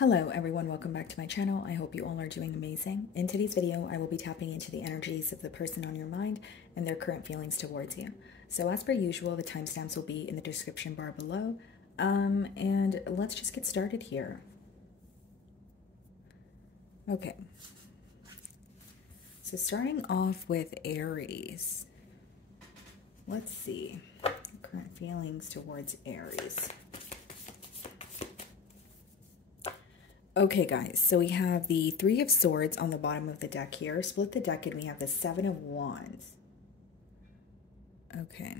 Hello everyone, welcome back to my channel. I hope you all are doing amazing. In today's video, I will be tapping into the energies of the person on your mind and their current feelings towards you. So as per usual, the timestamps will be in the description bar below. And let's just get started here. Okay. So starting off with Aries. Let's see. Current feelings towards Aries. Okay, guys, so we have the Three of Swords on the bottom of the deck here. Split the deck and we have the Seven of Wands. Okay.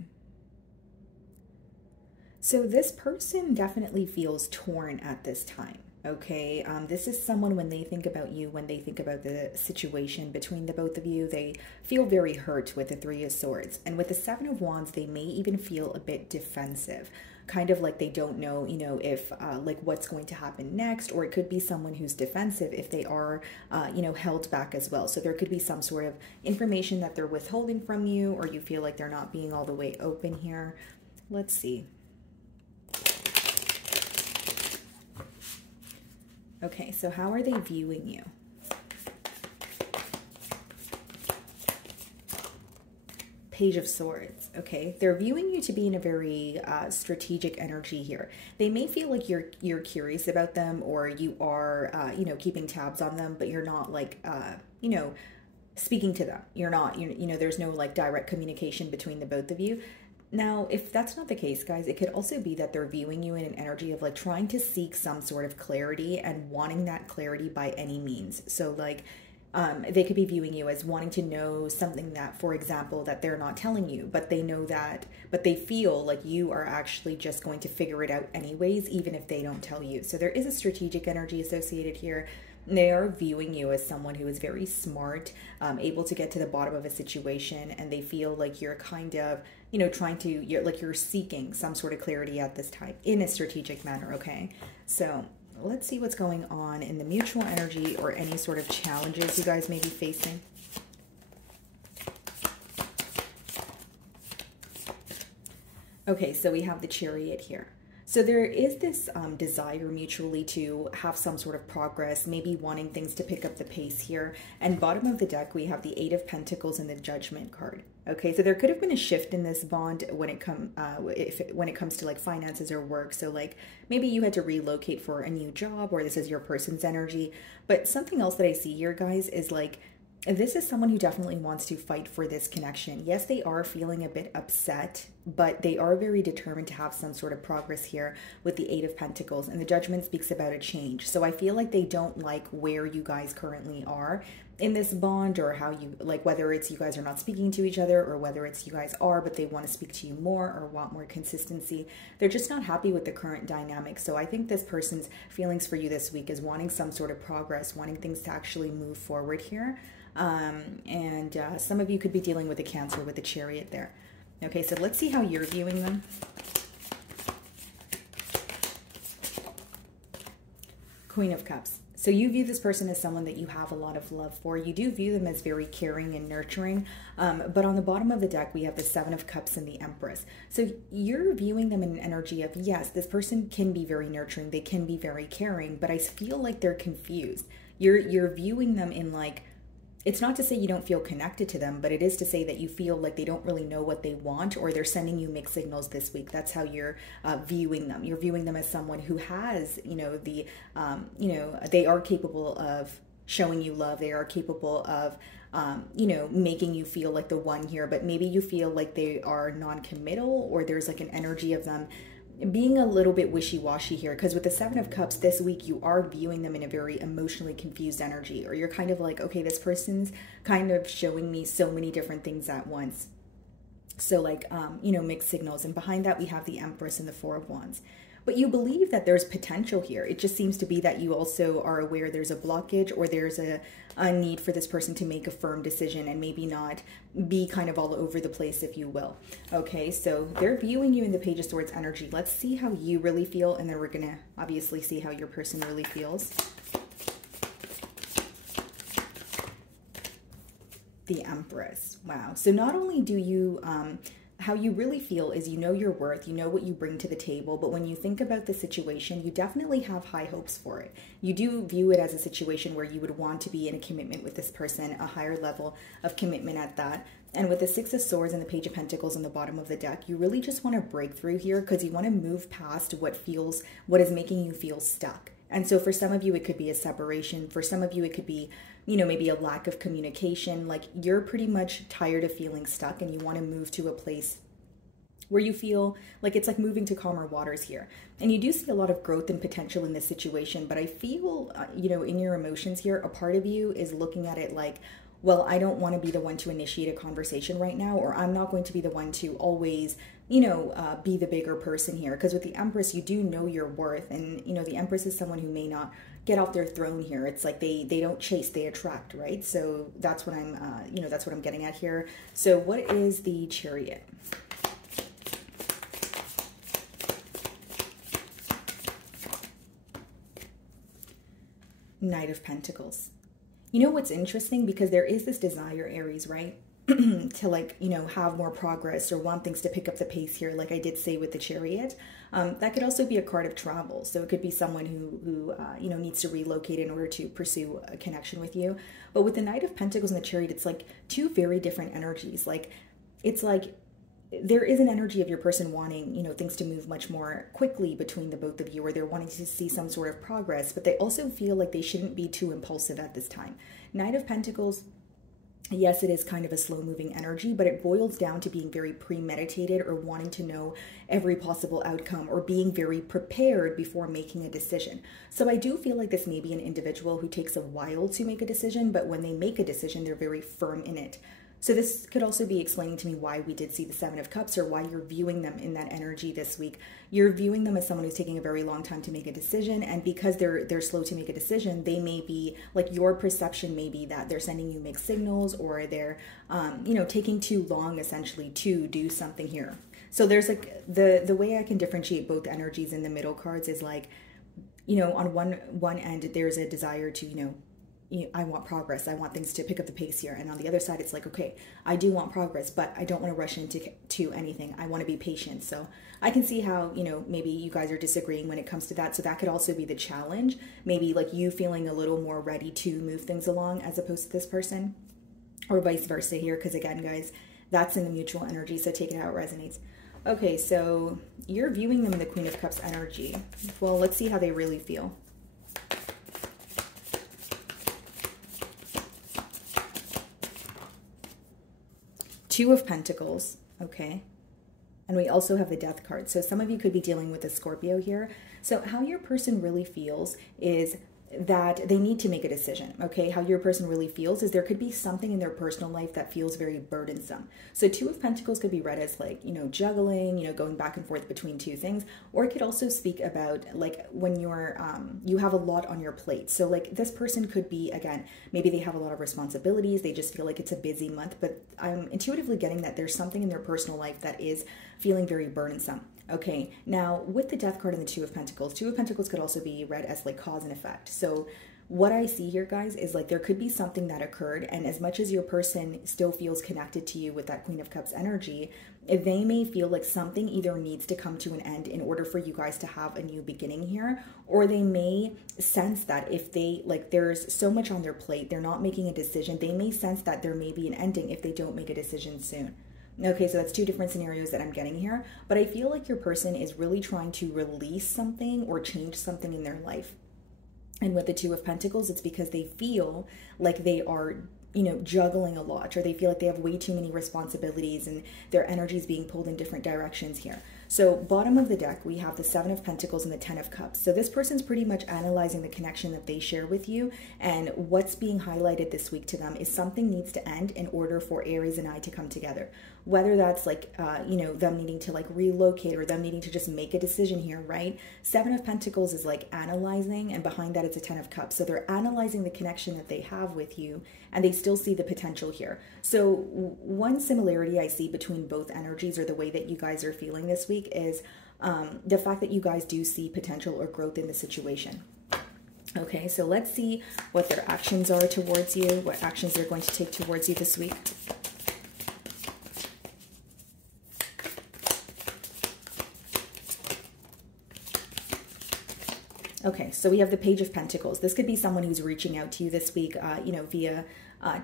So this person definitely feels torn at this time, okay? This is someone, when they think about you, when they think about the situation between the both of you, they feel very hurt with the Three of Swords. And with the Seven of Wands, they may even feel a bit defensive. Kind of like they don't know, if like what's going to happen next, or it could be someone who's defensive if they are, held back as well. So there could be some sort of information that they're withholding from you, or you feel like they're not being all the way open here. Let's see. Okay, so how are they viewing you? Page of Swords. Okay, they're viewing you to be in a very strategic energy here. They may feel like you're curious about them, or you are keeping tabs on them, but you're not like speaking to them. You're not there's no like direct communication between the both of you. Now, if that's not the case, guys, it could also be that they're viewing you in an energy of like trying to seek some sort of clarity and wanting that clarity by any means. So like they could be viewing you as wanting to know something that, for example, that they're not telling you, but they know that, but they feel like you are actually just going to figure it out anyways, even if they don't tell you. So there is a strategic energy associated here. They are viewing you as someone who is very smart, able to get to the bottom of a situation, and they feel like you're kind of, you're seeking some sort of clarity at this time in a strategic manner, okay? So let's see what's going on in the mutual energy or any sort of challenges you guys may be facing. Okay, so we have the Chariot here. So there is this desire mutually to have some sort of progress, maybe wanting things to pick up the pace here. And bottom of the deck, we have the Eight of Pentacles and the Judgment card. Okay, so there could have been a shift in this bond when it comes to like finances or work. So like maybe you had to relocate for a new job, or this is your person's energy. But something else that I see here, guys, is like this is someone who definitely wants to fight for this connection. Yes, they are feeling a bit upset, but they are very determined to have some sort of progress here with the Eight of Pentacles. And the Judgment speaks about a change. So I feel like they don't like where you guys currently are in this bond, or how you, like whether it's you guys are not speaking to each other, or whether it's you guys are, but they want to speak to you more or want more consistency. They're just not happy with the current dynamic. So I think this person's feelings for you this week is wanting some sort of progress, wanting things to actually move forward here. Some of you could be dealing with a Cancer with the Chariot there. Okay, so let's see how you're viewing them. Queen of Cups. So you view this person as someone that you have a lot of love for. You do view them as very caring and nurturing. But on the bottom of the deck, we have the Seven of Cups and the Empress. So you're viewing them in an energy of, yes, this person can be very nurturing. They can be very caring, but I feel like they're confused. You're viewing them in like, it's not to say you don't feel connected to them, but it is to say that you feel like they don't really know what they want, or they're sending you mixed signals this week. That's how you're viewing them. You're viewing them as someone who has, they are capable of showing you love. They are capable of, making you feel like the one here, but maybe you feel like they are non-committal, or there's like an energy of them being a little bit wishy-washy here, because with the Seven of Cups this week, you are viewing them in a very emotionally confused energy, or you're kind of like, okay, this person's kind of showing me so many different things at once. So like, mixed signals. And behind that, we have the Empress and the Four of Wands. But you believe that there's potential here. It just seems to be that you also are aware there's a blockage, or there's a need for this person to make a firm decision and maybe not be kind of all over the place, if you will. Okay, so they're viewing you in the Page of Swords energy. Let's see how you really feel, and then we're going to obviously see how your person really feels. The Empress. Wow. So not only do you how you really feel is you know your worth, you know what you bring to the table, but when you think about the situation, you definitely have high hopes for it. You do view it as a situation where you would want to be in a commitment with this person, a higher level of commitment at that. And with the Six of Swords and the Page of Pentacles on the bottom of the deck, you really just want to break through here because you want to move past what is making you feel stuck. And so for some of you, it could be a separation. For some of you, it could be, you know, maybe a lack of communication. Like you're pretty much tired of feeling stuck and you want to move to a place where you feel like it's like moving to calmer waters here. And you do see a lot of growth and potential in this situation, but I feel, you know, in your emotions here, a part of you is looking at it like, well, I don't want to be the one to initiate a conversation right now, or I'm not going to be the one to always, you know, be the bigger person here. Because with the Empress, you do know your worth. And, you know, the Empress is someone who may not get off their throne here. It's like they don't chase, they attract, right? So that's what I'm, you know, that's what I'm getting at here. So what is the Chariot? Knight of Pentacles. You know what's interesting? Because there is this desire, Aries, right? to like, you know, have more progress or want things to pick up the pace here, like I did say with the Chariot. That could also be a card of travel. So it could be someone who you know, needs to relocate in order to pursue a connection with you. But with the Knight of Pentacles and the Chariot, it's like two very different energies. Like, it's like there is an energy of your person wanting, you know, things to move much more quickly between the both of you, or they're wanting to see some sort of progress, but they also feel like they shouldn't be too impulsive at this time. Knight of Pentacles, yes, it is kind of a slow-moving energy, but it boils down to being very premeditated or wanting to know every possible outcome or being very prepared before making a decision. So I do feel like this may be an individual who takes a while to make a decision, but when they make a decision, they're very firm in it. So this could also be explaining to me why we did see the Seven of Cups, or why you're viewing them in that energy this week. You're viewing them as someone who's taking a very long time to make a decision, and because they're slow to make a decision, they may be, like, your perception may be that they're sending you mixed signals, or they're, you know, taking too long essentially to do something here. So there's like the way I can differentiate both energies in the middle cards is like, you know, on one end there's a desire to, you know, I want progress. I want things to pick up the pace here. And on the other side, it's like, okay, I do want progress, but I don't want to rush into anything. I want to be patient. So I can see how, you know, maybe you guys are disagreeing when it comes to that. So that could also be the challenge. Maybe like you feeling a little more ready to move things along as opposed to this person, or vice versa here. Because again, guys, that's in the mutual energy. So take it how it resonates. Okay, so you're viewing them in the Queen of Cups energy. Well, let's see how they really feel. Two of Pentacles, okay, and we also have the Death card. So some of you could be dealing with a Scorpio here. So how your person really feels is that they need to make a decision, okay? How your person really feels is there could be something in their personal life that feels very burdensome. So Two of Pentacles could be read as like, you know, juggling, you know, going back and forth between two things, or it could also speak about like when you're, you have a lot on your plate. So like this person could be, again, maybe they have a lot of responsibilities. They just feel like it's a busy month, but I'm intuitively getting that there's something in their personal life that is feeling very burdensome. Okay, now with the Death card and the Two of Pentacles could also be read as like cause and effect. So what I see here, guys, is like there could be something that occurred, and as much as your person still feels connected to you with that Queen of Cups energy, they may feel like something either needs to come to an end in order for you guys to have a new beginning here, or they may sense that if they, like, there's so much on their plate, they're not making a decision, they may sense that there may be an ending if they don't make a decision soon. Okay, so that's two different scenarios that I'm getting here, but I feel like your person is really trying to release something or change something in their life. And with the Two of Pentacles, it's because they feel like they are, you know, juggling a lot, or they feel like they have way too many responsibilities and their energy is being pulled in different directions here. So bottom of the deck, we have the Seven of Pentacles and the Ten of Cups. So this person's pretty much analyzing the connection that they share with you, and what's being highlighted this week to them is something needs to end in order for Aries and I to come together. Whether that's like, you know, them needing to like relocate, or them needing to just make a decision here, right? Seven of Pentacles is like analyzing, and behind that it's a Ten of Cups. So they're analyzing the connection that they have with you, and they still see the potential here. So one similarity I see between both energies, or the way that you guys are feeling this week, is the fact that you guys do see potential or growth in the situation. Okay, so let's see what their actions are towards you, what actions they're going to take towards you this week. Okay, so we have the Page of Pentacles. This could be someone who's reaching out to you this week, via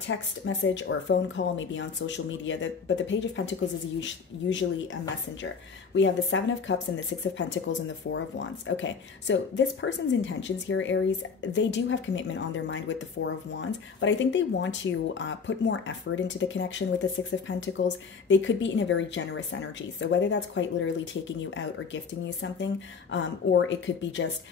text message or a phone call, maybe on social media. But the Page of Pentacles is usually a messenger. We have the Seven of Cups and the Six of Pentacles and the Four of Wands. Okay, so this person's intentions here, Aries, they do have commitment on their mind with the Four of Wands, but I think they want to put more effort into the connection with the Six of Pentacles. They could be in a very generous energy. So whether that's quite literally taking you out or gifting you something, or it could be just,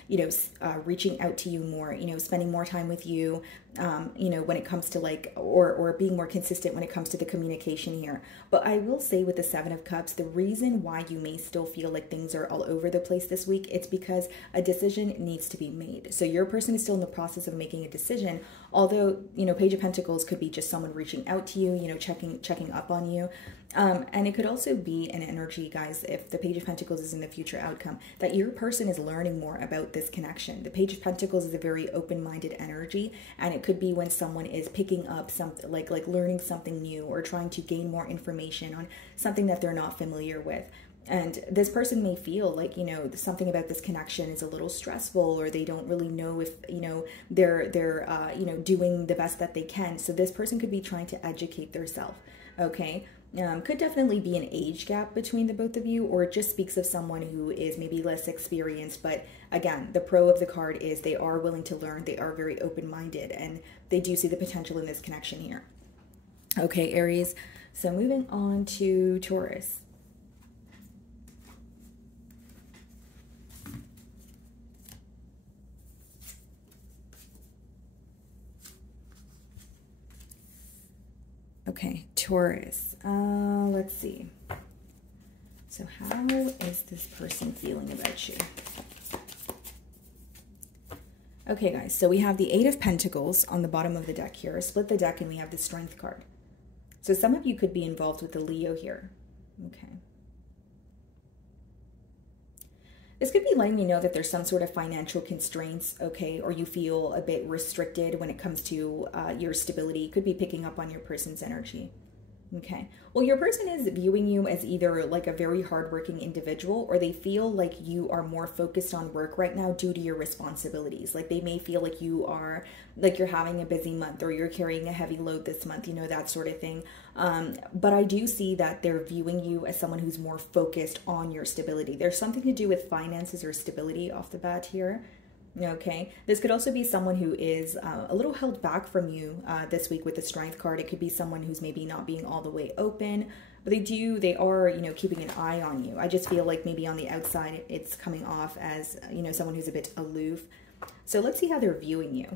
reaching out to you more, spending more time with you, when it comes to or being more consistent when it comes to the communication here. But I will say with the Seven of Cups, the reason why you may still feel like things are all over the place this week, it's because a decision needs to be made. So your person is still in the process of making a decision, although, Page of Pentacles could be just someone reaching out to you, checking up on you. And it could also be an energy, guys, if the Page of Pentacles is in the future outcome, that your person is learning more about this connection. The Page of Pentacles is a very open-minded energy, and it could be when someone is picking up something, like learning something new or trying to gain more information on something that they're not familiar with. And this person may feel like, something about this connection is a little stressful, or they don't really know if, they're doing the best that they can. So this person could be trying to educate themselves. Okay. Could definitely be an age gap between the both of you, or it just speaks of someone who is maybe less experienced. But again, the pro of the card is they are willing to learn. They are very open-minded, and they do see the potential in this connection here. Okay, Aries. So moving on to Taurus. Okay, Taurus. Let's see. So how is this person feeling about you? Okay, guys. So we have the Eight of Pentacles on the bottom of the deck here. Split the deck and we have the Strength card. So some of you could be involved with the Leo here. Okay. This could be letting you know that there's some sort of financial constraints, okay, or you feel a bit restricted when it comes to your stability. Could be picking up on your person's energy, okay. Well, your person is viewing you as either like a very hardworking individual, or they feel like you are more focused on work right now due to your responsibilities. Like they may feel like you're having a busy month, or you're carrying a heavy load this month, that sort of thing. But I do see that they're viewing you as someone who's more focused on your stability. There's something to do with finances or stability off the bat here. Okay, this could also be someone who is a little held back from you this week with the Strength card. It could be someone who's maybe not being all the way open, but they are, keeping an eye on you. I just feel like maybe on the outside, it's coming off as, someone who's a bit aloof. So let's see how they're viewing you.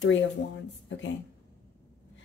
Three of Wands, okay.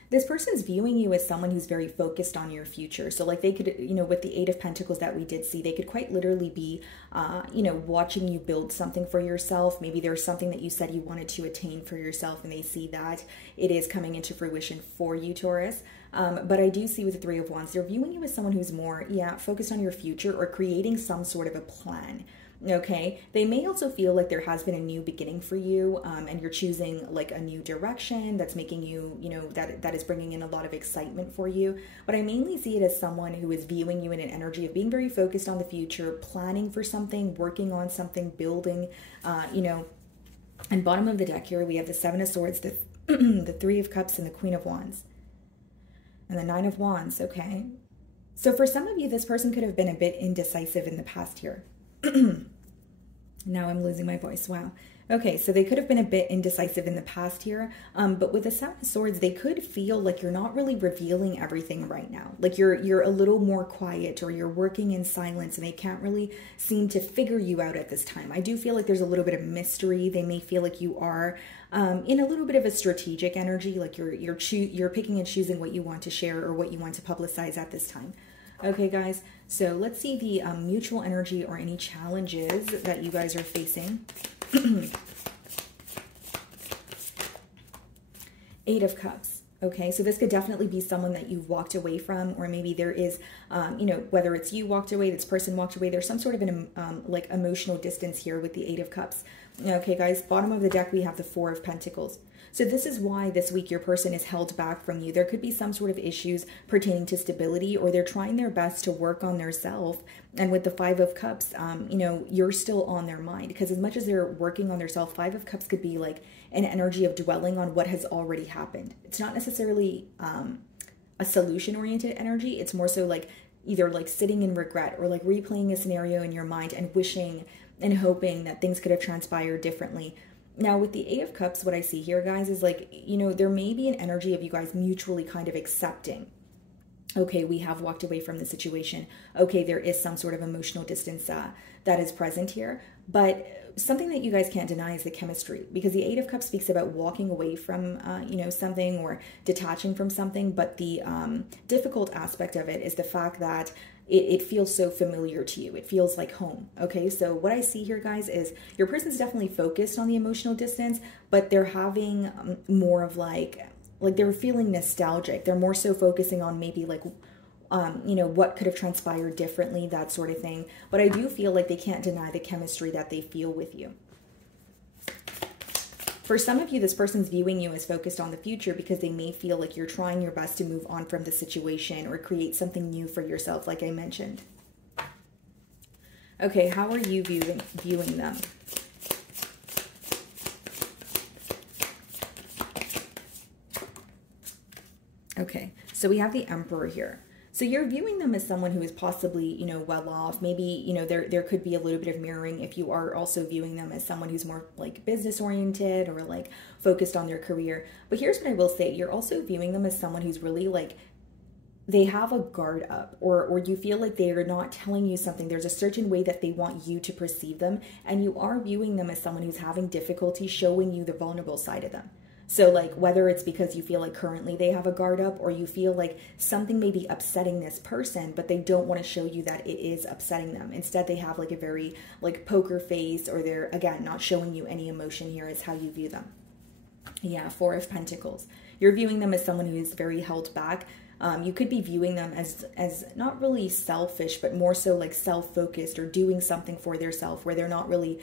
This person's viewing you as someone who's very focused on your future. So like they could, with the Eight of Pentacles that we did see, they could quite literally be, watching you build something for yourself. Maybe there's something that you said you wanted to attain for yourself, and they see that it is coming into fruition for you, Taurus. But I do see with the Three of Wands, they're viewing you as someone who's more, focused on your future, or creating some sort of a plan. Okay, they may also feel like there has been a new beginning for you, and you're choosing like a new direction that's making you, that is bringing in a lot of excitement for you. But I mainly see it as someone who is viewing you in an energy of being very focused on the future, planning for something, working on something, building, And bottom of the deck here, we have the Seven of Swords, the Three of Cups, and the Queen of Wands, and the Nine of Wands. Okay, so for some of you, this person could have been a bit indecisive in the past here. Now I'm losing my voice. Wow. Okay, so they could have been a bit indecisive in the past here, but with the Seven of Swords, they could feel like you're not really revealing everything right now. Like you're a little more quiet, or you're working in silence, and they can't really seem to figure you out at this time. I do feel like there's a little bit of mystery. They may feel like you are in a little bit of a strategic energy, like you're picking and choosing what you want to share or what you want to publicize at this time. Okay, guys, so let's see the mutual energy or any challenges that you guys are facing. Eight of Cups. Okay, so this could definitely be someone that you've walked away from, or maybe there is, whether it's you walked away, this person walked away, there's some sort of an like emotional distance here with the Eight of Cups. Okay, guys, bottom of the deck, we have the Four of Pentacles. So this is why this week your person is held back from you. There could be some sort of issues pertaining to stability, or they're trying their best to work on their self. And with the Five of Cups, you know, you're still on their mind, because as much as they're working on their self, Five of Cups could be like an energy of dwelling on what has already happened. It's not necessarily a solution-oriented energy. It's more so like either like sitting in regret, or like replaying a scenario in your mind and wishing and hoping that things could have transpired differently. Now, with the Eight of Cups, what I see here, guys, is like, you know, there may be an energy of you guys mutually kind of accepting, okay, we have walked away from the situation. Okay, there is some sort of emotional distance that is present here. But something that you guys can't deny is the chemistry, because the Eight of Cups speaks about walking away from, you know, something, or detaching from something. But the difficult aspect of it is the fact that it feels so familiar to you. It feels like home. Okay, so what I see here, guys, is your person's definitely focused on the emotional distance, but they're having more of like they're feeling nostalgic. They're more so focusing on maybe like, you know, what could have transpired differently, that sort of thing. But I do feel like they can't deny the chemistry that they feel with you. For some of you, this person's viewing you as focused on the future, because they may feel like you're trying your best to move on from the situation or create something new for yourself, like I mentioned. Okay, how are you viewing them? Okay, so we have the Emperor here. So you're viewing them as someone who is possibly, you know, well off. Maybe, you know, there could be a little bit of mirroring if you are also viewing them as someone who's more like business oriented, or like focused on their career. But here's what I will say. You're also viewing them as someone who's really like, they have a guard up, or you feel like they are not telling you something. There's a certain way that they want you to perceive them. And you are viewing them as someone who's having difficulty showing you the vulnerable side of them. So like, whether it's because you feel like currently they have a guard up, or you feel like something may be upsetting this person, but they don't want to show you that it is upsetting them. Instead, they have like a very like poker face, or they're, again, not showing you any emotion here, is how you view them. Yeah, Four of Pentacles. You're viewing them as someone who is very held back. You could be viewing them as not really selfish, but more so like self-focused, or doing something for their self, where they're not really,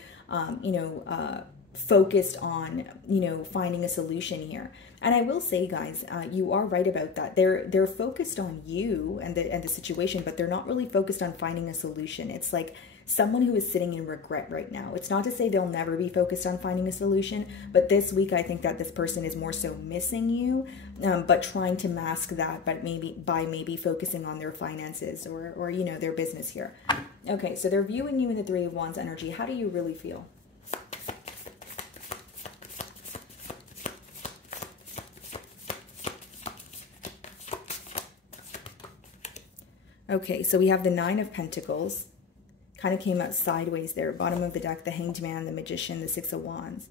you know, focused on, you know, finding a solution here. And I will say, guys, you are right about that. They're focused on you and the situation, but they're not really focused on finding a solution. It's like someone who is sitting in regret right now. It's not to say they'll never be focused on finding a solution, but this week I think that this person is more so missing you, but trying to mask that, but maybe focusing on their finances, or you know, their business here. Okay, so they're viewing you in the Three of Wands energy. How do you really feel? Okay, so we have the Nine of Pentacles. Kind of came out sideways there. Bottom of the deck, the Hanged Man, the Magician, the Six of Wands.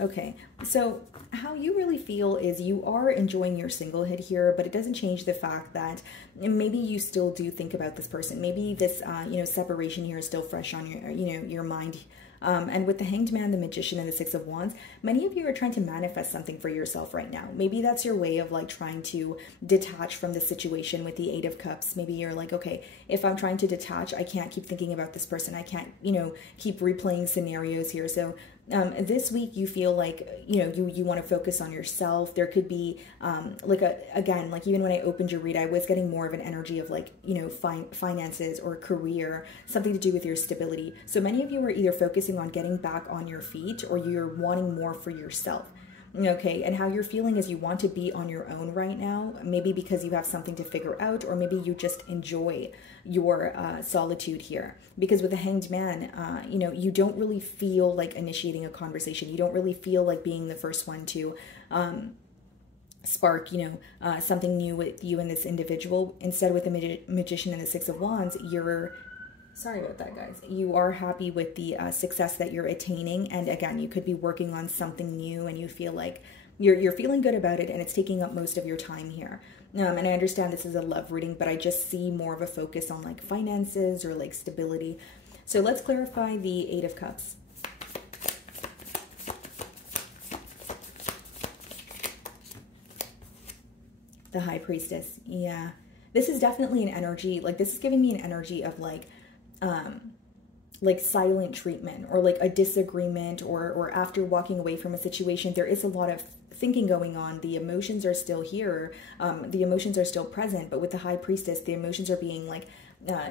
Okay, so how you really feel is you are enjoying your singlehood here, but it doesn't change the fact that maybe you still do think about this person. Maybe this, you know, separation here is still fresh on your, you know, your mind. And with the Hanged Man, the Magician, and the Six of Wands, many of you are trying to manifest something for yourself right now. Maybe that's your way of like trying to detach from the situation. With the Eight of Cups, maybe you're like, okay, if I'm trying to detach, I can't keep thinking about this person. I can't, you know, keep replaying scenarios here. So this week you feel like, you know, you want to focus on yourself. There could be like again, like even when I opened your read, I was getting more of an energy of like, you know, finances or career, something to do with your stability. So many of you are either focusing on getting back on your feet, or you're wanting more for yourself. Okay, and how you're feeling is you want to be on your own right now, maybe because you have something to figure out, or maybe you just enjoy your solitude here. Because with the Hanged Man, you know, you don't really feel like initiating a conversation. You don't really feel like being the first one to spark, you know, something new with you and this individual. Instead, with the Magician and the Six of Wands, you're... Sorry about that, guys. You are happy with the success that you're attaining. And again, you could be working on something new, and you feel like you're feeling good about it, and it's taking up most of your time here. And I understand this is a love reading, but I just see more of a focus on like finances or like stability. So let's clarify the Eight of Cups. The High Priestess. Yeah. This is definitely an energy, like this is giving me an energy of like silent treatment, or like a disagreement, or after walking away from a situation, there is a lot of thinking going on. The emotions are still here. The emotions are still present, but with the High Priestess, the emotions are being like,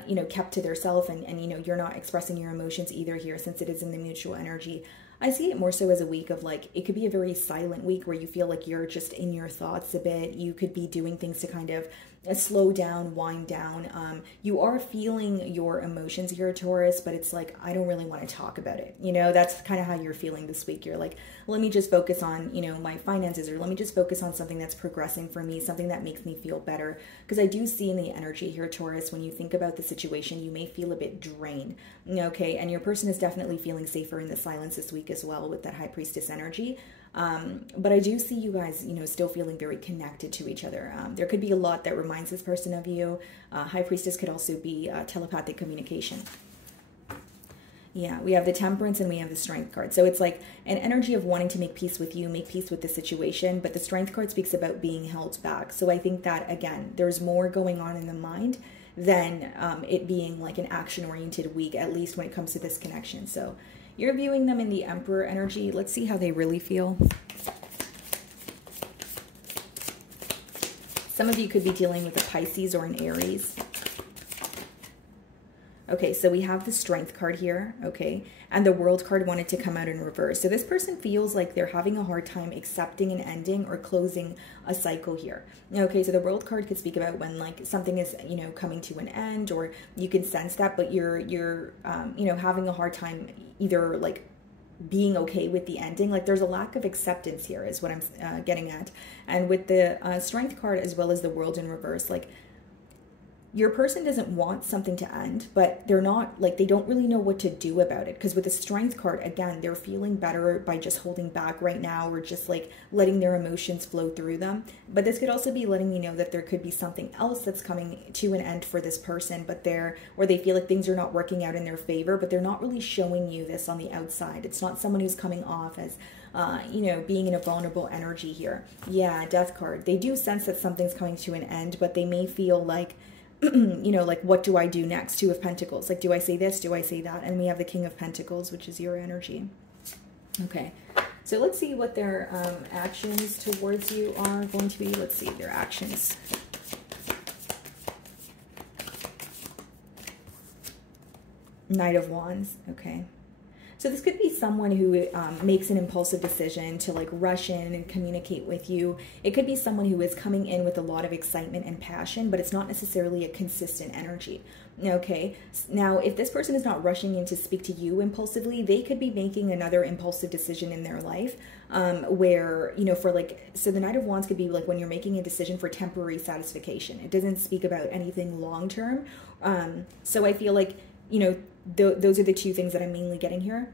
you know, kept to theirself, and you know, you're not expressing your emotions either here, since it is in the mutual energy. I see it more so as a week of like, it could be a very silent week where you feel like you're just in your thoughts a bit. You could be doing things to kind of slow down, wind down. You are feeling your emotions here, Taurus, but it's like, I don't really want to talk about it. You know, that's kind of how you're feeling this week. You're like, let me just focus on, you know, my finances, or let me just focus on something that's progressing for me, something that makes me feel better. Because I do see in the energy here, Taurus, when you think about the situation, you may feel a bit drained. Okay, and your person is definitely feeling safer in the silence this week as well with that High Priestess energy. But I do see you guys, you know, still feeling very connected to each other. There could be a lot that reminds this person of you. High Priestess could also be telepathic communication. Yeah, we have the Temperance and we have the Strength card. So it's like an energy of wanting to make peace with you, make peace with the situation. But the Strength card speaks about being held back. So I think that, again, there's more going on in the mind than it being like an action-oriented week, at least when it comes to this connection. So you're viewing them in the Emperor energy. Let's see how they really feel. Some of you could be dealing with a Pisces or an Aries. Okay, so we have the Strength card here, okay, and the World card wanted to come out in reverse. So this person feels like they're having a hard time accepting an ending or closing a cycle here. Okay, so the World card could speak about when like something is, you know, coming to an end, or you can sense that, but you're you know, having a hard time either like being okay with the ending. Like there's a lack of acceptance here is what I'm getting at. And with the Strength card as well as the World in reverse, like your person doesn't want something to end, but they're not, like, they don't really know what to do about it. Because with the Strength card, again, they're feeling better by just holding back right now, or just like letting their emotions flow through them. But this could also be letting you know that there could be something else that's coming to an end for this person, but or they feel like things are not working out in their favor, but they're not really showing you this on the outside. It's not someone who's coming off as you know, being in a vulnerable energy here. Yeah, Death card. They do sense that something's coming to an end, but they may feel like, you know, like, what do I do next? Two of Pentacles. Like, do I say this? Do I say that? And we have the King of Pentacles, which is your energy. Okay. So let's see what their actions towards you are going to be. Let's see their actions. Knight of Wands. Okay. So this could be someone who makes an impulsive decision to like rush in and communicate with you. It could be someone who is coming in with a lot of excitement and passion, but it's not necessarily a consistent energy. Okay, now if this person is not rushing in to speak to you impulsively, they could be making another impulsive decision in their life where, you know, for like, so the Knight of Wands could be like when you're making a decision for temporary satisfaction. It doesn't speak about anything long term. So I feel like, you know, those are the two things that I'm mainly getting here.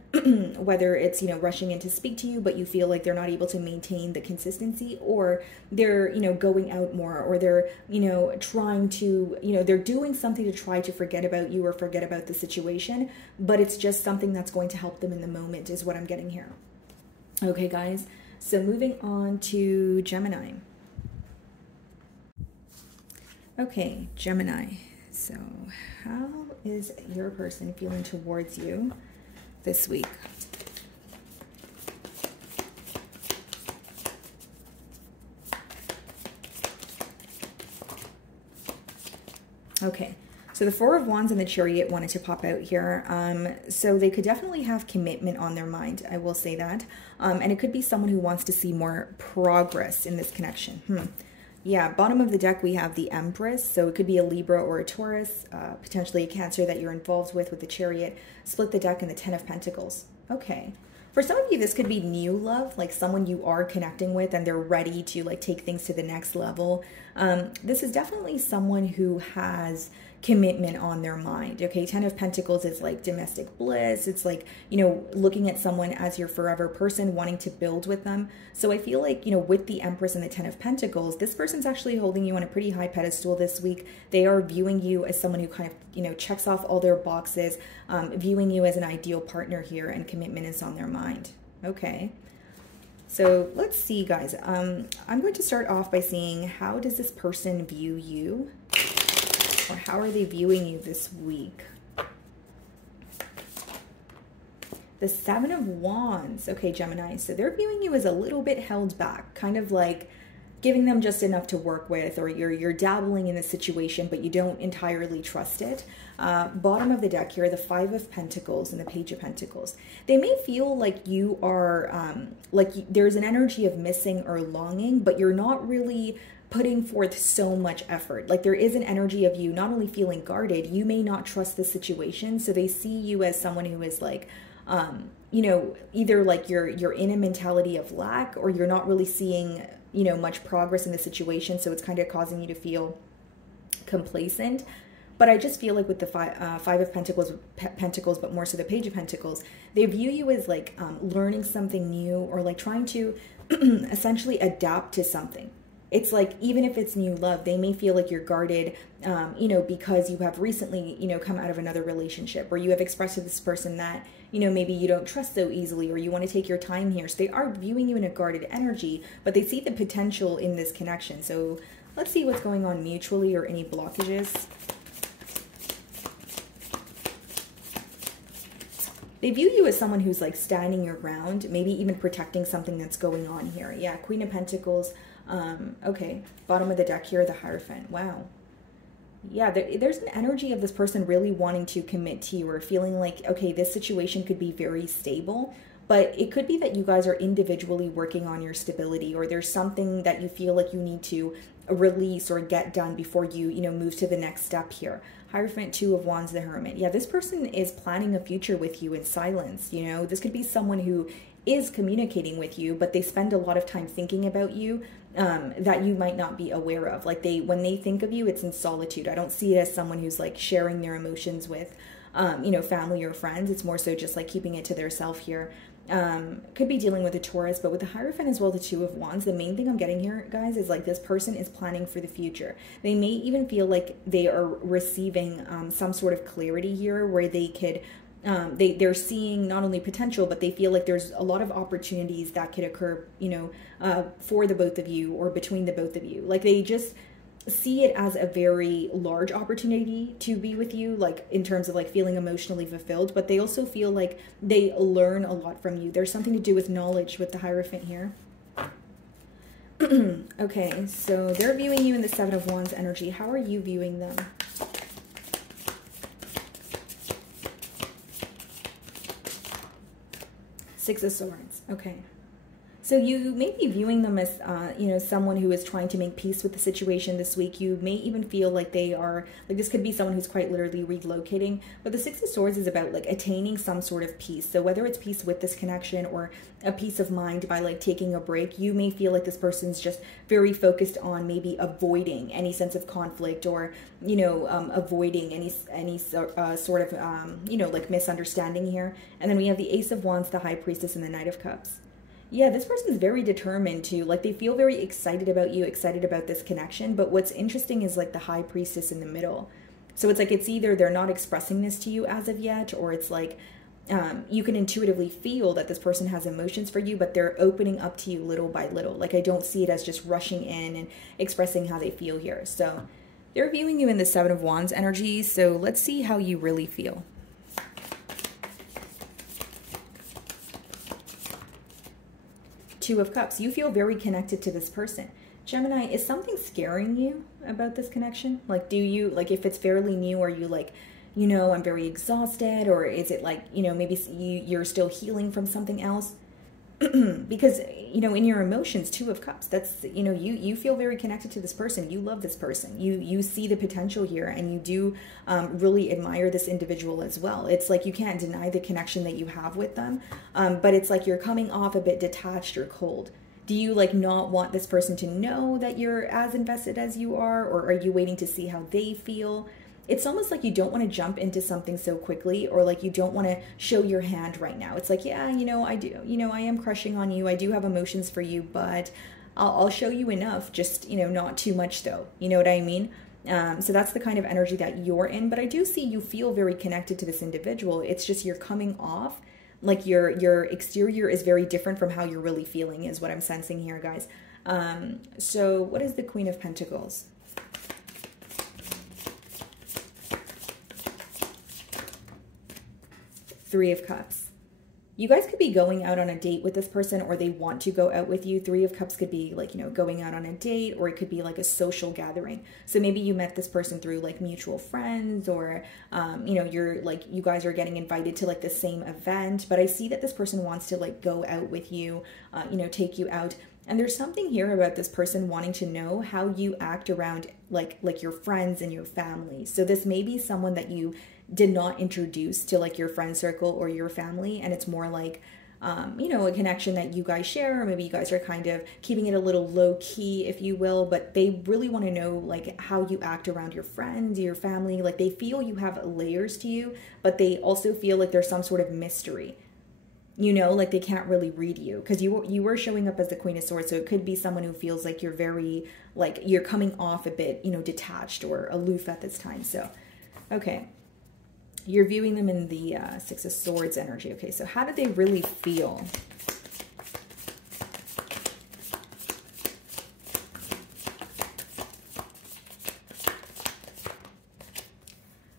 Whether it's, you know, rushing in to speak to you, but you feel like they're not able to maintain the consistency, or they're, you know, going out more, or they're, you know, trying to, you know, they're doing something to try to forget about you or forget about the situation, but it's just something that's going to help them in the moment is what I'm getting here. Okay, guys. So moving on to Gemini. Okay, Gemini. So how is your person feeling towards you this week? Okay, so the Four of Wands and the Chariot wanted to pop out here. So they could definitely have commitment on their mind, I will say that. And it could be someone who wants to see more progress in this connection. Yeah, bottom of the deck, we have the Empress. So it could be a Libra or a Taurus, potentially a Cancer that you're involved with the Chariot. Split the deck and the Ten of Pentacles. Okay. For some of you, this could be new love, like someone you are connecting with and they're ready to like take things to the next level. This is definitely someone who has commitment on their mind. Okay, Ten of Pentacles is like domestic bliss. It's like, you know, looking at someone as your forever person, wanting to build with them. So I feel like, you know, with the Empress and the Ten of Pentacles, this person's actually holding you on a pretty high pedestal this week. They are viewing you as someone who kind of, you know, checks off all their boxes, viewing you as an ideal partner here, and commitment is on their mind. Okay. So let's see, guys. I'm going to start off by seeing, how does this person view you? Or how are they viewing you this week? The Seven of Wands. Okay, Gemini. So they're viewing you as a little bit held back, kind of like giving them just enough to work with, or you're dabbling in the situation, but you don't entirely trust it. Bottom of the deck here, the Five of Pentacles and the Page of Pentacles. They may feel like you are, there's an energy of missing or longing, but you're not really putting forth so much effort. Like there is an energy of you not only feeling guarded, you may not trust the situation. So they see you as someone who is like, you know, either like you're in a mentality of lack, or you're not really seeing, you know, much progress in the situation. So it's kind of causing you to feel complacent. But I just feel like with the Five of Pentacles, but more so the Page of Pentacles, they view you as like learning something new, or like trying to essentially adapt to something. It's like, even if it's new love, they may feel like you're guarded, you know, because you have recently, you know, come out of another relationship, or you have expressed to this person that, you know, maybe you don't trust so easily, or you want to take your time here. So they are viewing you in a guarded energy, but they see the potential in this connection. So let's see what's going on mutually, or any blockages. They view you as someone who's like standing your ground, maybe even protecting something that's going on here. Yeah, Queen of Pentacles. Okay, bottom of the deck here, the Hierophant. Wow. Yeah, there's an energy of this person really wanting to commit to you, or feeling like, okay, this situation could be very stable, but it could be that you guys are individually working on your stability, or there's something that you feel like you need to release or get done before you, you know, move to the next step here. Hierophant, Two of Wands, the Hermit. Yeah, this person is planning a future with you in silence. You know, this could be someone who is communicating with you, but they spend a lot of time thinking about you, that you might not be aware of. Like when they think of you, it's in solitude. I don't see it as someone who's like sharing their emotions with, you know, family or friends. It's more so just like keeping it to their self here. Could be dealing with a Taurus, but with the Hierophant as well, the Two of Wands, the main thing I'm getting here, guys, is like this person is planning for the future. They may even feel like they are receiving some sort of clarity here, where they could, they're seeing not only potential, but they feel like there's a lot of opportunities that could occur, you know, for the both of you, or between the both of you. Like they just see it as a very large opportunity to be with you, like in terms of like feeling emotionally fulfilled, but they also feel like they learn a lot from you. There's something to do with knowledge with the Hierophant here. Okay, so they're viewing you in the Seven of Wands energy. How are you viewing them? Six of Swords. Okay. So you may be viewing them as, you know, someone who is trying to make peace with the situation this week. You may even feel like they are, like this could be someone who's quite literally relocating. But the Six of Swords is about like attaining some sort of peace. So whether it's peace with this connection, or a peace of mind by like taking a break, you may feel like this person's just very focused on maybe avoiding any sense of conflict, or, you know, avoiding any sort of, you know, like misunderstanding here. And then we have the Ace of Wands, the High Priestess, and the Knight of Cups. Yeah, this person's very determined to, like, they feel very excited about you, excited about this connection. But what's interesting is like the High Priestess in the middle. So it's like, it's either they're not expressing this to you as of yet, or it's like you can intuitively feel that this person has emotions for you, but they're opening up to you little by little. Like I don't see it as just rushing in and expressing how they feel here. So they're viewing you in the Seven of Wands energy. So let's see how you really feel. Two of Cups. You feel very connected to this person. Gemini, is something scaring you about this connection? Like, do you, like, if it's fairly new, are you like, you know, I'm very exhausted? Or is it like, you know, maybe you're still healing from something else? Because, you know, in your emotions, Two of Cups, that's, you know, you feel very connected to this person. You love this person. You see the potential here, and you do really admire this individual as well. It's like you can't deny the connection that you have with them, but it's like you're coming off a bit detached or cold. Do you like not want this person to know that you're as invested as you are, or are you waiting to see how they feel? It's almost like you don't want to jump into something so quickly, or like you don't want to show your hand right now. It's like, yeah, you know, I do, you know, I am crushing on you. I do have emotions for you, but I'll show you enough, just, you know, not too much though. You know what I mean? So that's the kind of energy that you're in, but I do see you feel very connected to this individual. It's just you're coming off like your exterior is very different from how you're really feeling, is what I'm sensing here, guys. So what is the Queen of Pentacles? Three of Cups. you guys could be going out on a date with this person, or they want to go out with you. Three of Cups could be like, you know, going out on a date, or it could be like a social gathering. So maybe you met this person through like mutual friends, or, you know, you're like, you guys are getting invited to like the same event. But I see that this person wants to like go out with you, you know, take you out. And there's something here about this person wanting to know how you act around like your friends and your family. So this may be someone that you did not introduce to like your friend circle or your family, and it's more like you know, a connection that you guys share, or maybe you guys are kind of keeping it a little low key, if you will, but they really want to know like how you act around your friends, your family. Like they feel you have layers to you, but they also feel like there's some sort of mystery, you know, like they can't really read you, because you were showing up as the Queen of Swords. So it could be someone who feels like you're very, like you're coming off a bit, you know, detached or aloof at this time. So, okay. You're viewing them in the Six of Swords energy. Okay, so how do they really feel?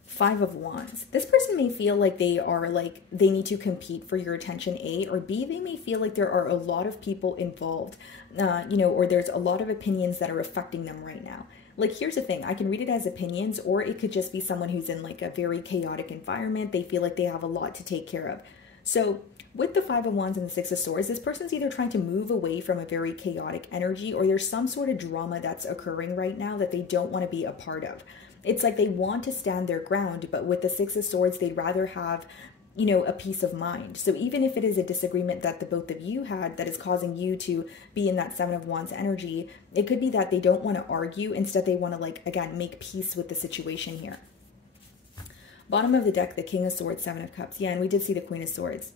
Five of Wands. This person may feel like they are like, they need to compete for your attention, A, or B, they may feel like there are a lot of people involved, you know, or there's a lot of opinions that are affecting them right now. Like, here's the thing, I can read it as opinions, or it could just be someone who's in like a very chaotic environment. They feel like they have a lot to take care of. So with the Five of Wands and the Six of Swords, this person's either trying to move away from a very chaotic energy, or there's some sort of drama that's occurring right now that they don't want to be a part of. It's like they want to stand their ground, but with the Six of Swords, they'd rather have, you know, a peace of mind. So even if it is a disagreement that the both of you had that is causing you to be in that Seven of Wands energy, it could be that they don't want to argue. Instead, they want to, like, again, make peace with the situation here. Bottom of the deck, the King of Swords, Seven of Cups. Yeah, and we did see the Queen of Swords.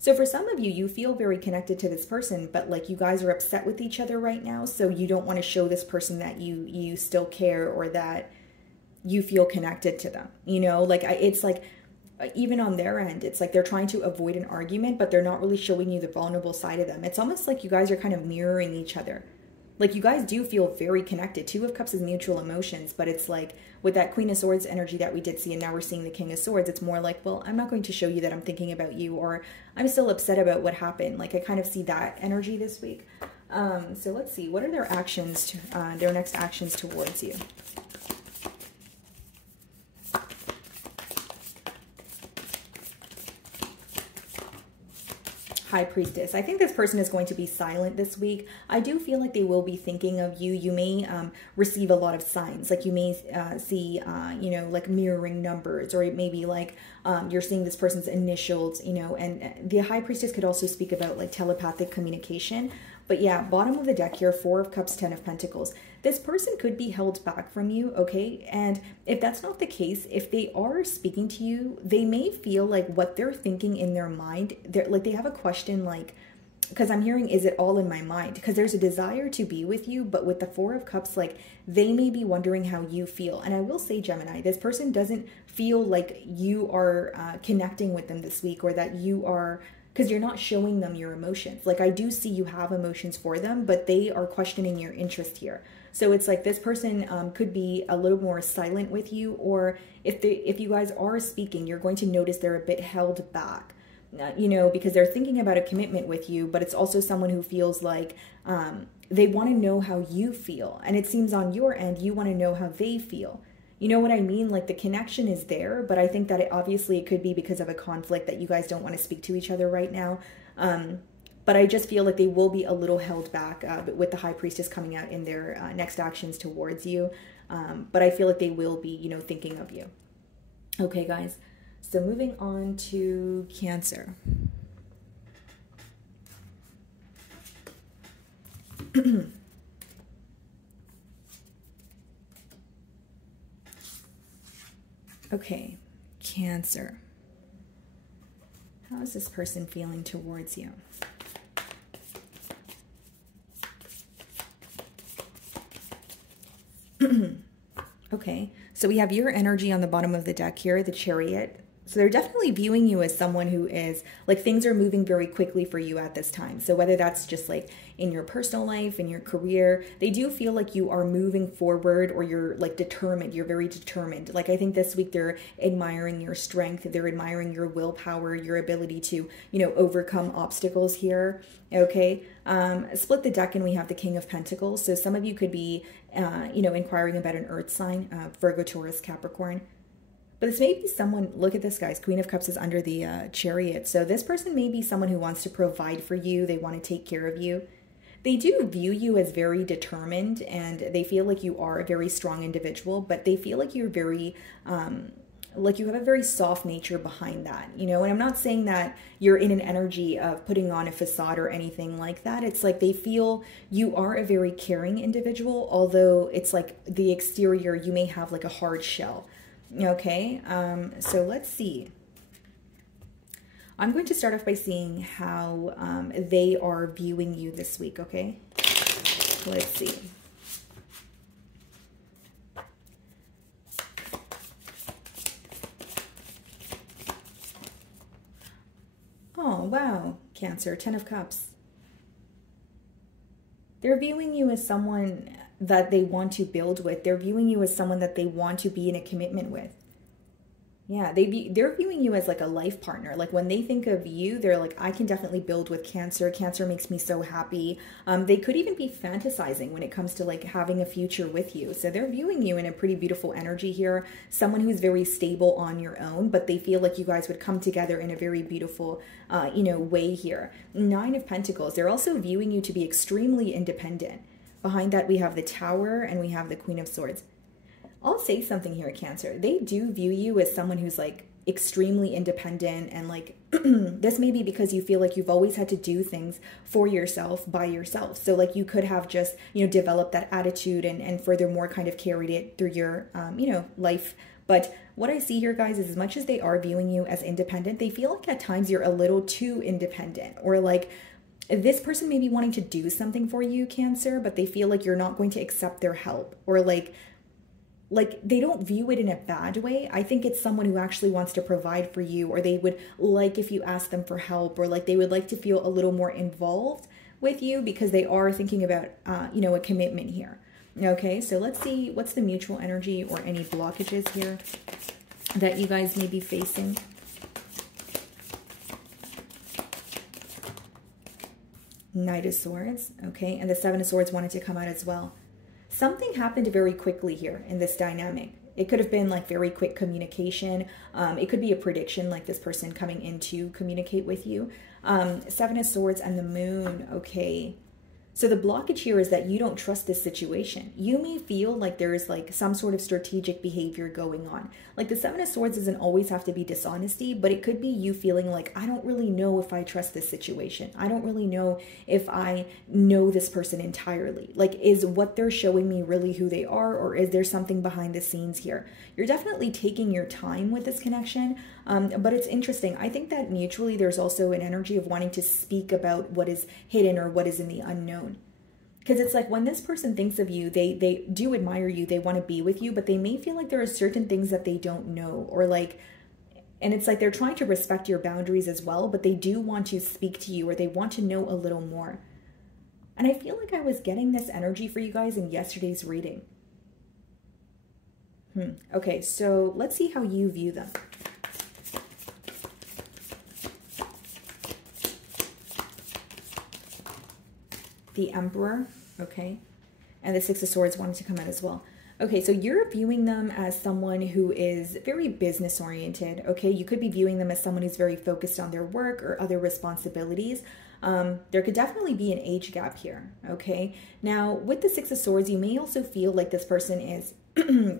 So for some of you, you feel very connected to this person, but like you guys are upset with each other right now. So you don't want to show this person that you still care, or that you feel connected to them. You know, like it's like, even on their end, it's like they're trying to avoid an argument, but they're not really showing you the vulnerable side of them. It's almost like you guys are kind of mirroring each other. Like you guys do feel very connected. Two of Cups is mutual emotions, but it's like with that Queen of Swords energy that we did see, and now we're seeing the King of Swords, it's more like, well, I'm not going to show you that I'm thinking about you, or I'm still upset about what happened. Like I kind of see that energy this week. So let's see, what are their actions, their next actions towards you? High Priestess. I think this person is going to be silent this week. I do feel like they will be thinking of you. You may receive a lot of signs. Like you may see, you know, like mirroring numbers, or it may be like you're seeing this person's initials, you know, and the High Priestess could also speak about like telepathic communication. But yeah, bottom of the deck here, Four of Cups, Ten of Pentacles. This person could be held back from you, okay? And if that's not the case, if they are speaking to you, they may feel like what they're thinking in their mind, they're like, they have a question like, because I'm hearing, is it all in my mind? Because there's a desire to be with you, but with the Four of Cups, like they may be wondering how you feel. And I will say, Gemini, this person doesn't feel like you are connecting with them this week, or that you are, because you're not showing them your emotions. Like I do see you have emotions for them, but they are questioning your interest here. So it's like this person could be a little more silent with you, or if you guys are speaking, you're going to notice they're a bit held back, you know, because they're thinking about a commitment with you, but it's also someone who feels like they want to know how you feel. And it seems on your end, you want to know how they feel. You know what I mean? Like the connection is there, but I think that obviously it could be because of a conflict that you guys don't want to speak to each other right now. But I just feel like they will be a little held back with the High Priestess coming out in their next actions towards you. But I feel like they will be, you know, thinking of you. Okay, guys. So moving on to Cancer. Okay, Cancer. How is this person feeling towards you? Okay, so we have your energy on the bottom of the deck here, the Chariot. So they're definitely viewing you as someone who is like, things are moving very quickly for you at this time. So whether that's just like in your personal life, in your career, they do feel like you are moving forward, or you're like determined. You're very determined. Like, I think this week they're admiring your strength. They're admiring your willpower, your ability to, you know, overcome obstacles here. Okay. Split the deck and we have the King of Pentacles. So some of you could be, you know, inquiring about an earth sign, Virgo, Taurus, Capricorn. But this may be someone, look at this, guys. Queen of Cups is under the Chariot. So this person may be someone who wants to provide for you. They want to take care of you. They do view you as very determined, and they feel like you are a very strong individual, but they feel like you're very, like you have a very soft nature behind that, you know? And I'm not saying that you're in an energy of putting on a facade or anything like that. It's like they feel you are a very caring individual, although it's like the exterior, you may have like a hard shell. Okay, so let's see. I'm going to start off by seeing how they are viewing you this week, okay? Let's see. Oh, wow, Cancer, 10 of Cups. They're viewing you as someone that they want to build with. They're viewing you as someone that they want to be in a commitment with. Yeah, they're viewing you as like a life partner. Like when they think of you, they're like, I can definitely build with Cancer. Cancer makes me so happy. They could even be fantasizing when it comes to like having a future with you. So they're viewing you in a pretty beautiful energy here. Someone who's very stable on your own, but they feel like you guys would come together in a very beautiful, you know, way here. 9 of Pentacles. They're also viewing you to be extremely independent. Behind that, we have the Tower and we have the Queen of Swords. I'll say something here, Cancer. They do view you as someone who's like extremely independent, and like this may be because you feel like you've always had to do things for yourself by yourself. So like you could have just, you know, developed that attitude and furthermore kind of carried it through your, you know, life. But what I see here, guys, is as much as they are viewing you as independent, they feel like at times you're a little too independent, or like this person may be wanting to do something for you, Cancer, but they feel like you're not going to accept their help, or like they don't view it in a bad way. I think it's someone who actually wants to provide for you, or they would like if you ask them for help, or like they would like to feel a little more involved with you because they are thinking about, you know, a commitment here. Okay, so let's see what's the mutual energy or any blockages here that you guys may be facing. Knight of Swords, okay, and the 7 of Swords wanted to come out as well. Something happened very quickly here in this dynamic. It could have been like very quick communication. It could be a prediction, like this person coming in to communicate with you. 7 of Swords and the Moon, okay. So the blockage here is that you don't trust this situation. You may feel like there is like some sort of strategic behavior going on. Like the 7 of Swords doesn't always have to be dishonesty, but it could be you feeling like, I don't really know if I trust this situation. I don't really know if I know this person entirely. Like, is what they're showing me really who they are, or is there something behind the scenes here? You're definitely taking your time with this connection, but it's interesting. I think that mutually there's also an energy of wanting to speak about what is hidden or what is in the unknown. Because it's like when this person thinks of you, they do admire you, they want to be with you, but they may feel like there are certain things that they don't know, or like, and it's like they're trying to respect your boundaries as well, but they do want to speak to you, or they want to know a little more. And I feel like I was getting this energy for you guys in yesterday's reading. Okay, so let's see how you view them. The Emperor, okay, and the 6 of Swords wanted to come out as well. Okay, so you're viewing them as someone who is very business oriented, okay? You could be viewing them as someone who's very focused on their work or other responsibilities. There could definitely be an age gap here, okay? Now, with the 6 of Swords, you may also feel like this person is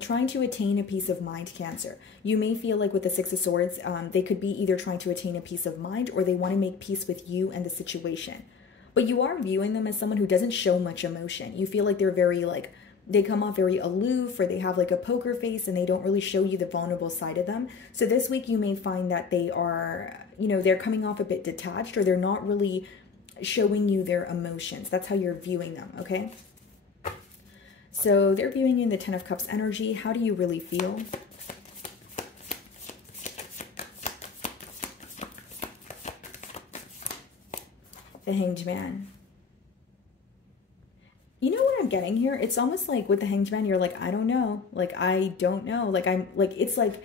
trying to attain a peace of mind, Cancer. You may feel like with the 6 of Swords, they could be either trying to attain a peace of mind, or they want to make peace with you and the situation. But you are viewing them as someone who doesn't show much emotion. You feel like they're very like, they come off very aloof, or they have like a poker face and they don't really show you the vulnerable side of them. So this week you may find that they are, you know, they're coming off a bit detached, or they're not really showing you their emotions. That's how you're viewing them, okay? So they're viewing you in the 10 of Cups energy. How do you really feel? The Hanged Man. You know what I'm getting here? It's almost like with the Hanged Man, you're like, I don't know. Like, I don't know. Like, I'm like, it's like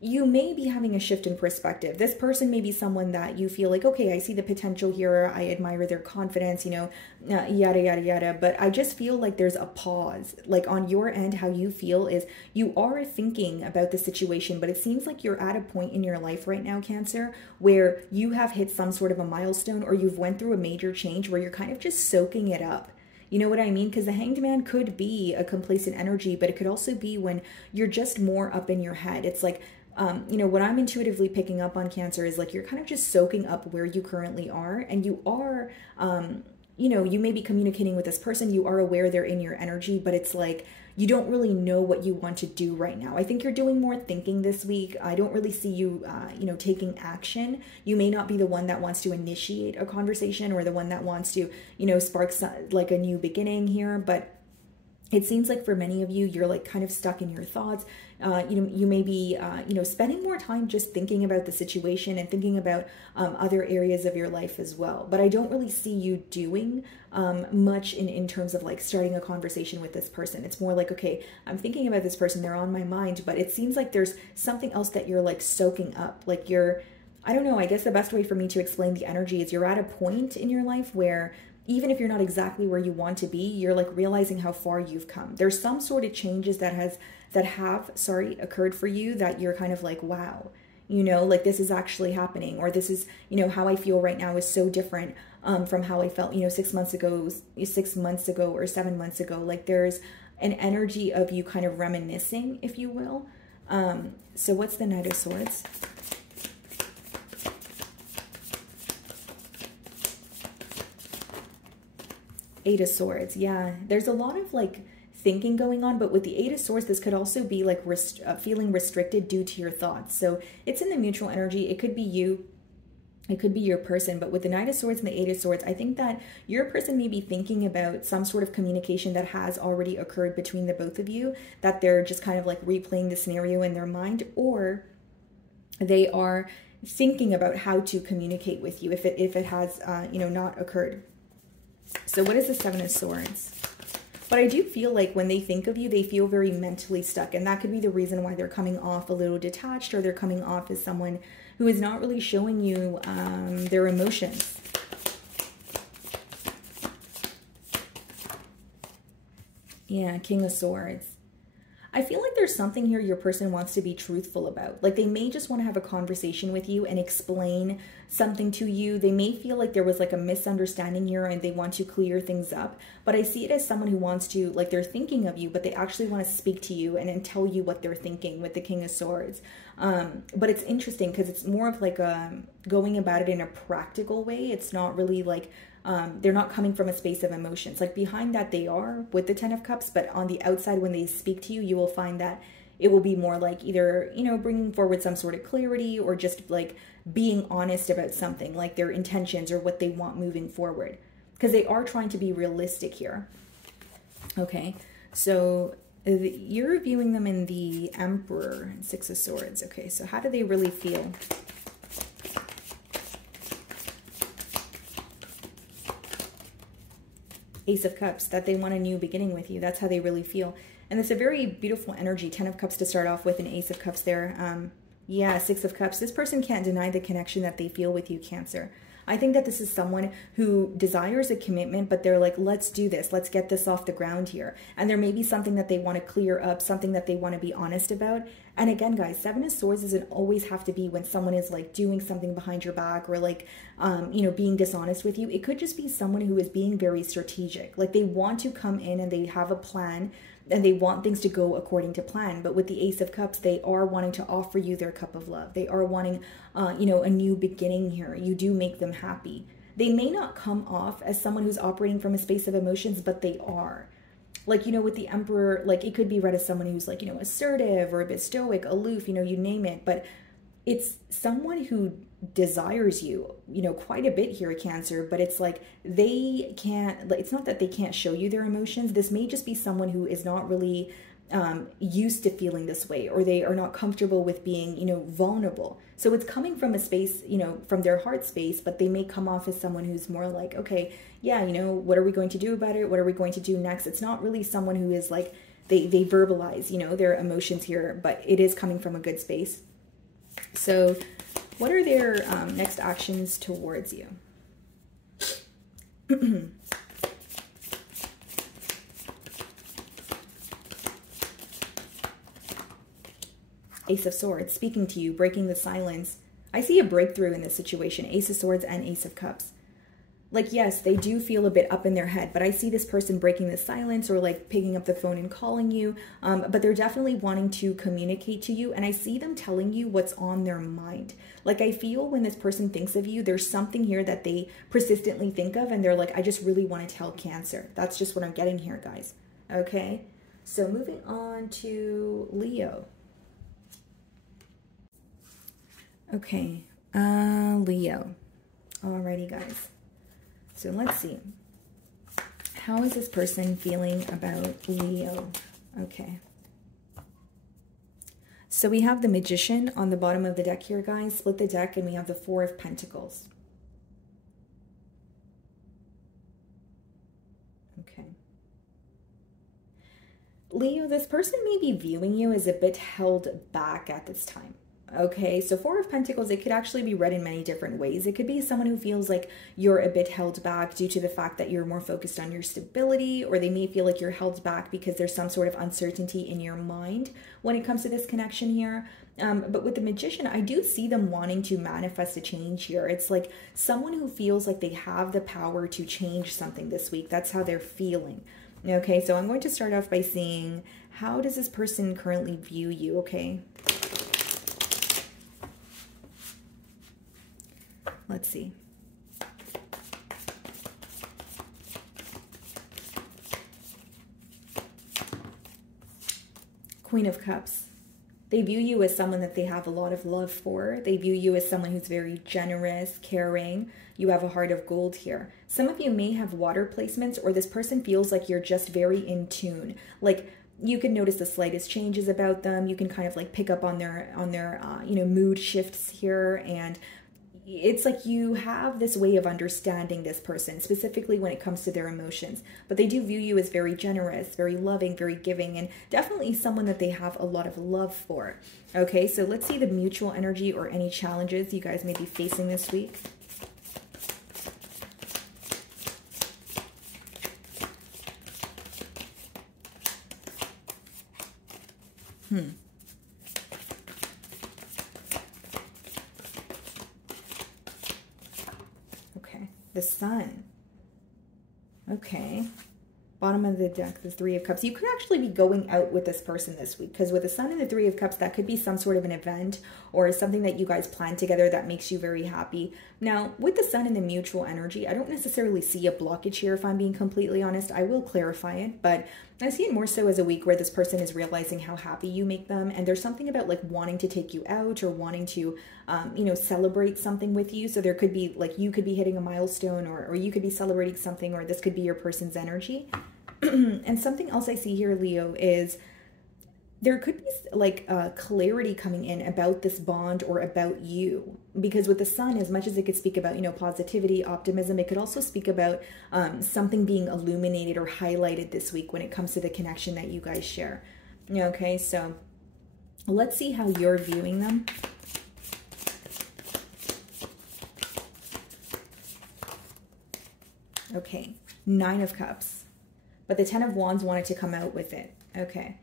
you may be having a shift in perspective. This person may be someone that you feel like, okay, I see the potential here. I admire their confidence, you know, yada, yada, yada. But I just feel like there's a pause. Like on your end, how you feel is you are thinking about the situation, but it seems like you're at a point in your life right now, Cancer, where you have hit some sort of a milestone or you've went through a major change where you're kind of just soaking it up. You know what I mean? Because the Hanged Man could be a complacent energy, but it could also be when you're just more up in your head. It's like, you know, what I'm intuitively picking up on, Cancer, is like you're kind of just soaking up where you currently are, and you are, you know, you may be communicating with this person, you are aware they're in your energy, but it's like you don't really know what you want to do right now. I think you're doing more thinking this week. I don't really see you, you know, taking action. You may not be the one that wants to initiate a conversation or the one that wants to, you know, spark like a new beginning here, but it seems like for many of you, you're like kind of stuck in your thoughts. You know, you may be, you know, spending more time just thinking about the situation and thinking about other areas of your life as well. But I don't really see you doing much in terms of like starting a conversation with this person. It's more like, okay, I'm thinking about this person, they're on my mind, but it seems like there's something else that you're like soaking up. Like you're, I don't know, I guess the best way for me to explain the energy is you're at a point in your life where even if you're not exactly where you want to be, you're like realizing how far you've come. There's some sort of changes that have occurred for you that you're kind of like, wow, you know, like this is actually happening, or this is, you know, how I feel right now is so different from how I felt, you know, 6 months ago or 7 months ago. Like there's an energy of you kind of reminiscing, if you will. So what's the Knight of Swords? Eight of Swords. Yeah, there's a lot of like thinking going on, but with the Eight of Swords, this could also be like feeling restricted due to your thoughts. So it's in the mutual energy. It could be you, it could be your person, but with the Knight of Swords and the Eight of Swords, I think that your person may be thinking about some sort of communication that has already occurred between the both of you, that they're just kind of like replaying the scenario in their mind, or they are thinking about how to communicate with you if it has, you know, not occurred. So what is the Seven of Swords? But I do feel like when they think of you, they feel very mentally stuck. And that could be the reason why they're coming off a little detached, or they're coming off as someone who is not really showing you their emotions. Yeah, King of Swords. I feel like there's something here your person wants to be truthful about. Like they may just want to have a conversation with you and explain something to you. They may feel like there was like a misunderstanding here and they want to clear things up. But I see it as someone who wants to, like they're thinking of you, but they actually want to speak to you and tell you what they're thinking with the King of Swords. But it's interesting because it's more of like going about it in a practical way. It's not really like, they're not coming from a space of emotions. Like behind that they are with the Ten of Cups, but on the outside when they speak to you, you will find that it will be more like either, you know, bringing forward some sort of clarity or just like being honest about something, like their intentions or what they want moving forward. Because they are trying to be realistic here. Okay, so you're viewing them in the Emperor, Six of Swords. Okay, so how do they really feel? Ace of Cups, that they want a new beginning with you. That's how they really feel. And it's a very beautiful energy. 10 of Cups to start off with, an Ace of Cups there. Yeah, Six of Cups. This person can't deny the connection that they feel with you, Cancer. I think that this is someone who desires a commitment, but they're like, let's do this. Let's get this off the ground here. And there may be something that they want to clear up, something that they want to be honest about. And again, guys, Seven of Swords doesn't always have to be when someone is like doing something behind your back or like, you know, being dishonest with you. It could just be someone who is being very strategic. Like they want to come in and they have a plan and they want things to go according to plan. But with the Ace of Cups, they are wanting to offer you their cup of love. They are wanting, you know, a new beginning here. You do make them happy. They may not come off as someone who's operating from a space of emotions, but they are. Like, you know, with the Emperor, like it could be read as someone who's like, you know, assertive or a bit stoic, aloof, you know, you name it. But it's someone who desires you, you know, quite a bit here, Cancer, but it's like they can't, it's not that they can't show you their emotions. This may just be someone who is not really used to feeling this way, or they are not comfortable with being, you know, vulnerable. So it's coming from a space, you know, from their heart space, but they may come off as someone who's more like, okay, yeah, you know, what are we going to do about it? What are we going to do next? It's not really someone who is like, they verbalize, you know, their emotions here, but it is coming from a good space. So what are their next actions towards you? Ace of Swords, speaking to you, breaking the silence. I see a breakthrough in this situation. Ace of Swords and Ace of Cups. Like, yes, they do feel a bit up in their head, but I see this person breaking the silence or like picking up the phone and calling you. But they're definitely wanting to communicate to you. And I see them telling you what's on their mind. Like, I feel when this person thinks of you, there's something here that they persistently think of. And they're like, I just really want to tell Cancer. That's just what I'm getting here, guys. Okay. So moving on to Leo. Okay, Leo. Alrighty, guys. So let's see. How is this person feeling about Leo? Okay. So we have the Magician on the bottom of the deck here, guys. Split the deck, and we have the Four of Pentacles. Okay. Leo, this person may be viewing you as a bit held back at this time. Okay, so Four of Pentacles, it could actually be read in many different ways. It could be someone who feels like you're a bit held back due to the fact that you're more focused on your stability, or they may feel like you're held back because there's some sort of uncertainty in your mind when it comes to this connection here. But with the Magician, I do see them wanting to manifest a change here. It's like someone who feels like they have the power to change something this week. That's how they're feeling. Okay, so I'm going to start off by seeing, how does this person currently view you? Okay. Let's see. Queen of Cups. They view you as someone that they have a lot of love for. They view you as someone who's very generous, caring. You have a heart of gold here. Some of you may have water placements, or this person feels like you're just very in tune. Like, you can notice the slightest changes about them. You can kind of like pick up on their you know, mood shifts here, and it's like you have this way of understanding this person, specifically when it comes to their emotions. But they do view you as very generous, very loving, very giving, and definitely someone that they have a lot of love for. Okay, so let's see the mutual energy or any challenges you guys may be facing this week. The Sun. Okay. Bottom of the deck, the Three of Cups. You could actually be going out with this person this week, because with the Sun and the Three of Cups, that could be some sort of an event or something that you guys plan together that makes you very happy. Now, with the Sun and the mutual energy, I don't necessarily see a blockage here, if I'm being completely honest. I will clarify it, but I see it more so as a week where this person is realizing how happy you make them, and there's something about like wanting to take you out or wanting to, you know, celebrate something with you. So there could be like, you could be hitting a milestone, or you could be celebrating something, or this could be your person's energy. And something else I see here, Leo, is there could be like clarity coming in about this bond or about you, because with the Sun, as much as it could speak about, you know, positivity, optimism, it could also speak about something being illuminated or highlighted this week when it comes to the connection that you guys share. Okay, so let's see how you're viewing them. Okay, Nine of Cups, but the Ten of Wands wanted to come out with it. Okay.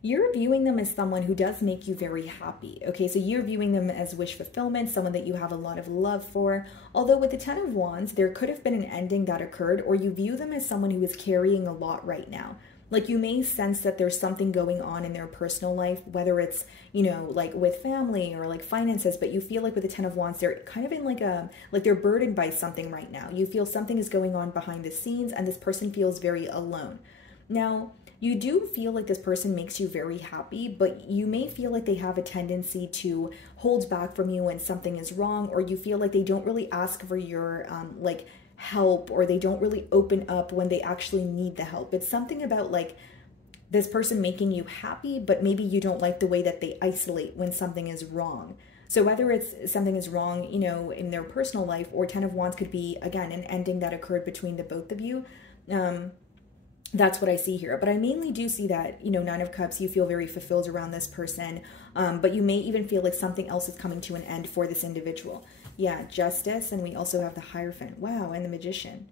You're viewing them as someone who does make you very happy. Okay, so you're viewing them as wish fulfillment, someone that you have a lot of love for. Although with the Ten of Wands, there could have been an ending that occurred, or you view them as someone who is carrying a lot right now. Like, you may sense that there's something going on in their personal life, whether it's, you know, like with family or like finances, but you feel like with the Ten of Wands, they're kind of in like they're burdened by something right now. You feel something is going on behind the scenes, and this person feels very alone. Now, you do feel like this person makes you very happy, but you may feel like they have a tendency to hold back from you when something is wrong, or you feel like they don't really ask for your like help, or they don't really open up when they actually need the help. It's something about like this person making you happy, but maybe you don't like the way that they isolate when something is wrong. So whether it's something is wrong, you know, in their personal life, or 10 of Wands could be, again, an ending that occurred between the both of you. That's what I see here. But I mainly do see that, you know, 9 of Cups, you feel very fulfilled around this person. But you may even feel like something else is coming to an end for this individual. Yeah, Justice. And we also have the Hierophant. Wow, and the Magician.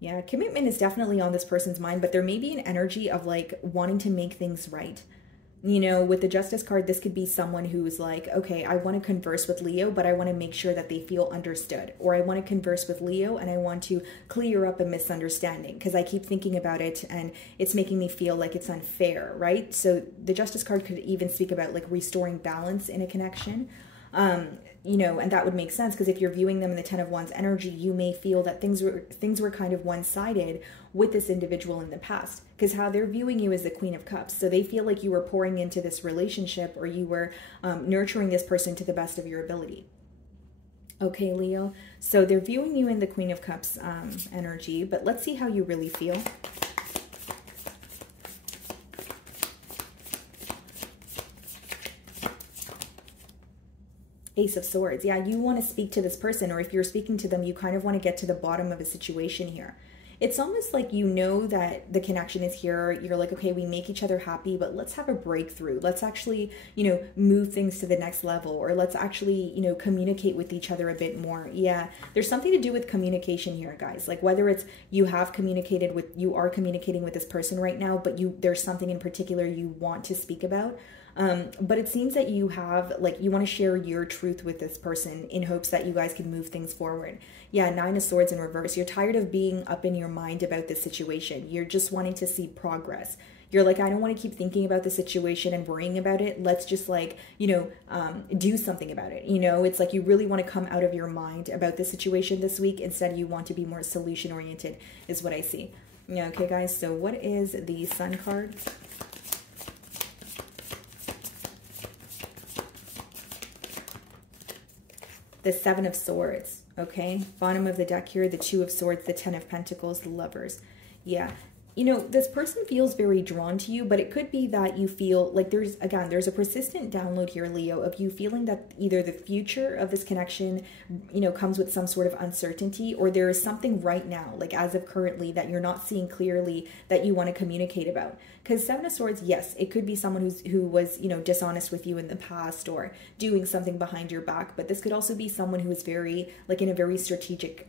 Yeah, commitment is definitely on this person's mind, but there may be an energy of like wanting to make things right. You know, with the Justice card, this could be someone who's like, okay, I want to converse with Leo, but I want to make sure that they feel understood. Or I want to converse with Leo and I want to clear up a misunderstanding because I keep thinking about it and it's making me feel like it's unfair, right? So the Justice card could even speak about like restoring balance in a connection. You know, and that would make sense because if you're viewing them in the 10 of Wands energy, you may feel that things were kind of one-sided with this individual in the past, because how they're viewing you is the Queen of Cups. So they feel like you were pouring into this relationship, or you were nurturing this person to the best of your ability. Okay, Leo. So they're viewing you in the Queen of Cups energy, but let's see how you really feel. Ace of Swords. Yeah, you want to speak to this person, or if you're speaking to them, you kind of want to get to the bottom of a situation here. It's almost like you know that the connection is here. You're like, okay, we make each other happy, but let's have a breakthrough. Let's actually, you know, move things to the next level, or let's actually, you know, communicate with each other a bit more. Yeah, there's something to do with communication here, guys. Like whether it's you are communicating with this person right now, but there's something in particular you want to speak about. But it seems that you have, like, you want to share your truth with this person in hopes that you guys can move things forward. Yeah, 9 of Swords in reverse. You're tired of being up in your mind about this situation. You're just wanting to see progress. You're like, I don't want to keep thinking about the situation and worrying about it. Let's just like, you know, do something about it. You know, it's like you really want to come out of your mind about the situation this week. Instead, you want to be more solution oriented is what I see. Yeah, okay, guys. So what is the Sun card? The 7 of Swords, okay? Bottom of the deck here, the 2 of Swords, the 10 of Pentacles, the Lovers. Yeah, you know, this person feels very drawn to you, but it could be that you feel like there's a persistent download here, Leo, of you feeling that either the future of this connection, you know, comes with some sort of uncertainty, or there is something right now, like as of currently, that you're not seeing clearly that you want to communicate about. Because 7 of Swords, yes, it could be someone who was, you know, dishonest with you in the past or doing something behind your back. But this could also be someone who is very, like, in a very strategic,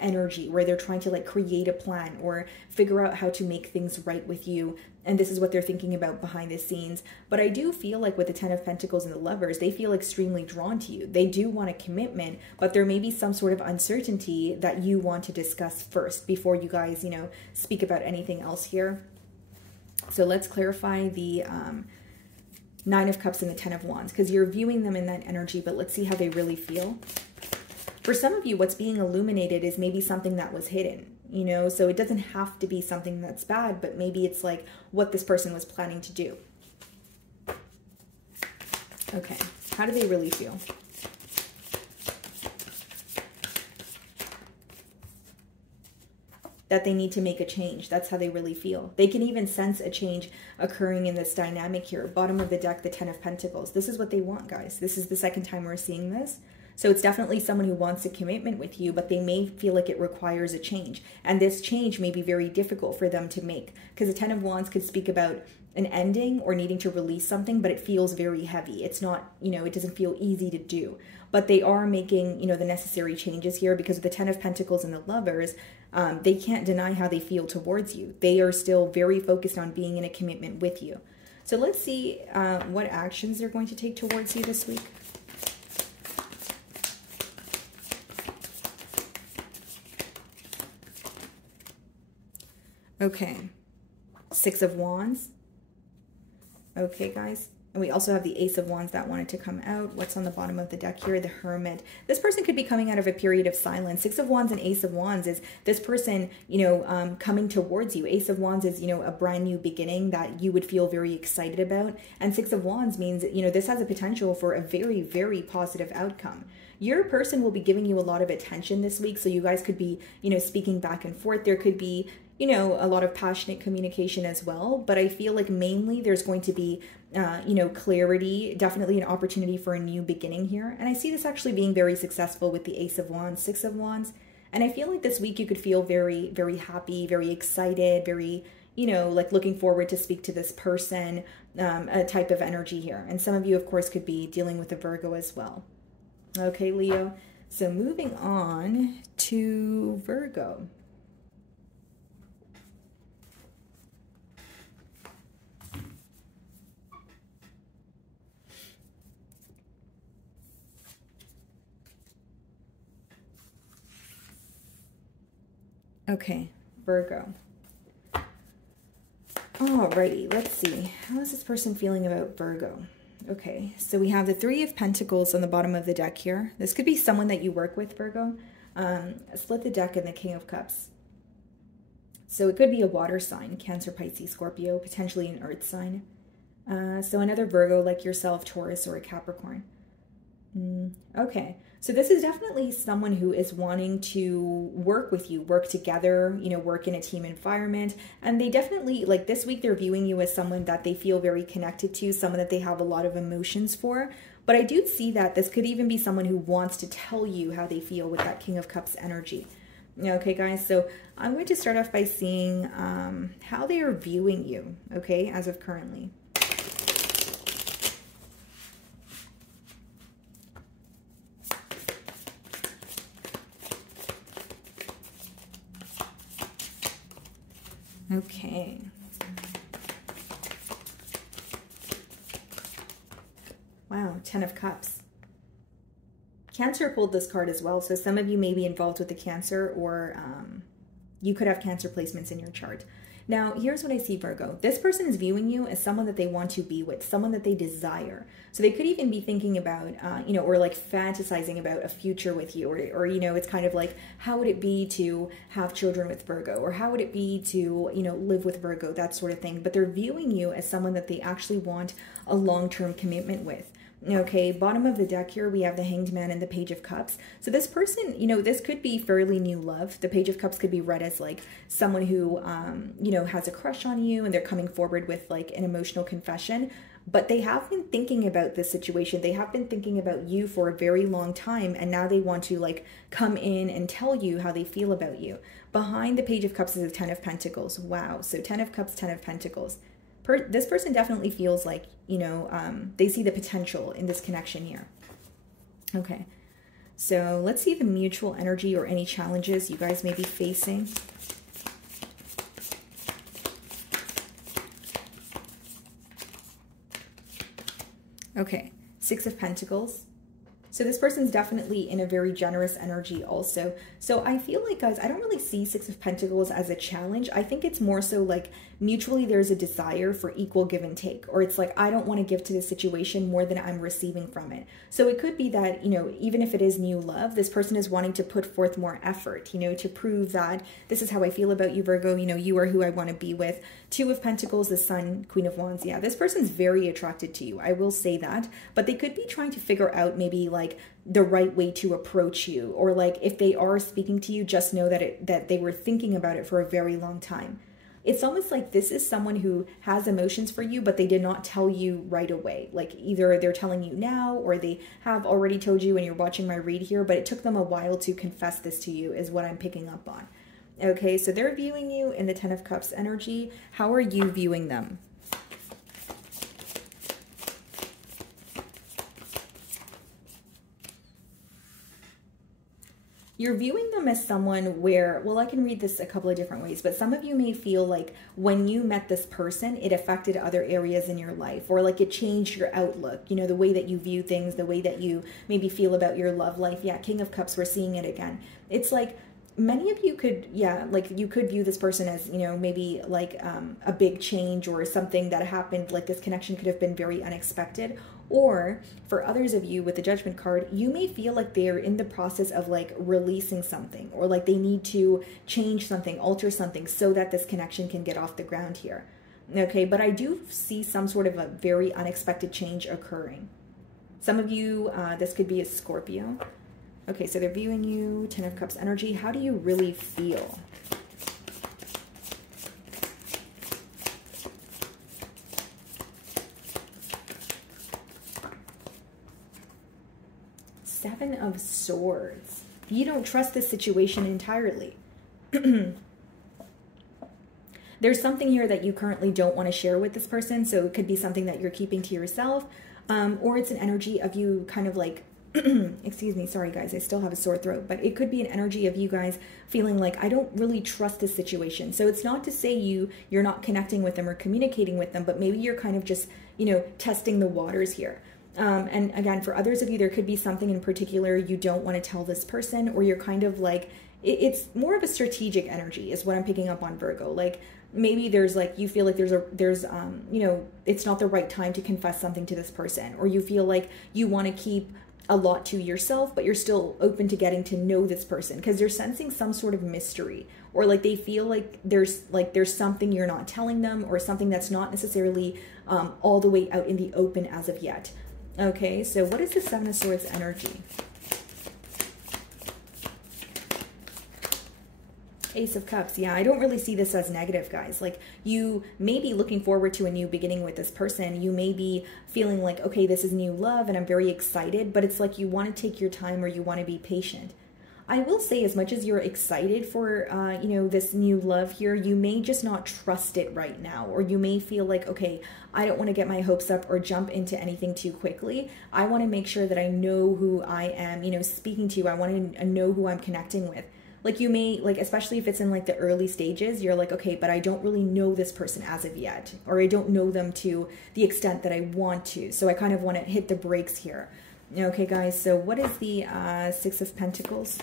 energy where they're trying to, like, create a plan or figure out how to make things right with you. And this is what they're thinking about behind the scenes. But I do feel like with the 10 of Pentacles and the Lovers, they feel extremely drawn to you. They do want a commitment, but there may be some sort of uncertainty that you want to discuss first before you guys, you know, speak about anything else here. So let's clarify the 9 of Cups and the 10 of Wands, because you're viewing them in that energy, but let's see how they really feel. For some of you, what's being illuminated is maybe something that was hidden, you know, so it doesn't have to be something that's bad, but maybe it's like what this person was planning to do. Okay, how do they really feel? That they need to make a change. That's how they really feel. They can even sense a change occurring in this dynamic here. Bottom of the deck, the 10 of Pentacles. This is what they want, guys. This is the second time we're seeing this. So it's definitely someone who wants a commitment with you, but they may feel like it requires a change. And this change may be very difficult for them to make, because the 10 of Wands could speak about an ending or needing to release something, but it feels very heavy. It's not, you know, it doesn't feel easy to do. But they are making, you know, the necessary changes here, because of the 10 of Pentacles and the Lovers, they can't deny how they feel towards you. They are still very focused on being in a commitment with you. So let's see what actions they're going to take towards you this week. Okay, 6 of Wands. Okay, guys. And we also have the Ace of Wands that wanted to come out. What's on the bottom of the deck here? The Hermit. This person could be coming out of a period of silence. 6 of Wands and Ace of Wands is this person, you know, coming towards you. Ace of Wands is, you know, a brand new beginning that you would feel very excited about. And 6 of Wands means, you know, this has a potential for a very, very positive outcome. Your person will be giving you a lot of attention this week. So you guys could be, you know, speaking back and forth. There could be you know, a lot of passionate communication as well. But I feel like mainly there's going to be, you know, clarity, definitely an opportunity for a new beginning here. And I see this actually being very successful with the Ace of Wands, Six of Wands. And I feel like this week you could feel very, very happy, very excited, very, you know, like looking forward to speak to this person, a type of energy here. And some of you, of course, could be dealing with a Virgo as well. Okay, Leo. So moving on to Virgo. Okay, Virgo. Alrighty, let's see. How is this person feeling about Virgo? Okay, so we have the Three of Pentacles on the bottom of the deck here. This could be someone that you work with, Virgo. Split the deck and the King of Cups. So it could be a water sign, Cancer, Pisces, Scorpio, potentially an earth sign. So another Virgo like yourself, Taurus, or a Capricorn. Okay, so this is definitely someone who is wanting to work with you, work together, you know, work in a team environment. And they definitely, like this week, they're viewing you as someone that they feel very connected to, someone that they have a lot of emotions for. But I do see that this could even be someone who wants to tell you how they feel with that King of Cups energy. Okay, guys, so I'm going to start off by seeing how they are viewing you, okay, as of currently. Okay. Wow, Ten of Cups. Cancer pulled this card as well, so some of you may be involved with the Cancer, or you could have Cancer placements in your chart. Now, here's what I see, Virgo. This person is viewing you as someone that they want to be with, someone that they desire. So they could even be thinking about, you know, or like fantasizing about a future with you, or, you know, it's kind of like, how would it be to have children with Virgo? Or how would it be to, you know, live with Virgo, that sort of thing. But they're viewing you as someone that they actually want a long-term commitment with. Okay, bottom of the deck here, we have the Hanged Man and the Page of Cups. So this person, you know, this could be fairly new love. The Page of Cups could be read as like someone who, you know, has a crush on you and they're coming forward with like an emotional confession. But they have been thinking about this situation. They have been thinking about you for a very long time. And now they want to like come in and tell you how they feel about you. Behind the Page of Cups is a Ten of Pentacles. Wow. So Ten of Cups, Ten of Pentacles. This person definitely feels like, you know, they see the potential in this connection here. Okay, so let's see the mutual energy or any challenges you guys may be facing. Okay, Six of Pentacles. So this person's definitely in a very generous energy also. So I feel like, guys, I don't really see Six of Pentacles as a challenge. I think it's more so like mutually there's a desire for equal give and take. Or it's like, I don't want to give to this situation more than I'm receiving from it. So it could be that, you know, even if it is new love, this person is wanting to put forth more effort, you know, to prove that this is how I feel about you, Virgo. You know, you are who I want to be with. Two of Pentacles, the Sun, Queen of Wands. Yeah, this person's very attracted to you. I will say that. But they could be trying to figure out maybe like the right way to approach you, or like if they are speaking to you, just know that they were thinking about it for a very long time. It's almost like this is someone who has emotions for you, but they did not tell you right away. Like either they're telling you now, or they have already told you and you're watching my read here, but it took them a while to confess this to you is what I'm picking up on. Okay, so they're viewing you in the Ten of Cups energy. How are you viewing them? You're viewing them as someone where, well, I can read this a couple of different ways, but some of you may feel like when you met this person, it affected other areas in your life, or like it changed your outlook, you know, the way that you view things, the way that you maybe feel about your love life. Yeah, King of Cups, we're seeing it again. It's like many of you could, yeah, like you could view this person as, you know, maybe like a big change or something that happened, like this connection could have been very unexpected. Or for others of you with the Judgment card, you may feel like they're in the process of like releasing something, or like they need to change something, alter something so that this connection can get off the ground here. Okay, but I do see some sort of a very unexpected change occurring. Some of you, this could be a Scorpio. Okay, so they're viewing you, Ten of Cups energy. How do you really feel? Seven of Swords. You don't trust this situation entirely. There's something here that you currently don't want to share with this person. So it could be something that you're keeping to yourself. Or it's an energy of you kind of like, excuse me, sorry guys, I still have a sore throat, but it could be an energy of you guys feeling like, I don't really trust this situation. So it's not to say you're not connecting with them or communicating with them, but maybe you're kind of just, you know, testing the waters here. And again, for others of you, there could be something in particular you don't want to tell this person, or you're kind of like, it's more of a strategic energy is what I'm picking up on, Virgo. Like maybe there's like, you feel like there's you know, it's not the right time to confess something to this person, or you feel like you want to keep a lot to yourself, but you're still open to getting to know this person because they're sensing some sort of mystery, or like they feel like there's something you're not telling them, or something that's not necessarily all the way out in the open as of yet. Okay, so what is the Seven of Swords energy? Ace of Cups. Yeah, I don't really see this as negative, guys. Like, you may be looking forward to a new beginning with this person. You may be feeling like, okay, this is new love and I'm very excited, but it's like you want to take your time, or you want to be patient. I will say, as much as you're excited for, you know, this new love here, you may just not trust it right now, or you may feel like, okay, I don't want to get my hopes up or jump into anything too quickly. I want to make sure that I know who I am, you know, speaking to. I want to know who I'm connecting with. Like you may, like, especially if it's in like the early stages, you're like, okay, but I don't really know this person as of yet, or I don't know them to the extent that I want to. So I kind of want to hit the brakes here. Okay, guys, so what is the Six of Pentacles?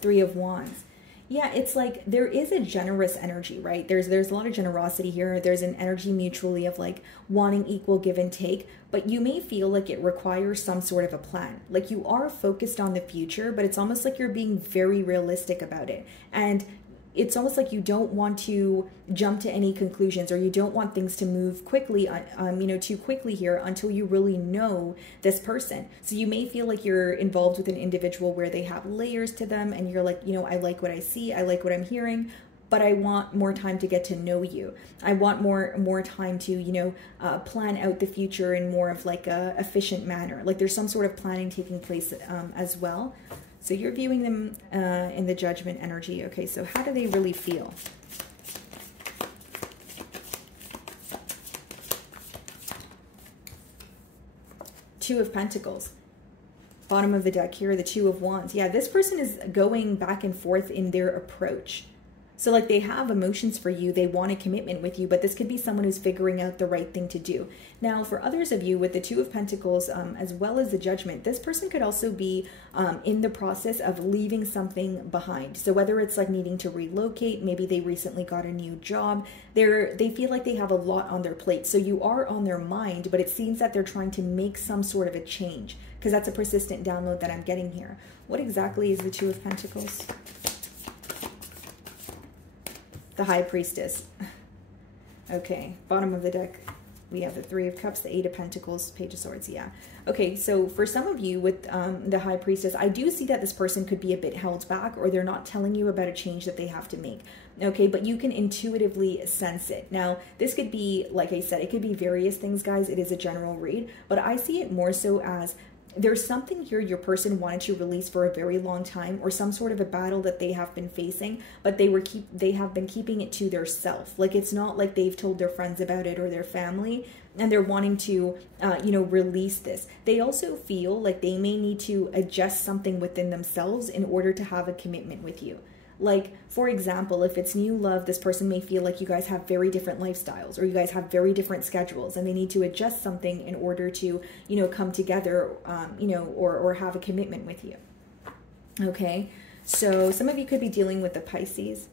Three of Wands. Yeah, it's like there is a generous energy, right? There's a lot of generosity here. There's an energy mutually of like wanting equal give and take, but you may feel like it requires some sort of a plan. Like you are focused on the future, but it's almost like you're being very realistic about it. And it's almost like you don't want to jump to any conclusions, or you don't want things to move quickly, you know, too quickly here until you really know this person. So you may feel like you're involved with an individual where they have layers to them, and you're like, you know, I like what I see, I like what I'm hearing, but I want more time to get to know you. I want more time to, you know, plan out the future in more of like a efficient manner. Like there's some sort of planning taking place as well. So you're viewing them in the Judgment energy. Okay, so how do they really feel? Two of Pentacles. Bottom of the deck here, the Two of Wands. Yeah, this person is going back and forth in their approach. So like they have emotions for you, they want a commitment with you, but this could be someone who's figuring out the right thing to do. Now, for others of you with the Two of Pentacles, as well as the Judgment, this person could also be in the process of leaving something behind. So whether it's like needing to relocate, maybe they recently got a new job, they feel like they have a lot on their plate. So you are on their mind, but it seems that they're trying to make some sort of a change, because that's a persistent download that I'm getting here. What exactly is the Two of Pentacles? The High Priestess. Okay, bottom of the deck, we have the Three of Cups, the Eight of Pentacles, Page of Swords. Yeah. Okay, so for some of you with the High Priestess, I do see that this person could be a bit held back, or they're not telling you about a change that they have to make. Okay, but you can intuitively sense it. Now, this could be, like I said, it could be various things, guys. It is a general read, but I see it more so as there's something here your person wanted to release for a very long time, or some sort of a battle that they have been facing, but they have been keeping it to their self. Like it's not like they've told their friends about it or their family, and they're wanting to, you know, release this. They also feel like they may need to adjust something within themselves in order to have a commitment with you. Like, for example, if it's new love, this person may feel like you guys have very different lifestyles, or you guys have very different schedules, and they need to adjust something in order to, you know, come together, you know, or have a commitment with you. Okay, so some of you could be dealing with the Pisces.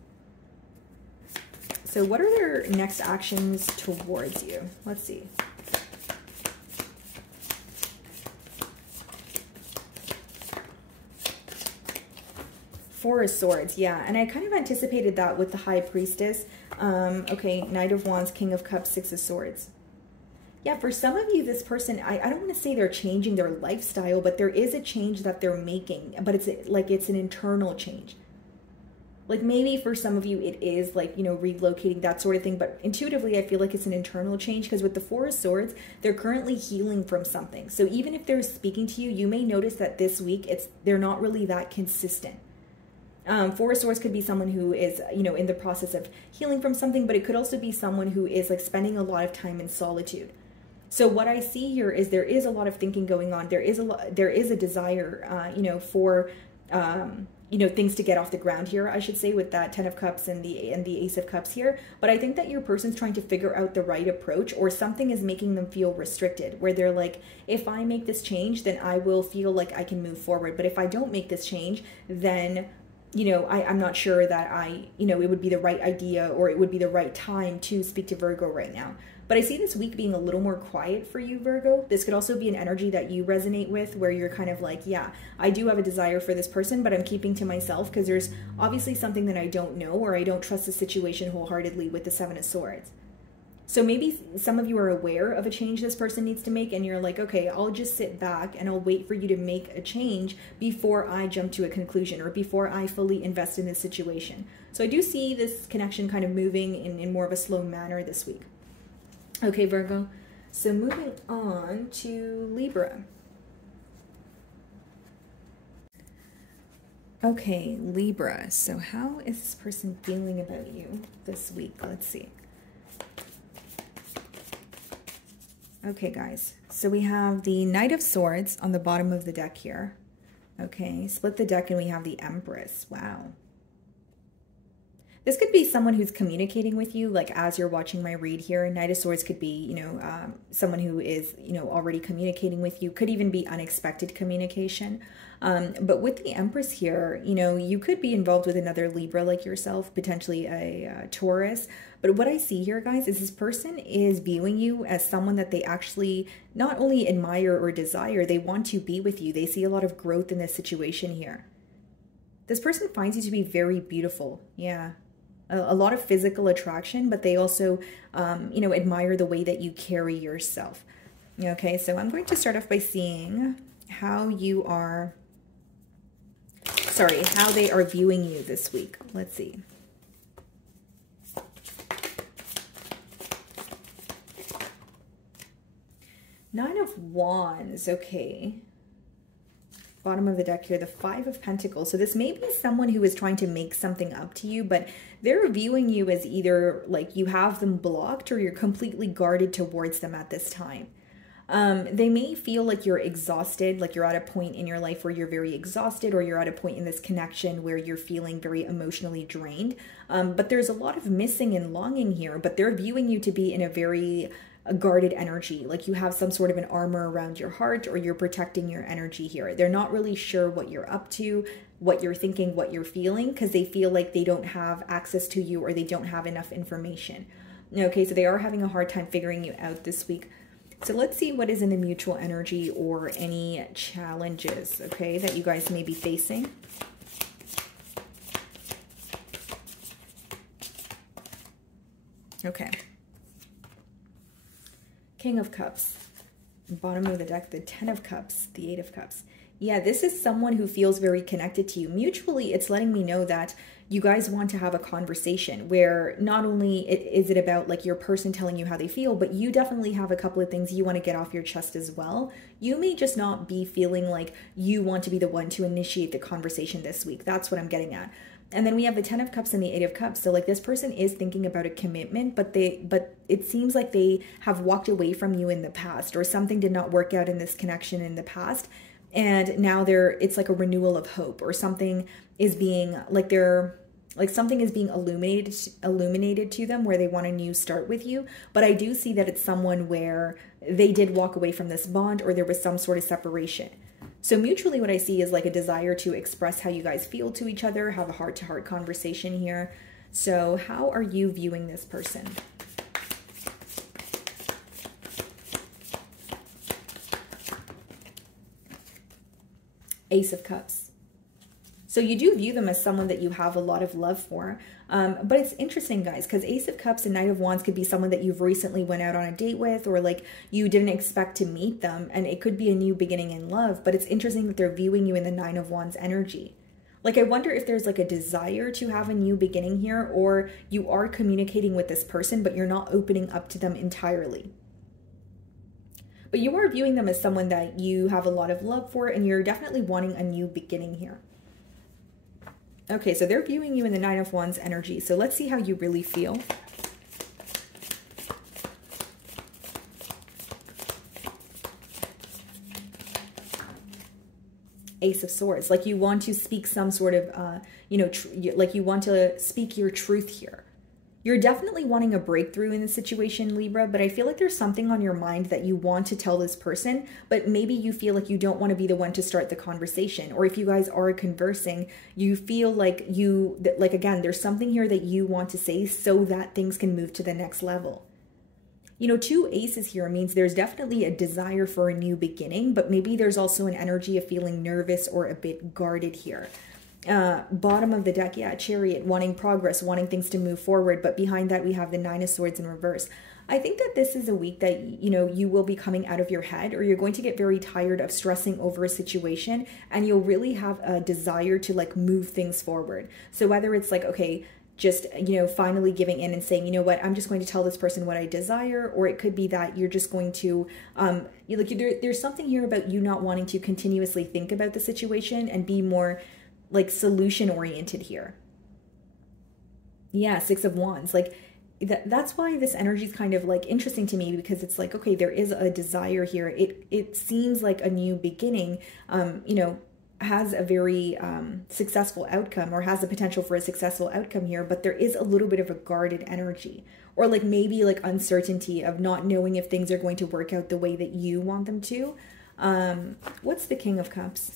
So what are their next actions towards you? Let's see. Four of Swords, yeah, and I kind of anticipated that with the High Priestess. Okay, Knight of Wands, King of Cups, Six of Swords. Yeah, for some of you, this person, I don't want to say they're changing their lifestyle, but there is a change that they're making, but it's like it's an internal change. Like maybe for some of you, it is like, you know, relocating, that sort of thing. But intuitively, I feel like it's an internal change because with the Four of Swords, they're currently healing from something. So even if they're speaking to you, you may notice that this week, they're not really that consistent. Four of Swords could be someone who is, you know, in the process of healing from something, but it could also be someone who is like spending a lot of time in solitude. So what I see here is there is a lot of thinking going on. There is a desire, you know, for, you know, things to get off the ground here, I should say, with that Ten of Cups and the Ace of Cups here. But I think that your person's trying to figure out the right approach, or something is making them feel restricted, where they're like, if I make this change, then I will feel like I can move forward. But if I don't make this change, then, you know, I'm not sure that you know, it would be the right idea or it would be the right time to speak to Virgo right now. But I see this week being a little more quiet for you, Virgo. This could also be an energy that you resonate with, where you're kind of like, yeah, I do have a desire for this person, but I'm keeping to myself because there's obviously something that I don't know, or I don't trust the situation wholeheartedly with the Seven of Swords. So maybe some of you are aware of a change this person needs to make, and you're like, okay, I'll just sit back and I'll wait for you to make a change before I jump to a conclusion or before I fully invest in this situation. So I do see this connection kind of moving in more of a slow manner this week. Okay, Virgo, so moving on to Libra. Okay, Libra, so how is this person feeling about you this week? Let's see. Okay, guys, so we have the Knight of Swords on the bottom of the deck here. Okay, split the deck and we have the Empress. Wow. This could be someone who's communicating with you, like as you're watching my read here. Knight of Swords could be, you know, someone who is, you know, already communicating with you. Could even be unexpected communication. But with the Empress here, you know, you could be involved with another Libra like yourself, potentially a Taurus. But what I see here, guys, is this person is viewing you as someone that they actually not only admire or desire, they want to be with you. They see a lot of growth in this situation here. This person finds you to be very beautiful. Yeah. A lot of physical attraction, but they also, you know, admire the way that you carry yourself. Okay, so I'm going to start off by seeing how you are, sorry, how they are viewing you this week. Let's see. Nine of Wands, okay. Bottom of the deck here, the Five of Pentacles. So this may be someone who is trying to make something up to you, but they're viewing you as either like you have them blocked or you're completely guarded towards them at this time. They may feel like you're exhausted, like you're at a point in your life where you're very exhausted, or you're at a point in this connection where you're feeling very emotionally drained. But there's a lot of missing and longing here, but they're viewing you to be in a very guarded energy, like you have some sort of an armor around your heart, or you're protecting your energy here. They're not really sure what you're up to, what you're thinking, what you're feeling, because they feel like they don't have access to you or they don't have enough information. Okay, so they are having a hard time figuring you out this week. So let's see what is in the mutual energy or any challenges, okay, that you guys may be facing. Okay. King of Cups, bottom of the deck, the Ten of Cups, the Eight of Cups. Yeah, this is someone who feels very connected to you. Mutually, it's letting me know that you guys want to have a conversation where not only is it about like your person telling you how they feel, but you definitely have a couple of things you want to get off your chest as well. You may just not be feeling like you want to be the one to initiate the conversation this week. That's what I'm getting at. And then we have the Ten of Cups and the Eight of Cups. So like this person is thinking about a commitment, but it seems like they have walked away from you in the past, or something did not work out in this connection in the past. And now it's like a renewal of hope, or something is being something is being illuminated to them where they want a new start with you. But I do see that it's someone where they did walk away from this bond, or there was some sort of separation. So mutually what I see is like a desire to express how you guys feel to each other, have a heart-to-heart conversation here. So how are you viewing this person? Ace of Cups. So you do view them as someone that you have a lot of love for. But it's interesting, guys, because Ace of Cups and Knight of Wands could be someone that you've recently went out on a date with, or like you didn't expect to meet them, and it could be a new beginning in love. But it's interesting that they're viewing you in the Nine of Wands energy. Like, I wonder if there's like a desire to have a new beginning here, or you are communicating with this person, but you're not opening up to them entirely. But you are viewing them as someone that you have a lot of love for, and you're definitely wanting a new beginning here. Okay, so they're viewing you in the Nine of Wands energy. So let's see how you really feel. Ace of Swords, like you want to speak some sort of, like you want to speak your truth here. You're definitely wanting a breakthrough in this situation, Libra, but I feel like there's something on your mind that you want to tell this person, but maybe you feel like you don't want to be the one to start the conversation. Or if you guys are conversing, you feel like again, there's something here that you want to say so that things can move to the next level. You know, 2 aces here means there's definitely a desire for a new beginning, but maybe there's also an energy of feeling nervous or a bit guarded here. Bottom of the deck, yeah, Chariot, wanting progress, wanting things to move forward, but behind that we have the Nine of Swords in reverse. I think that this is a week that, you know, you will be coming out of your head, or you're going to get very tired of stressing over a situation, and you'll really have a desire to like move things forward. So whether it's like, okay, just, you know, finally giving in and saying, you know what, I'm just going to tell this person what I desire, or it could be that you're just going to, there's something here about you not wanting to continuously think about the situation and be more like solution oriented here. Yeah, 6 of Wands, like that's why this energy is kind of like interesting to me, because it's like, okay, there is a desire here. It seems like a new beginning, you know, has a very successful outcome, or has the potential for a successful outcome here, but there is a little bit of a guarded energy, or like maybe like uncertainty of not knowing if things are going to work out the way that you want them to. What's the King of Cups?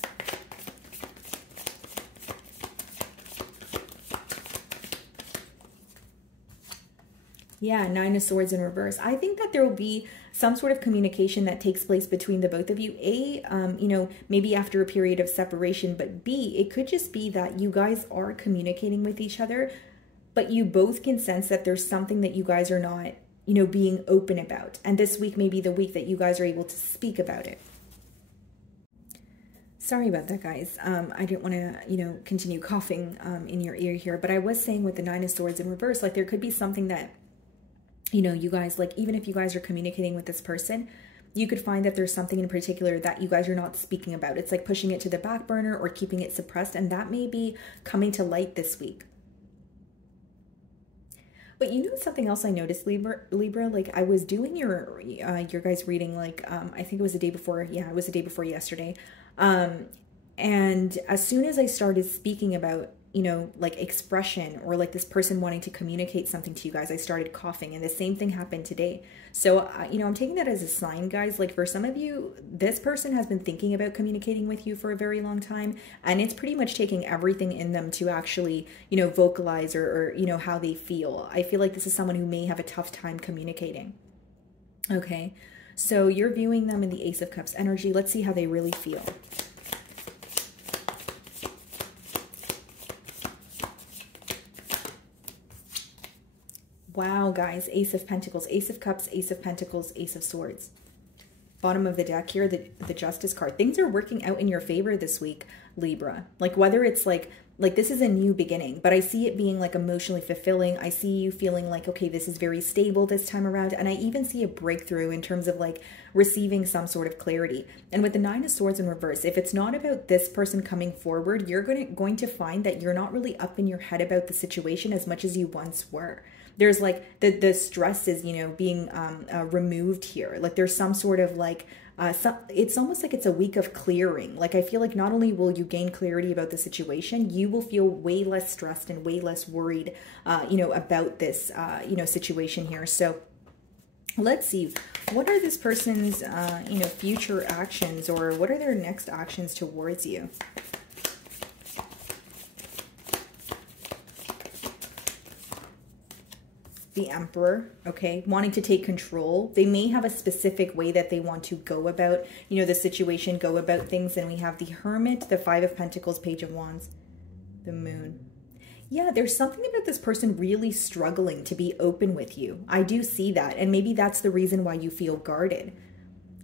Yeah, Nine of Swords in reverse. I think that there will be some sort of communication that takes place between the both of you. A, you know, maybe after a period of separation, but B, it could just be that you guys are communicating with each other, but you both can sense that there's something that you guys are not, you know, being open about. And this week may be the week that you guys are able to speak about it. Sorry about that, guys. I didn't want to, you know, continue coughing in your ear here, but I was saying with the Nine of Swords in reverse, like there could be something that, you know, you guys, like, even if you guys are communicating with this person, you could find that there's something in particular that you guys are not speaking about. It's like pushing it to the back burner or keeping it suppressed, and that may be coming to light this week. But you know something else I noticed, Libra, like I was doing your guys' reading, like, I think it was the day before, yeah, it was the day before yesterday. And as soon as I started speaking about, you know, like expression, or like this person wanting to communicate something to you guys, I started coughing, and the same thing happened today. So, you know, I'm taking that as a sign, guys. Like for some of you, this person has been thinking about communicating with you for a very long time, and it's pretty much taking everything in them to actually, you know, vocalize or you know, how they feel. I feel like this is someone who may have a tough time communicating. Okay, so you're viewing them in the Ace of Cups energy. Let's see how they really feel. Wow, guys, Ace of Pentacles, Ace of Cups, Ace of Pentacles, Ace of Swords. Bottom of the deck here, the Justice card. Things are working out in your favor this week, Libra. Like whether it's like this is a new beginning, but I see it being like emotionally fulfilling. I see you feeling like, okay, this is very stable this time around. And I even see a breakthrough in terms of like receiving some sort of clarity. And with the Nine of Swords in reverse, if it's not about this person coming forward, you're going to find that you're not really up in your head about the situation as much as you once were. There's like the stress is, you know, being removed here. Like there's some sort of like, it's almost like it's a week of clearing. Like I feel like not only will you gain clarity about the situation, you will feel way less stressed and way less worried, you know, about this, you know, situation here. So let's see, what are this person's, you know, future actions, or what are their next actions towards you? The Emperor, okay, wanting to take control. They may have a specific way that they want to go about, you know, the situation, go about things. And we have the Hermit, the Five of Pentacles, Page of Wands, the Moon. Yeah, there's something about this person really struggling to be open with you. I do see that. And maybe that's the reason why you feel guarded.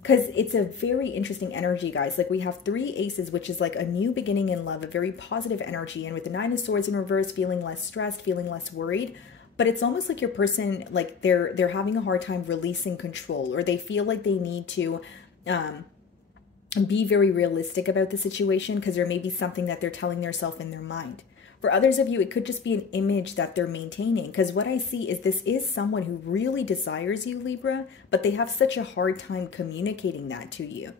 because it's a very interesting energy, guys. Like we have 3 aces, which is like a new beginning in love, a very positive energy. And with the 9 of swords in reverse, feeling less stressed, feeling less worried. But it's almost like your person, like they're having a hard time releasing control, or they feel like they need to be very realistic about the situation because there may be something that they're telling themselves in their mind. For others of you, it could just be an image that they're maintaining, because what I see is this is someone who really desires you, Libra, but they have such a hard time communicating that to you.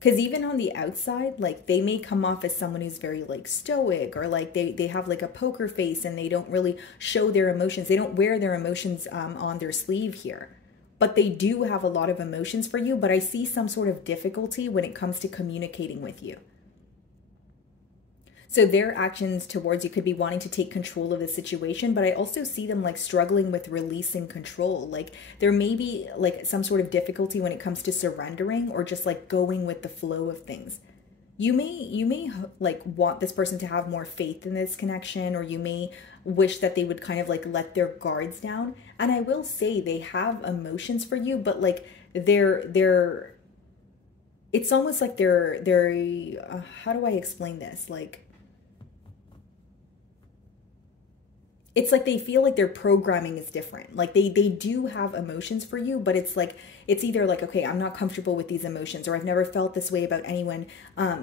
Because even on the outside, like they may come off as someone who's very like stoic, or like they have like a poker face and they don't really show their emotions. They don't wear their emotions on their sleeve here. But they do have a lot of emotions for you, but I see some sort of difficulty when it comes to communicating with you. So their actions towards you could be wanting to take control of the situation, but I also see them like struggling with releasing control. Like there may be like some sort of difficulty when it comes to surrendering, or just like going with the flow of things. You may like want this person to have more faith in this connection, or you may wish that they would kind of like let their guards down. And I will say they have emotions for you, but like they're it's almost like they're how do I explain this? Like, it's like they feel like their programming is different. Like they do have emotions for you, but it's like, it's either like, okay, I'm not comfortable with these emotions, or I've never felt this way about anyone,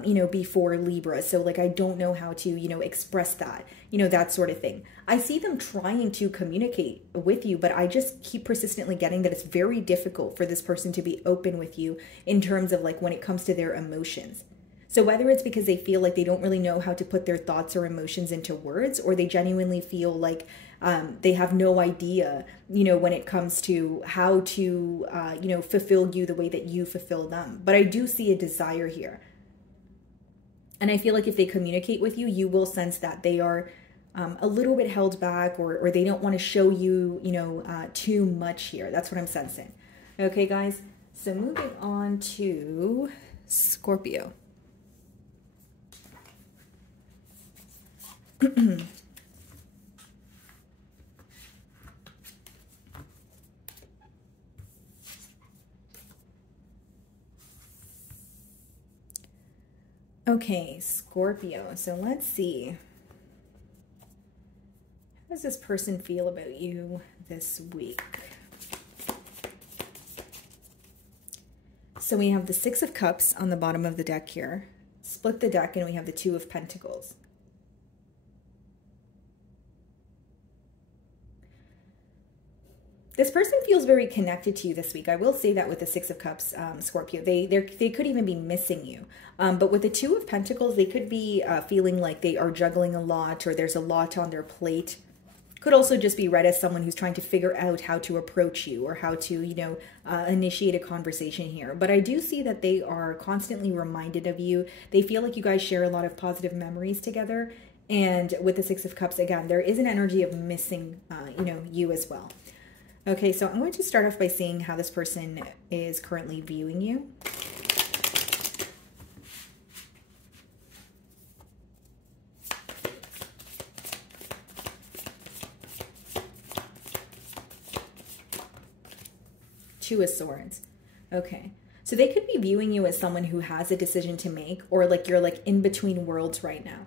you know, before Libra. So like, I don't know how to, you know, express that, you know, that sort of thing. I see them trying to communicate with you, but I just keep persistently getting that it's very difficult for this person to be open with you in terms of like when it comes to their emotions. So whether it's because they feel like they don't really know how to put their thoughts or emotions into words, or they genuinely feel like they have no idea, you know, when it comes to how to, you know, fulfill you the way that you fulfill them. But I do see a desire here. And I feel like if they communicate with you, you will sense that they are a little bit held back, or they don't want to show you, you know, too much here. That's what I'm sensing. Okay, guys. So moving on to Scorpio. Okay, Scorpio. So let's see. How does this person feel about you this week? So we have the 6 of Cups on the bottom of the deck here. Split the deck and we have the 2 of Pentacles. This person feels very connected to you this week. I will say that with the 6 of Cups, Scorpio, they could even be missing you. But with the 2 of Pentacles, they could be feeling like they are juggling a lot, or there's a lot on their plate. Could also just be read as someone who's trying to figure out how to approach you, or how to, you know, initiate a conversation here. But I do see that they are constantly reminded of you. They feel like you guys share a lot of positive memories together. And with the 6 of Cups, again, there is an energy of missing, you know, you as well. Okay, so I'm going to start off by seeing how this person is currently viewing you. Two of Swords. Okay, so they could be viewing you as someone who has a decision to make, or like you're like in between worlds right now.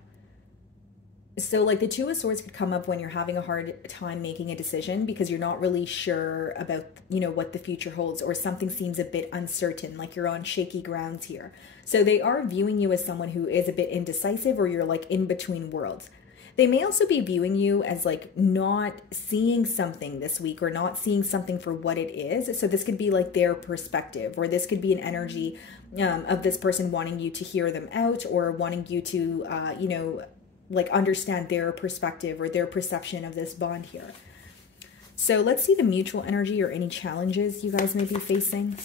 So like the 2 of Swords could come up when you're having a hard time making a decision because you're not really sure about, you know, what the future holds, or something seems a bit uncertain, like you're on shaky grounds here. So they are viewing you as someone who is a bit indecisive, or you're like in between worlds. They may also be viewing you as like not seeing something this week, or not seeing something for what it is. So this could be like their perspective, or this could be an energy of this person wanting you to hear them out, or wanting you to, you know, like understand their perspective or their perception of this bond here. So let's see the mutual energy, or any challenges you guys may be facing.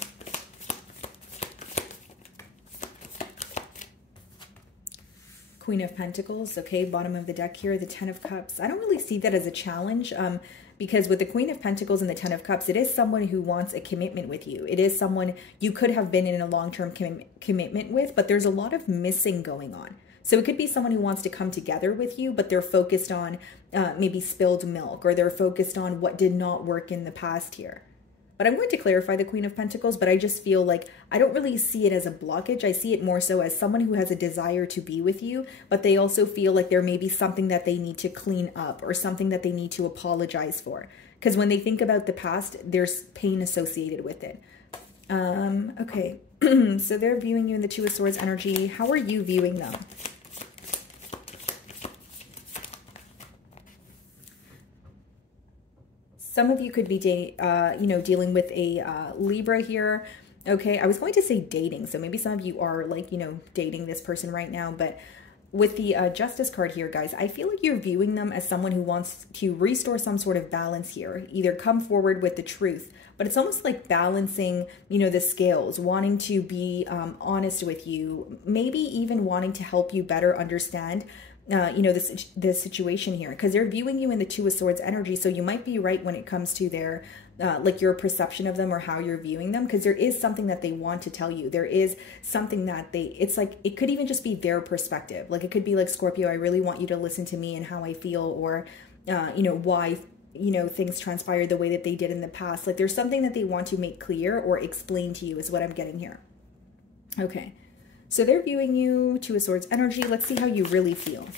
Queen of Pentacles. Okay, bottom of the deck here, the 10 of Cups. I don't really see that as a challenge, because with the Queen of Pentacles and the 10 of Cups, it is someone who wants a commitment with you. It is someone you could have been in a long-term commitment with, but there's a lot of missing going on. So it could be someone who wants to come together with you, but they're focused on maybe spilled milk, or they're focused on what did not work in the past here. But I'm going to clarify the Queen of Pentacles, but I just feel like I don't really see it as a blockage. I see it more so as someone who has a desire to be with you, but they also feel like there may be something that they need to clean up or something that they need to apologize for. Because when they think about the past, there's pain associated with it. Okay, so they're viewing you in the Two of Swords energy. How are you viewing them? Some of you could be, dealing with a Libra here. Okay, I was going to say dating, so maybe some of you are like, dating this person right now, but with the Justice card here, guys, I feel like you're viewing them as someone who wants to restore some sort of balance here, either come forward with the truth, but it's almost like balancing, the scales, wanting to be honest with you, maybe even wanting to help you better understand this situation here, because they're viewing you in the Two of Swords energy. So you might be right when it comes to their like your perception of them or how you're viewing them, because there is something that they want to tell you. There is something that it's like, it could even just be their perspective. Like it could be like, Scorpio, I really want you to listen to me and how I feel, or why things transpired the way that they did in the past. Like there's something that they want to make clear or explain to you is what I'm getting here. Okay. So they're viewing you, Two of Swords energy. Let's see how you really feel.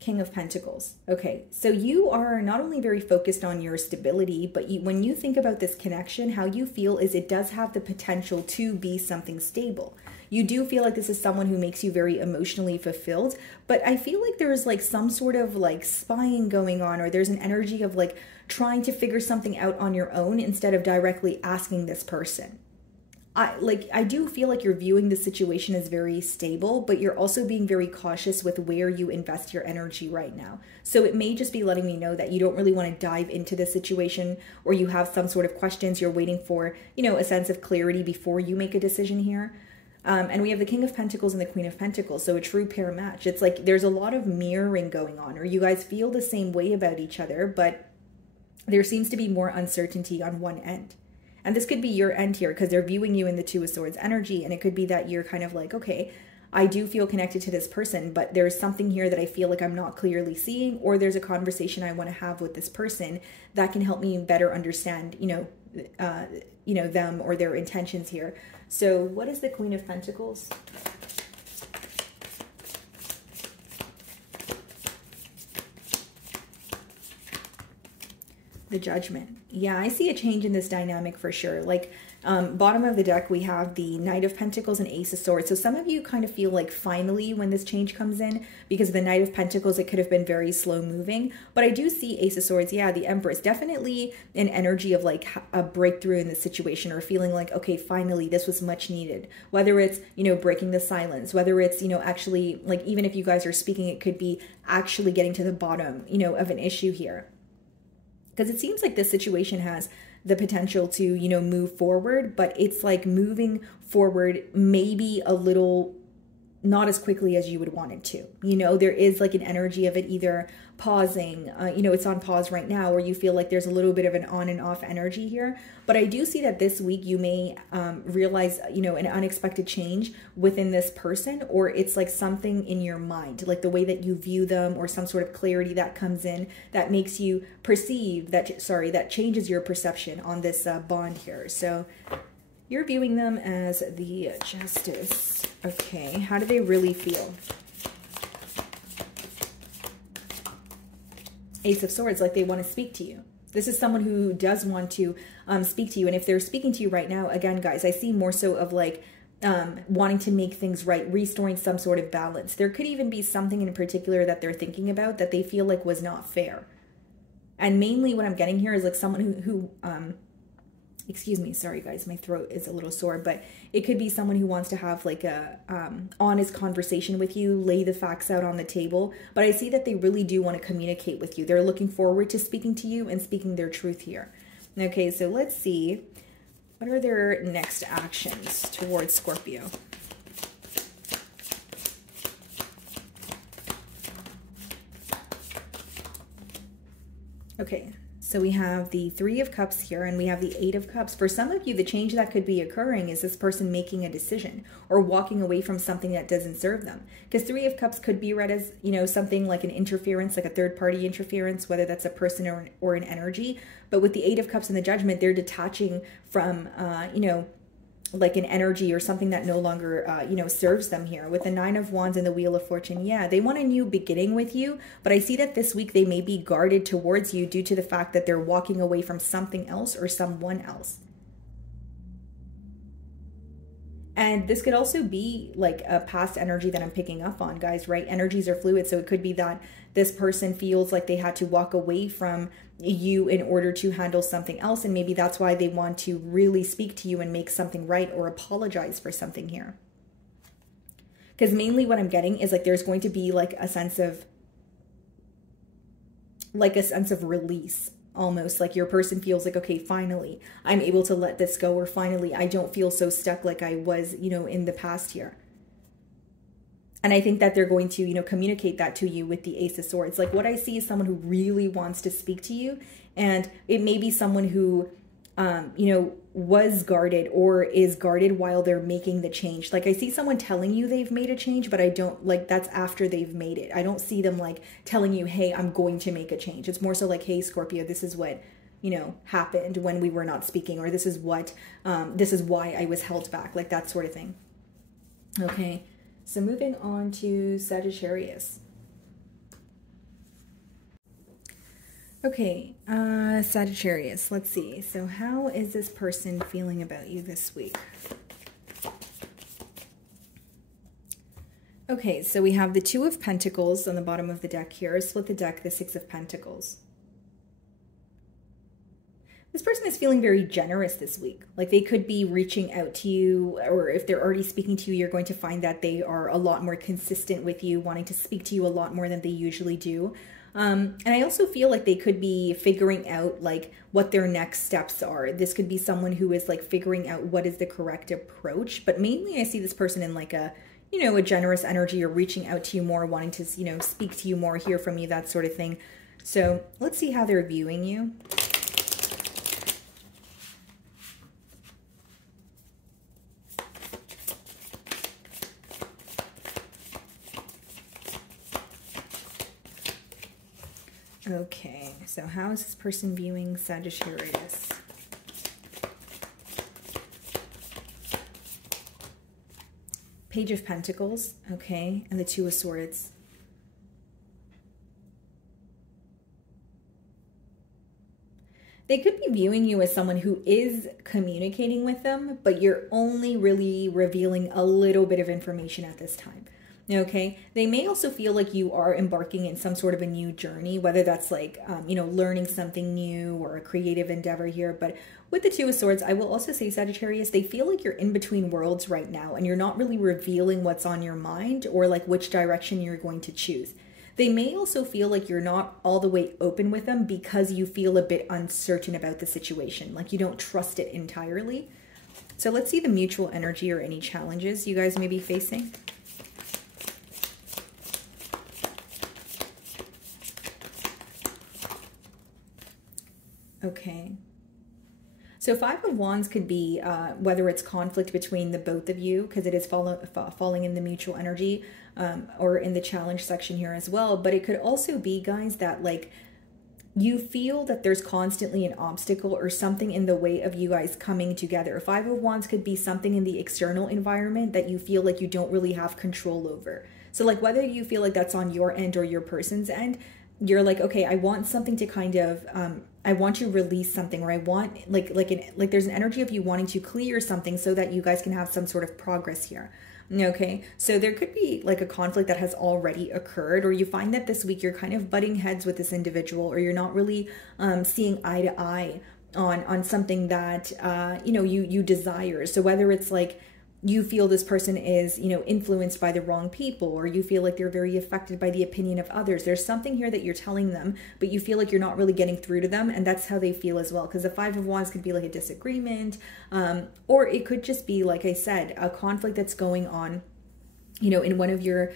King of Pentacles. Okay, so you are not only very focused on your stability, but when you think about this connection, how you feel is it does have the potential to be something stable. You do feel like this is someone who makes you very emotionally fulfilled, but I feel like there's like some sort of like spying going on, or there's an energy of like trying to figure something out on your own instead of directly asking this person. I do feel like you're viewing the situation as very stable, but you're also being very cautious with where you invest your energy right now. So it may just be letting me know that you don't really want to dive into the situation, or you have some sort of questions. You're waiting for, a sense of clarity before you make a decision here. And we have the King of Pentacles and the Queen of Pentacles, so a true pair match. It's like there's a lot of mirroring going on, or you guys feel the same way about each other, but there seems to be more uncertainty on one end. And this could be your end here, because they're viewing you in the Two of Swords energy, and it could be that you're kind of like, okay, I do feel connected to this person, but there's something here that I feel like I'm not clearly seeing, or there's a conversation I want to have with this person that can help me better understand, them or their intentions here. So what is the Queen of Pentacles? The Judgment. Yeah, I see a change in this dynamic for sure. Like bottom of the deck, we have the Knight of Pentacles and Ace of Swords. So some of you kind of feel like finally when this change comes in, because the Knight of Pentacles, it could have been very slow moving. But I do see Ace of Swords, yeah, the Empress, definitely an energy of like a breakthrough in the situation, or feeling like, okay, finally, this was much needed. Whether it's, breaking the silence, whether it's, actually, like even if you guys are speaking, it could be actually getting to the bottom, of an issue here. Because it seems like this situation has the potential to, move forward, but it's like moving forward maybe a little not as quickly as you would want it to. There is like an energy of it either pausing, it's on pause right now, or you feel like there's a little bit of an on and off energy here. But I do see that this week you may realize, an unexpected change within this person, or it's like something in your mind, like the way that you view them, or some sort of clarity that comes in that makes you perceive that changes your perception on this bond here. So you're viewing them as the Justice. Okay, how do they really feel? Ace of Swords, like they want to speak to you. This is someone who does want to speak to you. And if they're speaking to you right now, again, guys, I see more so of like wanting to make things right, restoring some sort of balance. There could even be something in particular that they're thinking about that they feel like was not fair. And mainly what I'm getting here is like someone who excuse me, sorry guys, my throat is a little sore, but it could be someone who wants to have like a honest conversation with you, lay the facts out on the table. But I see that they really do want to communicate with you. They're looking forward to speaking to you and speaking their truth here. Okay, so let's see, what are their next actions towards Scorpio? Okay, So we have the Three of Cups here, and we have the Eight of Cups. For some of you, the change that could be occurring is this person making a decision or walking away from something that doesn't serve them. Because Three of Cups could be read as, you know, something like an interference, like a third-party interference, whether that's a person or an energy. But with the Eight of Cups and the Judgment, they're detaching from, you know, like an energy or something that no longer, you know, serves them here. With the Nine of Wands and the Wheel of Fortune, yeah, they want a new beginning with you, but I see that this week they may be guarded towards you due to the fact that they're walking away from something else or someone else. And this could also be like a past energy that I'm picking up on, guys, right? Energies are fluid, so it could be that this person feels like they had to walk away from you in order to handle something else, and maybe that's why they want to really speak to you and make something right or apologize for something here. Because mainly what I'm getting is like there's going to be like a sense of release. Almost like your person feels like, okay, finally I'm able to let this go, or finally I don't feel so stuck like I was, you know, in the past here. And I think that they're going to, you know, communicate that to you with the Ace of Swords. Like what I see is someone who really wants to speak to you, and it may be someone who, you know, was guarded or is guarded while they're making the change. Like I see someone telling you they've made a change, but I don't, like, that's after they've made it. I don't see them like telling you, hey, I'm going to make a change. It's more so like, hey, Scorpio, this is what, you know, happened when we were not speaking, or this is what, this is why I was held back, like that sort of thing. Okay, so moving on to Sagittarius. Okay, Sagittarius, let's see. So how is this person feeling about you this week? Okay, so we have the Two of Pentacles on the bottom of the deck here. Split the deck, the Six of Pentacles. This person is feeling very generous this week. Like they could be reaching out to you, or if they're already speaking to you, you're going to find that they are a lot more consistent with you, wanting to speak to you a lot more than they usually do. And I also feel like they could be figuring out like what their next steps are. This could be someone who is like figuring out what is the correct approach, but mainly I see this person in like a, you know, a generous energy, or reaching out to you more, wanting to, you know, speak to you more, hear from you, that sort of thing. So let's see how they're viewing you. Okay, so how is this person viewing Sagittarius? Page of Pentacles, okay, and the Two of Swords. They could be viewing you as someone who is communicating with them, but you're only really revealing a little bit of information at this time. Okay, they may also feel like you are embarking in some sort of a new journey, whether that's like, you know, learning something new or a creative endeavor here. But with the Two of Swords, I will also say, Sagittarius, they feel like you're in between worlds right now, and you're not really revealing what's on your mind or like which direction you're going to choose. They may also feel like you're not all the way open with them because you feel a bit uncertain about the situation, like you don't trust it entirely. So let's see the mutual energy or any challenges you guys may be facing. Okay, so Five of Wands could be whether it's conflict between the both of you, because it is falling in the mutual energy, or in the challenge section here as well. But it could also be, guys, that like you feel that there's constantly an obstacle or something in the way of you guys coming together. Five of Wands could be something in the external environment that you feel like you don't really have control over. So like whether you feel like that's on your end or your person's end, you're like, okay, I want something to kind of, I want to release something, or I want like there's an energy of you wanting to clear something so that you guys can have some sort of progress here. Okay, so there could be like a conflict that has already occurred, or you find that this week you're kind of butting heads with this individual, or you're not really seeing eye to eye on something that you know, you desire. So whether it's like you feel this person is, you know, influenced by the wrong people, or you feel like they're very affected by the opinion of others. There's something here that you're telling them, but you feel like you're not really getting through to them, and that's how they feel as well. Because the Five of Wands could be like a disagreement, or it could just be, like I said, a conflict that's going on in one of your,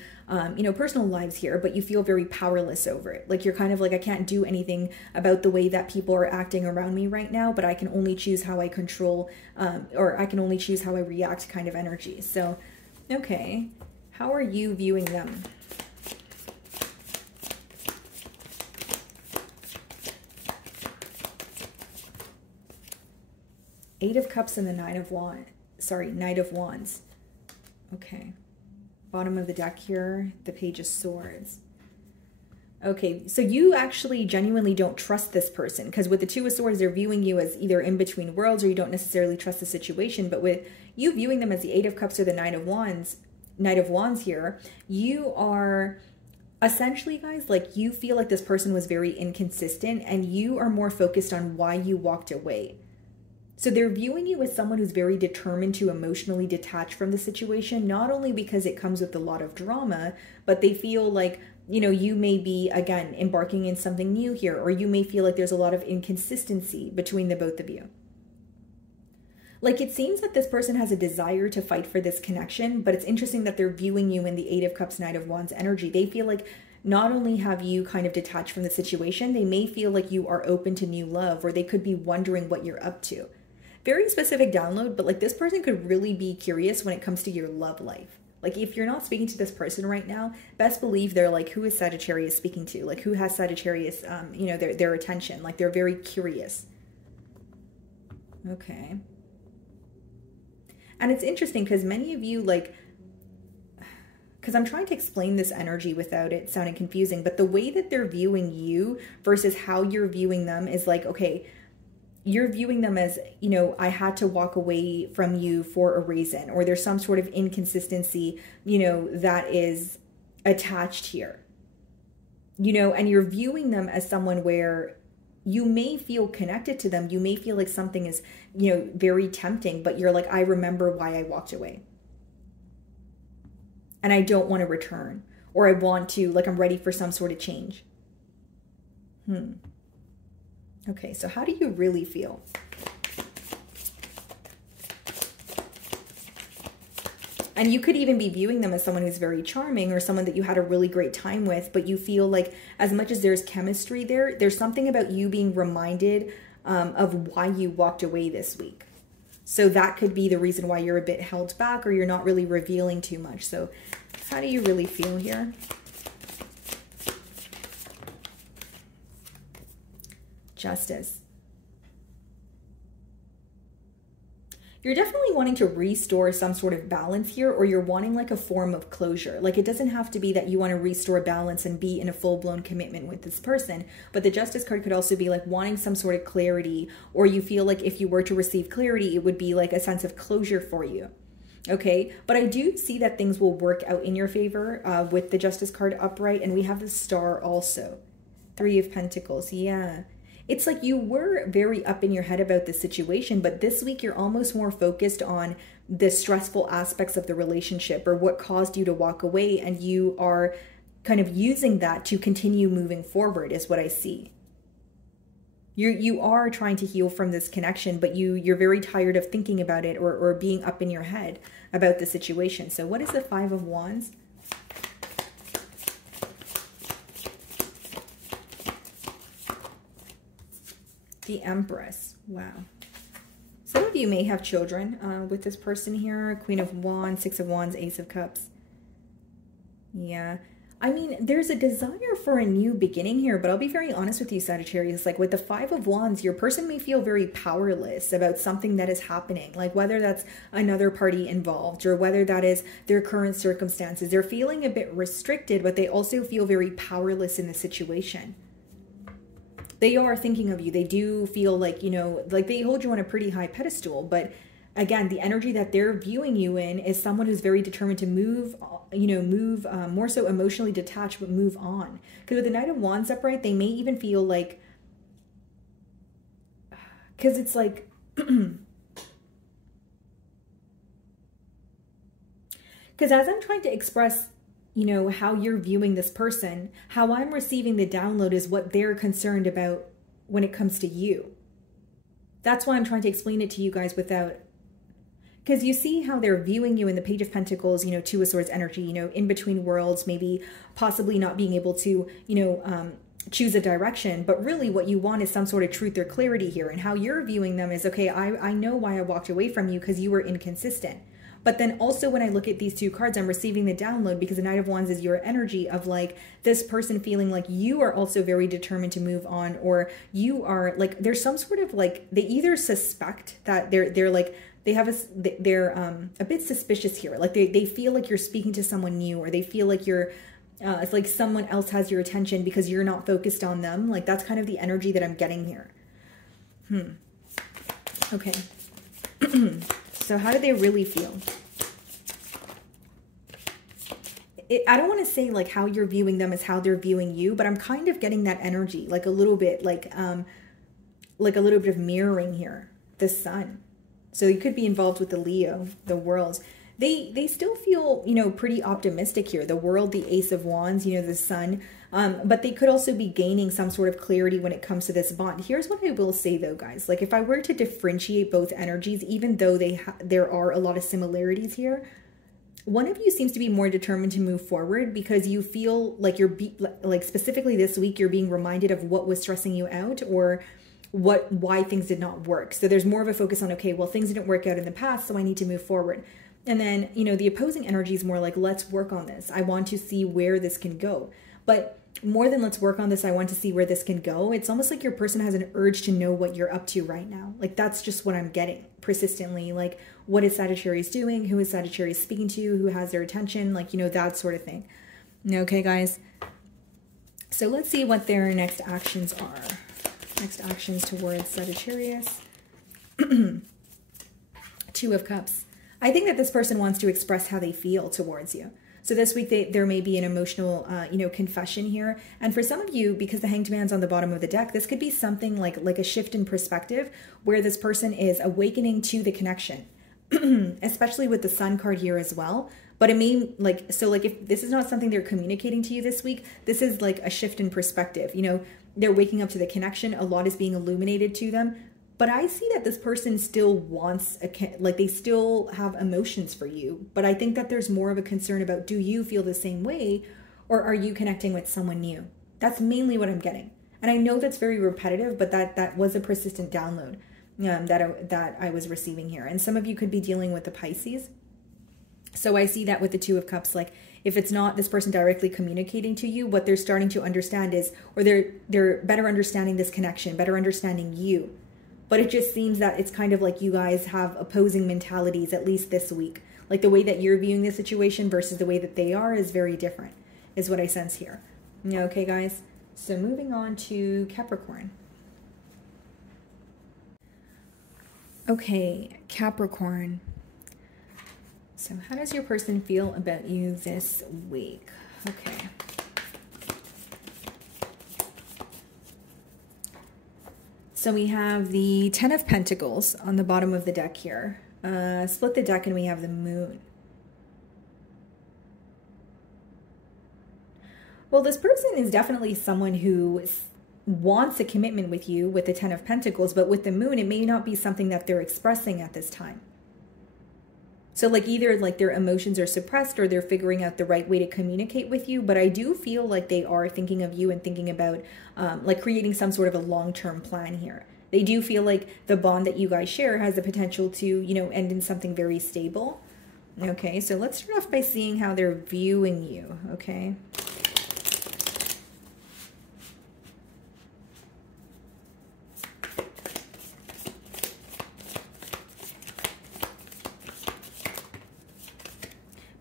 personal lives here, but you feel very powerless over it. Like you're kind of like, I can't do anything about the way that people are acting around me right now, but I can only choose how I control, or I can only choose how I react kind of energy. So, okay. How are you viewing them? Eight of Cups and the Knight of Wands. Okay. Bottom of the deck here, the Page of Swords. Okay, so you actually genuinely don't trust this person, because with the Two of Swords, they're viewing you as either in between worlds, or you don't necessarily trust the situation. But with you viewing them as the Eight of Cups or the Knight of Wands here, you are essentially, guys, like you feel like this person was very inconsistent, and you are more focused on why you walked away. So they're viewing you as someone who's very determined to emotionally detach from the situation, not only because it comes with a lot of drama, but they feel like, you may be, again, embarking in something new here, or you may feel like there's a lot of inconsistency between the both of you. Like it seems that this person has a desire to fight for this connection, but it's interesting that they're viewing you in the Eight of Cups, Knight of Wands energy. They feel like not only have you kind of detached from the situation, they may feel like you are open to new love, or they could be wondering what you're up to. Very specific download, but like this person could really be curious when it comes to your love life. Like if you're not speaking to this person right now, best believe they're like, who is Sagittarius speaking to? Like who has Sagittarius, their attention? Like they're very curious. Okay. And it's interesting because many of you because I'm trying to explain this energy without it sounding confusing, but the way that they're viewing you versus how you're viewing them is like, okay, you're viewing them as, I had to walk away from you for a reason, or there's some sort of inconsistency, that is attached here, and you're viewing them as someone where you may feel connected to them. You may feel like something is, very tempting, but you're like, I remember why I walked away. And I don't want to return, or I want to, like, I'm ready for some sort of change. Okay, so how do you really feel? And you could even be viewing them as someone who's very charming, or someone that you had a really great time with, but you feel like as much as there's chemistry there, there's something about you being reminded of why you walked away this week. So that could be the reason why you're a bit held back, or you're not really revealing too much. So how do you really feel here? Justice. You're definitely wanting to restore some sort of balance here, or you're wanting like a form of closure. Like it doesn't have to be that you want to restore balance and be in a full-blown commitment with this person, but the Justice card could also be like wanting some sort of clarity, or you feel like if you were to receive clarity, it would be like a sense of closure for you. Okay, but I do see that things will work out in your favor with the Justice card upright, and we have the Star also. Three of Pentacles, yeah. It's like you were very up in your head about this situation, but this week you're almost more focused on the stressful aspects of the relationship, or what caused you to walk away, and you are kind of using that to continue moving forward is what I see. You are trying to heal from this connection, but you're very tired of thinking about it, or being up in your head about the situation. So what is the Five of Wands? The Empress. Wow. Some of you may have children with this person here. Queen of Wands, Six of Wands, Ace of Cups. Yeah. I mean, there's a desire for a new beginning here, but I'll be very honest with you, Sagittarius. Like with the Five of Wands, your person may feel very powerless about something that is happening. Like whether that's another party involved, or whether that is their current circumstances. They're feeling a bit restricted, but they also feel very powerless in the situation. They are thinking of you. They do feel like, like they hold you on a pretty high pedestal. But again, the energy that they're viewing you in is someone who's very determined to move, more so emotionally detached, but move on. Because with the Knight of Wands upright, they may even feel like, because it's like, because as I'm trying to express how you're viewing this person, how I'm receiving the download is what they're concerned about when it comes to you. That's why I'm trying to explain it to you guys without, because you see how they're viewing you in the Page of Pentacles, you know, Two of Swords energy, you know, in between worlds, maybe possibly not being able to, you know, choose a direction, but really what you want is some sort of truth or clarity here. And how you're viewing them is, okay, I know why I walked away from you, because you were inconsistent. But then also when I look at these two cards, I'm receiving the download, because the Knight of Wands is your energy of like this person feeling like you are also very determined to move on, or you are like, there's some sort of like, they either suspect that they're like, they have they're a bit suspicious here. Like they feel like you're speaking to someone new, or they feel like you're, it's like someone else has your attention because you're not focused on them. Like that's kind of the energy that I'm getting here. Okay. So how do they really feel? I don't want to say like how you're viewing them is how they're viewing you, but I'm kind of getting that energy, like a little bit, like a little bit of mirroring here. The Sun. So you could be involved with the Leo, the World. They still feel, you know, pretty optimistic here. The World, the Ace of Wands, you know, the Sun. But they could also be gaining some sort of clarity when it comes to this bond. Here's what I will say though, guys. Like if I were to differentiate both energies, even though there are a lot of similarities here, one of you seems to be more determined to move forward because you feel like like specifically this week, you're being reminded of what was stressing you out, or why things did not work. So there's more of a focus on, okay, well, things didn't work out in the past, so I need to move forward. And then, you know, the opposing energy is more like, let's work on this. I want to see where this can go. But more than let's work on this, I want to see where this can go. It's almost like your person has an urge to know what you're up to right now. Like that's just what I'm getting persistently. Like what is Sagittarius doing? Who is Sagittarius speaking to? Who has their attention? Like, you know, that sort of thing. Okay, guys. So let's see what their next actions are. Next actions towards Sagittarius. Two of Cups. I think that this person wants to express how they feel towards you. So this week, there may be an emotional, you know, confession here. And for some of you, because the Hanged Man's on the bottom of the deck, this could be something like a shift in perspective where this person is awakening to the connection, especially with the Sun card here as well. But it may like, so like if this is not something they're communicating to you this week, this is like a shift in perspective. You know, they're waking up to the connection. A lot is being illuminated to them. But I see that this person still wants, like they still have emotions for you. But I think that there's more of a concern about, do you feel the same way? Or are you connecting with someone new? That's mainly what I'm getting. And I know that's very repetitive, but that was a persistent download that I was receiving here. And some of you could be dealing with the Pisces. So I see that with the Two of Cups, like if it's not this person directly communicating to you, what they're starting to understand is, or they're better understanding this connection, better understanding you. But it just seems that it's kind of like you guys have opposing mentalities, at least this week. Like the way that you're viewing the situation versus the way that they are is very different, is what I sense here. Okay, guys? So moving on to Capricorn. Okay, Capricorn. So how does your person feel about you this week? Okay. So we have the Ten of Pentacles on the bottom of the deck here. Split the deck and we have the Moon. Well, this person is definitely someone who wants a commitment with you with the Ten of Pentacles, but with the Moon, it may not be something that they're expressing at this time. So like either like their emotions are suppressed or they're figuring out the right way to communicate with you. But I do feel like they are thinking of you and thinking about like creating some sort of a long-term plan here. They do feel like the bond that you guys share has the potential to, you know, end in something very stable. Okay, so let's start off by seeing how they're viewing you, okay?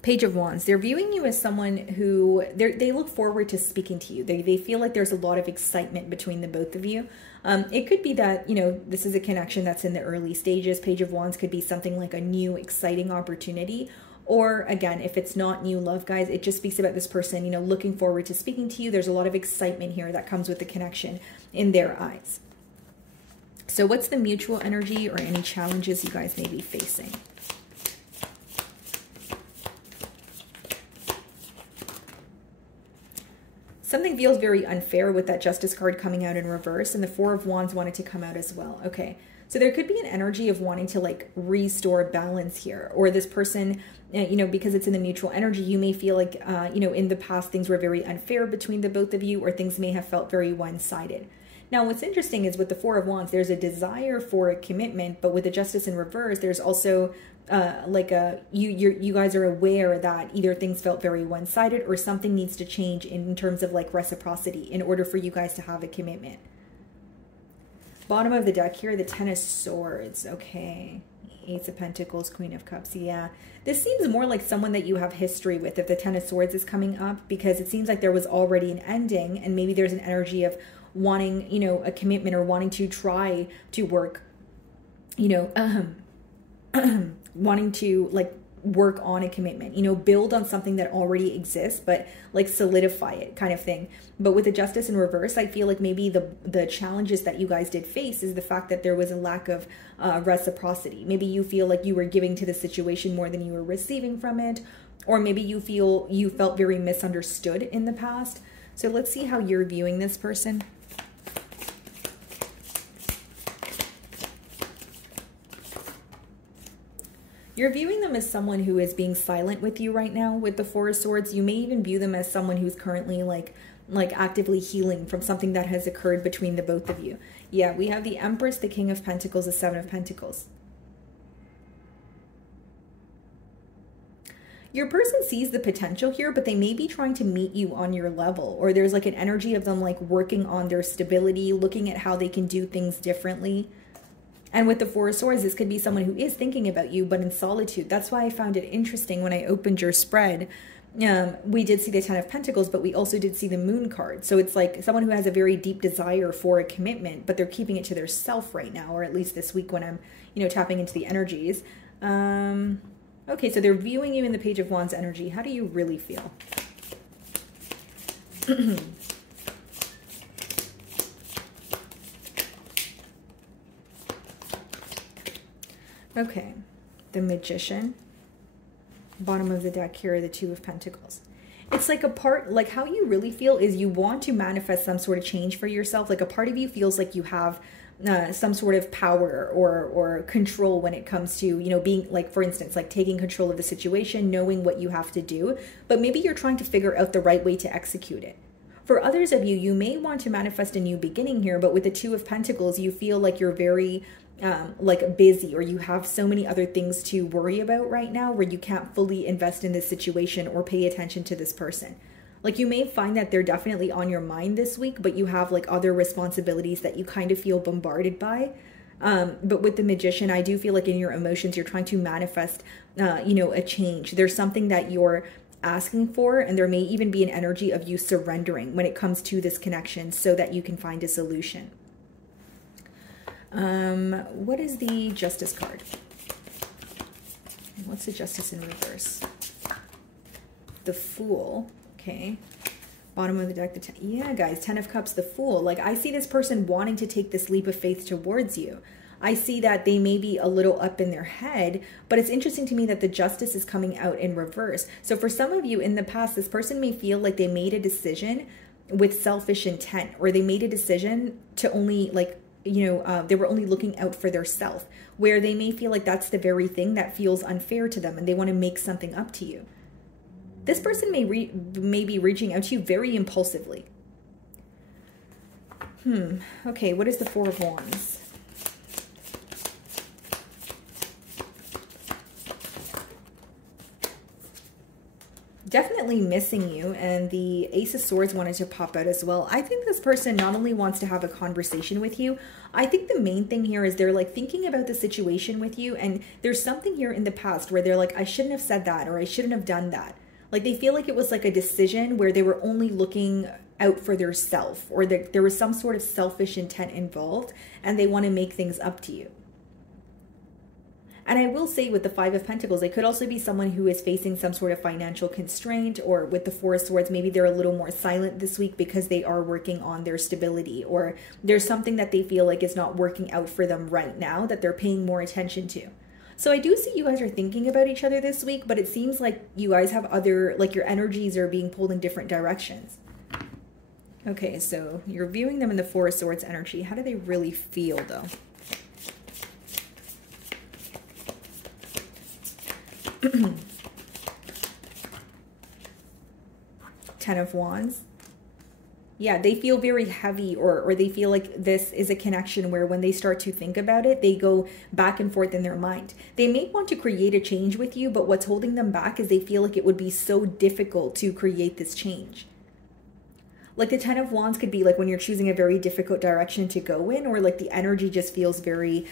Page of Wands. They're viewing you as someone who they look forward to speaking to you. They feel like there's a lot of excitement between the both of you. It could be that, you know, this is a connection that's in the early stages. Page of Wands could be something like a new, exciting opportunity. Or again, if it's not new love, guys, it just speaks about this person, you know, looking forward to speaking to you. There's a lot of excitement here that comes with the connection in their eyes. So what's the mutual energy or any challenges you guys may be facing? Something feels very unfair with that Justice card coming out in reverse, and the Four of Wands wanted to come out as well. Okay, so So there could be an energy of wanting to like restore balance here, or this person, you know, because it's in the mutual energy, you may feel like, you know, in the past things were very unfair between the both of you, or things may have felt very one-sided. Now, what's interesting is with the Four of Wands, there's a desire for a commitment, but with the Justice in reverse, there's also like you guys are aware that either things felt very one-sided or something needs to change in terms of like reciprocity in order for you guys to have a commitment. Bottom of the deck here, the Ten of Swords. Okay. Ace of Pentacles, Queen of Cups. Yeah. This seems more like someone that you have history with if the Ten of Swords is coming up, because it seems like there was already an ending, and maybe there's an energy of wanting, you know, a commitment, or wanting to try to work, you know, wanting to like work on a commitment, you know, build on something that already exists, but like solidify it kind of thing. But with the Justice in reverse, I feel like maybe the challenges that you guys did face is the fact that there was a lack of reciprocity. Maybe you feel like you were giving to the situation more than you were receiving from it, or maybe you felt very misunderstood in the past. So let's see how you're viewing this person. You're viewing them as someone who is being silent with you right now with the Four of Swords. You may even view them as someone who's currently like actively healing from something that has occurred between the both of you. Yeah, we have the Empress, the King of Pentacles, the Seven of Pentacles. Your person sees the potential here, but they may be trying to meet you on your level, or there's like an energy of them like working on their stability, looking at how they can do things differently. And with the Four of Swords, this could be someone who is thinking about you, but in solitude. That's why I found it interesting when I opened your spread. We did see the Ten of Pentacles, but we also did see the Moon card. So it's like someone who has a very deep desire for a commitment, but they're keeping it to their self right now, or at least this week when I'm, you know, tapping into the energies. Okay, so they're viewing you in the Page of Wands energy. How do you really feel? Okay, the Magician. Bottom of the deck here, the Two of Pentacles. It's like a part, like how you really feel is you want to manifest some sort of change for yourself. Like a part of you feels like you have some sort of power or control when it comes to, you know, being like, for instance, like taking control of the situation, knowing what you have to do, but maybe you're trying to figure out the right way to execute it. For others of you, you may want to manifest a new beginning here, but with the Two of Pentacles, you feel like you're very like busy, or you have so many other things to worry about right now where you can't fully invest in this situation or pay attention to this person. Like you may find that they're definitely on your mind this week, but you have like other responsibilities that you kind of feel bombarded by. But with the Magician, I do feel like in your emotions, you're trying to manifest, you know, a change. There's something that you're asking for, and there may even be an energy of you surrendering when it comes to this connection so that you can find a solution. What is the Justice card? What's the Justice in reverse? The Fool. Okay. Bottom of the deck. Yeah, guys, Ten of Cups, the Fool. Like I see this person wanting to take this leap of faith towards you. I see that they may be a little up in their head, but it's interesting to me that the Justice is coming out in reverse. So for some of you in the past, this person may feel like they made a decision with selfish intent, or they made a decision to only like, you know, they were only looking out for their self, where they may feel like that's the very thing that feels unfair to them and they want to make something up to you. This person may be reaching out to you very impulsively. Okay, what is the Four of Wands? Definitely missing you, and the Ace of Swords wanted to pop out as well. I think this person not only wants to have a conversation with you, I think the main thing here is they're like thinking about the situation with you, and there's something here in the past where they're like, I shouldn't have said that, or I shouldn't have done that. Like they feel like it was like a decision where they were only looking out for their self, or there was some sort of selfish intent involved, and they want to make things up to you. And I will say with the Five of Pentacles, it could also be someone who is facing some sort of financial constraint, or with the Four of Swords, maybe they're a little more silent this week because they are working on their stability, or there's something that they feel like is not working out for them right now that they're paying more attention to. So I do see you guys are thinking about each other this week, but it seems like you guys have other, like your energies are being pulled in different directions. Okay, so you're viewing them in the Four of Swords energy. How do they really feel though? Ten of Wands. Yeah, they feel very heavy, or they feel like this is a connection where when they start to think about it, they go back and forth in their mind. They may want to create a change with you, but what's holding them back is they feel like it would be so difficult to create this change. Like the Ten of Wands could be like when you're choosing a very difficult direction to go in, or like the energy just feels very,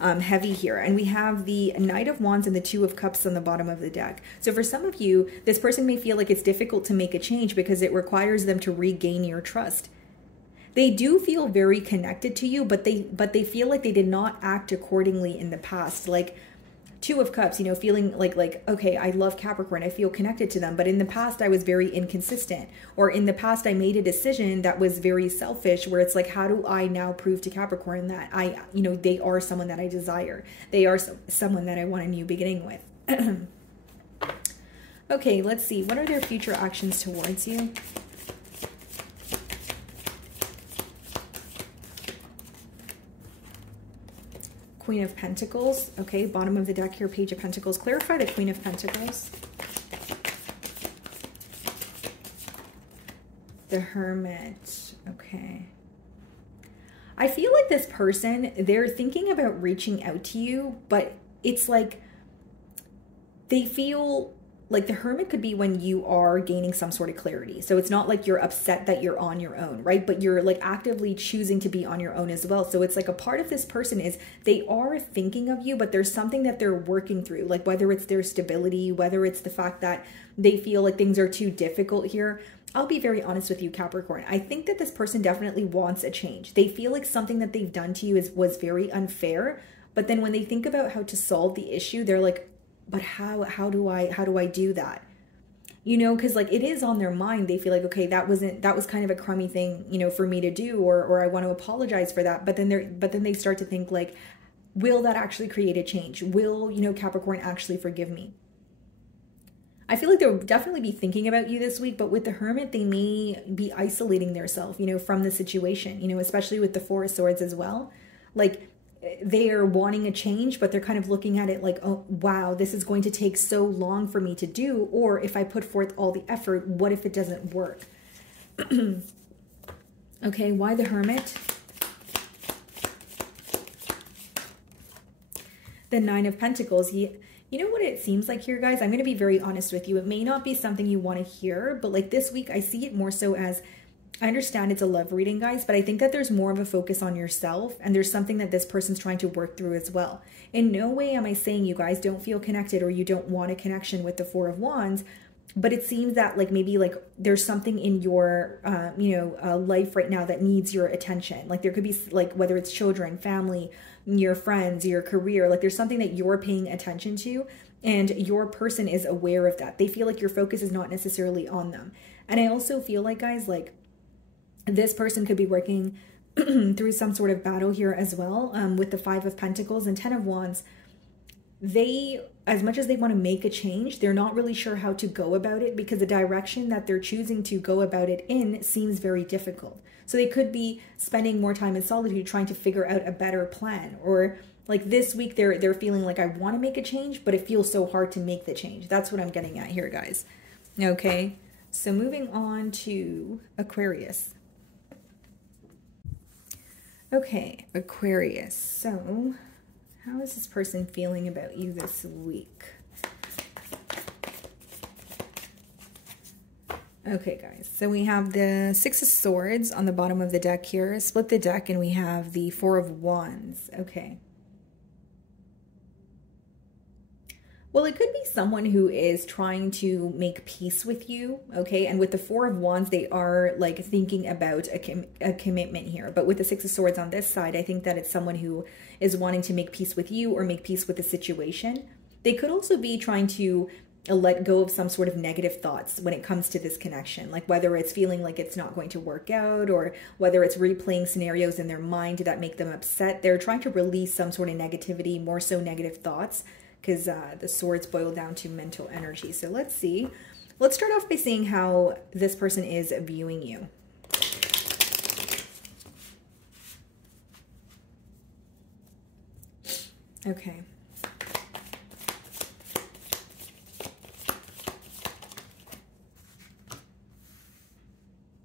heavy here. And we have the Knight of Wands and the Two of Cups on the bottom of the deck. So for some of you, this person may feel like it's difficult to make a change because it requires them to regain your trust. They do feel very connected to you, but they feel like they did not act accordingly in the past. Like Two of Cups, feeling like, okay, I love Capricorn, I feel connected to them, but in the past I was very inconsistent, or in the past I made a decision that was very selfish, where it's like, how do I now prove to Capricorn that they are someone that I desire, they are someone that I want a new beginning with. Okay, let's see, what are their future actions towards you? Queen of Pentacles. Okay, bottom of the deck here, Page of Pentacles. Clarify the Queen of Pentacles. The Hermit. Okay. I feel like this person, they're thinking about reaching out to you, but it's like they feel like the Hermit could be when you are gaining some sort of clarity. So it's not like you're upset that you're on your own, right? But you're like actively choosing to be on your own as well. So it's like a part of this person is they are thinking of you, but there's something that they're working through, like whether it's their stability, whether it's the fact that they feel like things are too difficult here. I'll be very honest with you, Capricorn. I think that this person definitely wants a change. They feel like something that they've done to you was very unfair. But then when they think about how to solve the issue, they're like, but how do I do that? Because like it is on their mind. They feel like, okay, that was kind of a crummy thing, for me to do, or I want to apologize for that. But then they start to think like, will that actually create a change? Will, Capricorn actually forgive me? I feel like they'll definitely be thinking about you this week, but with the Hermit, they may be isolating themselves, from the situation, especially with the Four of Swords as well. Like, they are wanting a change, but they're kind of looking at it like, oh, wow, this is going to take so long for me to do. Or if I put forth all the effort, what if it doesn't work? Okay, why the Hermit? The Nine of Pentacles. You know what it seems like here, guys? I'm going to be very honest with you. It may not be something you want to hear, but like this week, I see it more so as, I understand it's a love reading, guys, but I think that there's more of a focus on yourself, and there's something that this person's trying to work through as well. In no way am I saying you guys don't feel connected or you don't want a connection with the Four of Wands, but it seems that like maybe like there's something in your, life right now that needs your attention. Like there could be like, whether it's children, family, your friends, your career, like there's something that you're paying attention to, and your person is aware of that. They feel like your focus is not necessarily on them. And I also feel like, guys, like, this person could be working through some sort of battle here as well, with the Five of Pentacles and Ten of Wands. They, as much as they want to make a change, they're not really sure how to go about it, because the direction that they're choosing to go about it in seems very difficult. So they could be spending more time in solitude trying to figure out a better plan. Or like this week, they're feeling like, I want to make a change, but it feels so hard to make the change. That's what I'm getting at here, guys. Okay, so moving on to Aquarius. Okay, Aquarius. So, how is this person feeling about you this week? Okay, guys. So we have the Six of Swords on the bottom of the deck here. Split the deck and we have the Four of Wands. Okay. Well, it could be someone who is trying to make peace with you, okay? And with the Four of Wands, they are like thinking about a commitment here. But with the Six of Swords on this side, I think that it's someone who is wanting to make peace with you or make peace with the situation. They could also be trying to let go of some sort of negative thoughts when it comes to this connection. Like whether it's feeling like it's not going to work out, or whether it's replaying scenarios in their mind that make them upset. They're trying to release some sort of negativity, more so negative thoughts, because the swords boil down to mental energy. So let's see. Let's start off by seeing how this person is viewing you. Okay.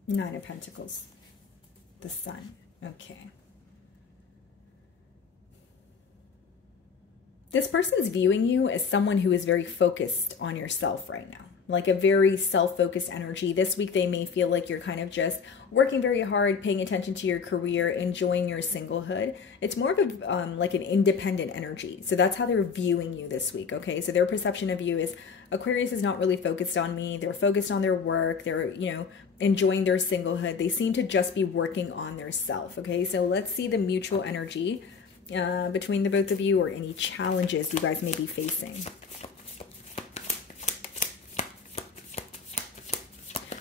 Nine of Pentacles. The Sun. Okay. This person's viewing you as someone who is very focused on yourself right now. Like a very self-focused energy. This week they may feel like you're kind of just working very hard, paying attention to your career, enjoying your singlehood. It's more of a like an independent energy. So that's how they're viewing you this week, okay? So their perception of you is Aquarius is not really focused on me. They're focused on their work. They're, you know, enjoying their singlehood. They seem to just be working on their self, okay? So let's see the mutual energy between the both of you, or any challenges you guys may be facing.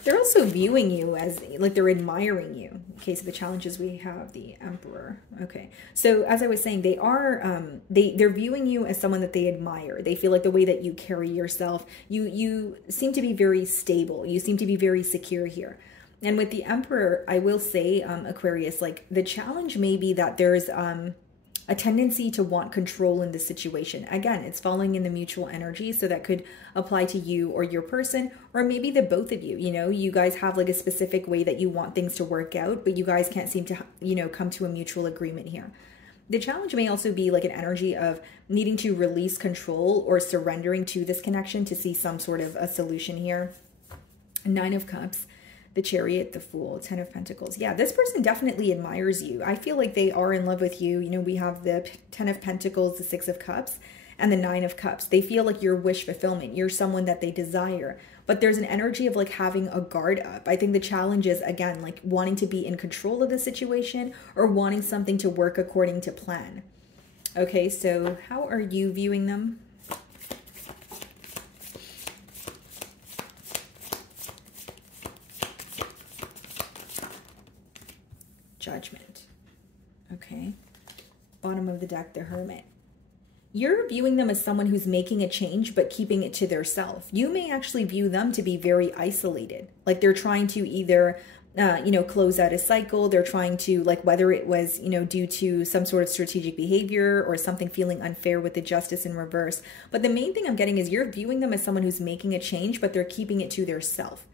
They're also viewing you as, like, they're admiring you. Okay, so the challenges, we have the Emperor. Okay, so as I was saying, they are, they're viewing you as someone that they admire. They feel like the way that you carry yourself, you seem to be very stable. You seem to be very secure here. And with the Emperor, I will say, Aquarius, like, the challenge may be that there's, a tendency to want control in the situation. Again, it's falling in the mutual energy, so that could apply to you or your person, or maybe the both of you. You know, you guys have like a specific way that you want things to work out, but you guys can't seem to, you know, come to a mutual agreement here. The challenge may also be like an energy of needing to release control or surrendering to this connection to see some sort of a solution here. Nine of Cups. The Chariot, the Fool, 10 of Pentacles. Yeah, this person definitely admires you. I feel like they are in love with you. You know, we have the 10 of Pentacles, the 6 of Cups, and the 9 of Cups. They feel like you're wish fulfillment. You're someone that they desire. But there's an energy of like having a guard up. I think the challenge is, again, like wanting to be in control of the situation or wanting something to work according to plan. Okay, so how are you viewing them? Judgment. Okay. Bottom of the deck, the Hermit. You're viewing them as someone who's making a change but keeping it to their self. You may actually view them to be very isolated. Like they're trying to either, you know, close out a cycle. They're trying to, like, whether it was, you know, due to some sort of strategic behavior or something feeling unfair with the Justice in reverse. But the main thing I'm getting is you're viewing them as someone who's making a change, but they're keeping it to their self.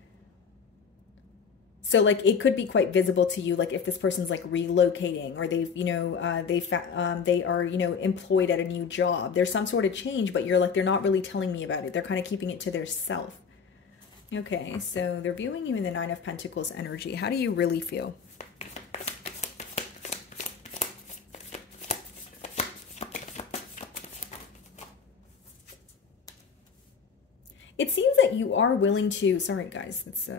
So like it could be quite visible to you, like if this person's like relocating, or they've, you know, they are, you know, employed at a new job. There's some sort of change, but you're like, they're not really telling me about it. They're kind of keeping it to their self. Okay, so they're viewing you in the 9 of Pentacles energy. How do you really feel? It seems that you are willing to, sorry guys, it's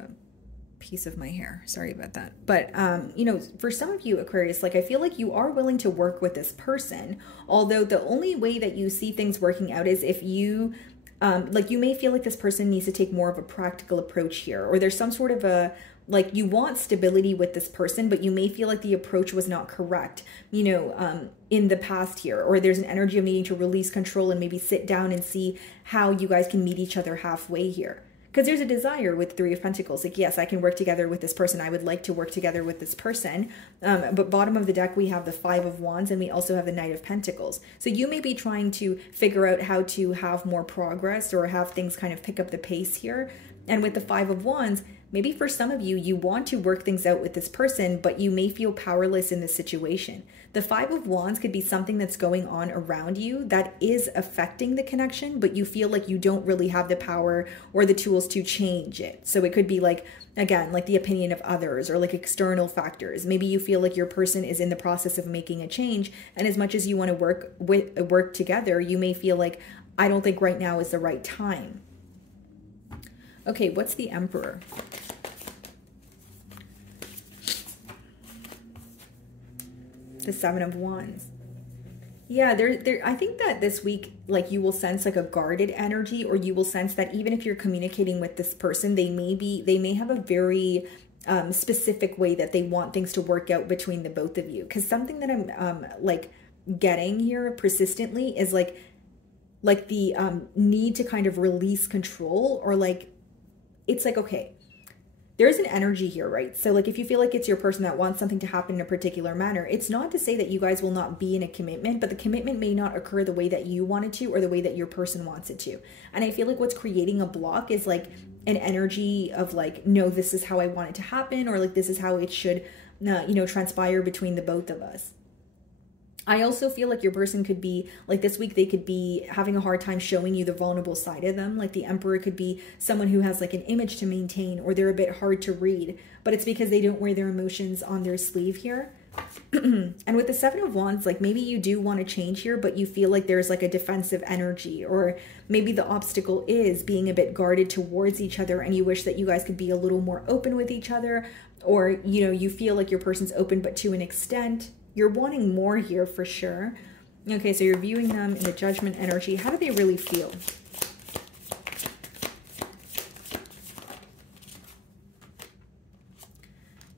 piece of my hair, sorry about that, but you know, for some of you Aquarius, like I feel like you are willing to work with this person, although the only way that you see things working out is if you like you may feel like this person needs to take more of a practical approach here, or there's some sort of a, like, you want stability with this person, but you may feel like the approach was not correct, you know, in the past here, or there's an energy of needing to release control and maybe sit down and see how you guys can meet each other halfway here. Because there's a desire with 3 of Pentacles. Like, yes, I can work together with this person. I would like to work together with this person. But bottom of the deck, we have the 5 of Wands, and we also have the Knight of Pentacles. So you may be trying to figure out how to have more progress or have things kind of pick up the pace here. And with the 5 of Wands, maybe for some of you, you want to work things out with this person, but you may feel powerless in this situation. The 5 of Wands could be something that's going on around you that is affecting the connection, but you feel like you don't really have the power or the tools to change it. So it could be like, again, like the opinion of others or like external factors. Maybe you feel like your person is in the process of making a change, and as much as you want to work together, you may feel like, I don't think right now is the right time. Okay, what's the Emperor? The 7 of Wands. Yeah, I think that this week, like, you will sense like a guarded energy, or you will sense that even if you're communicating with this person, they may have a very specific way that they want things to work out between the both of you. Because something that I'm like getting here persistently is like the need to kind of release control, or like, it's like, okay, there's an energy here, right? So like if you feel like it's your person that wants something to happen in a particular manner, it's not to say that you guys will not be in a commitment, but the commitment may not occur the way that you want it to, or the way that your person wants it to. And I feel like what's creating a block is like an energy of like, no, this is how I want it to happen, or like this is how it should, transpire between the both of us. I also feel like your person could be, like this week, they could be having a hard time showing you the vulnerable side of them. Like the Emperor could be someone who has like an image to maintain, or they're a bit hard to read, but it's because they don't wear their emotions on their sleeve here. And with the Seven of Wands, like maybe you do want to change here, but you feel like there's like a defensive energy, or maybe the obstacle is being a bit guarded towards each other, and you wish that you guys could be a little more open with each other, or, you feel like your person's open, but to an extent. You're wanting more here for sure. Okay, so you're viewing them in the Judgment energy. How do they really feel?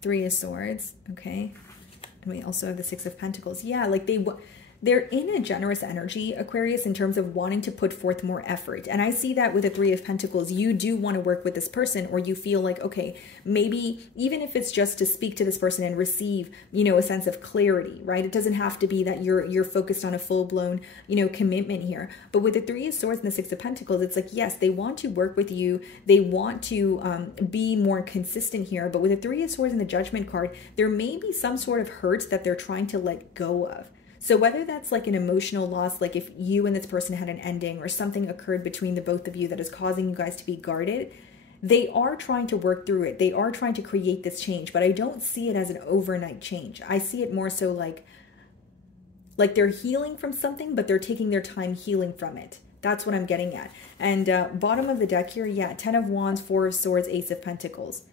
Three of Swords, okay. And we also have the Six of Pentacles. Yeah, like they're in a generous energy, Aquarius, in terms of wanting to put forth more effort. And I see that with the Three of Pentacles. You do want to work with this person, or you feel like, okay, maybe even if it's just to speak to this person and receive, a sense of clarity, right? It doesn't have to be that you're focused on a full-blown, commitment here. But with the Three of Swords and the Six of Pentacles, it's like, yes, they want to work with you. They want to be more consistent here. But with the Three of Swords and the Judgment card, there may be some sort of hurt that they're trying to let go of. So whether that's like an emotional loss, like if you and this person had an ending, or something occurred between the both of you that is causing you guys to be guarded, they are trying to work through it. They are trying to create this change, but I don't see it as an overnight change. I see it more so like they're healing from something, but they're taking their time healing from it. That's what I'm getting at. And bottom of the deck here, yeah, Ten of Wands, Four of Swords, Ace of Pentacles.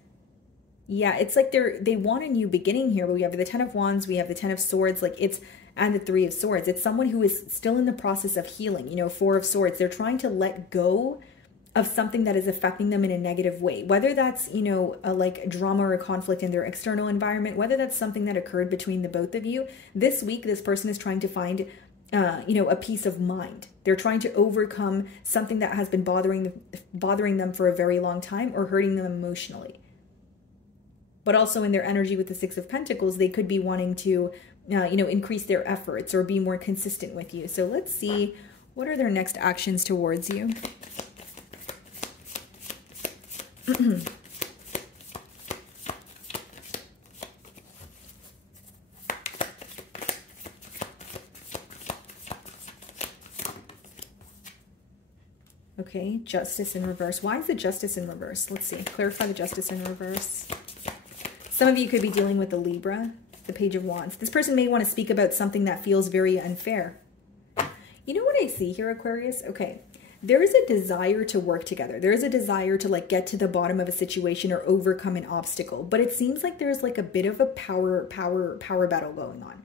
Yeah, it's like they want a new beginning here, but we have the Ten of Wands, we have the Ten of Swords, and the Three of Swords. It's someone who is still in the process of healing. Four of Swords, they're trying to let go of something that is affecting them in a negative way, whether that's, like drama or conflict in their external environment, whether that's something that occurred between the both of you. This week, this person is trying to find, a peace of mind. They're trying to overcome something that has been bothering them for a very long time, or hurting them emotionally. But also in their energy with the Six of Pentacles, they could be wanting to, increase their efforts or be more consistent with you. So let's see, what are their next actions towards you? Okay, Justice in reverse. Why is the Justice in reverse? Let's see. Clarify the Justice in reverse. Some of you could be dealing with the Libra, the Page of Wands. This person may want to speak about something that feels very unfair. You know what I see here, Aquarius? Okay, there is a desire to work together. There is a desire to get to the bottom of a situation or overcome an obstacle. But it seems like there's a bit of a power battle going on.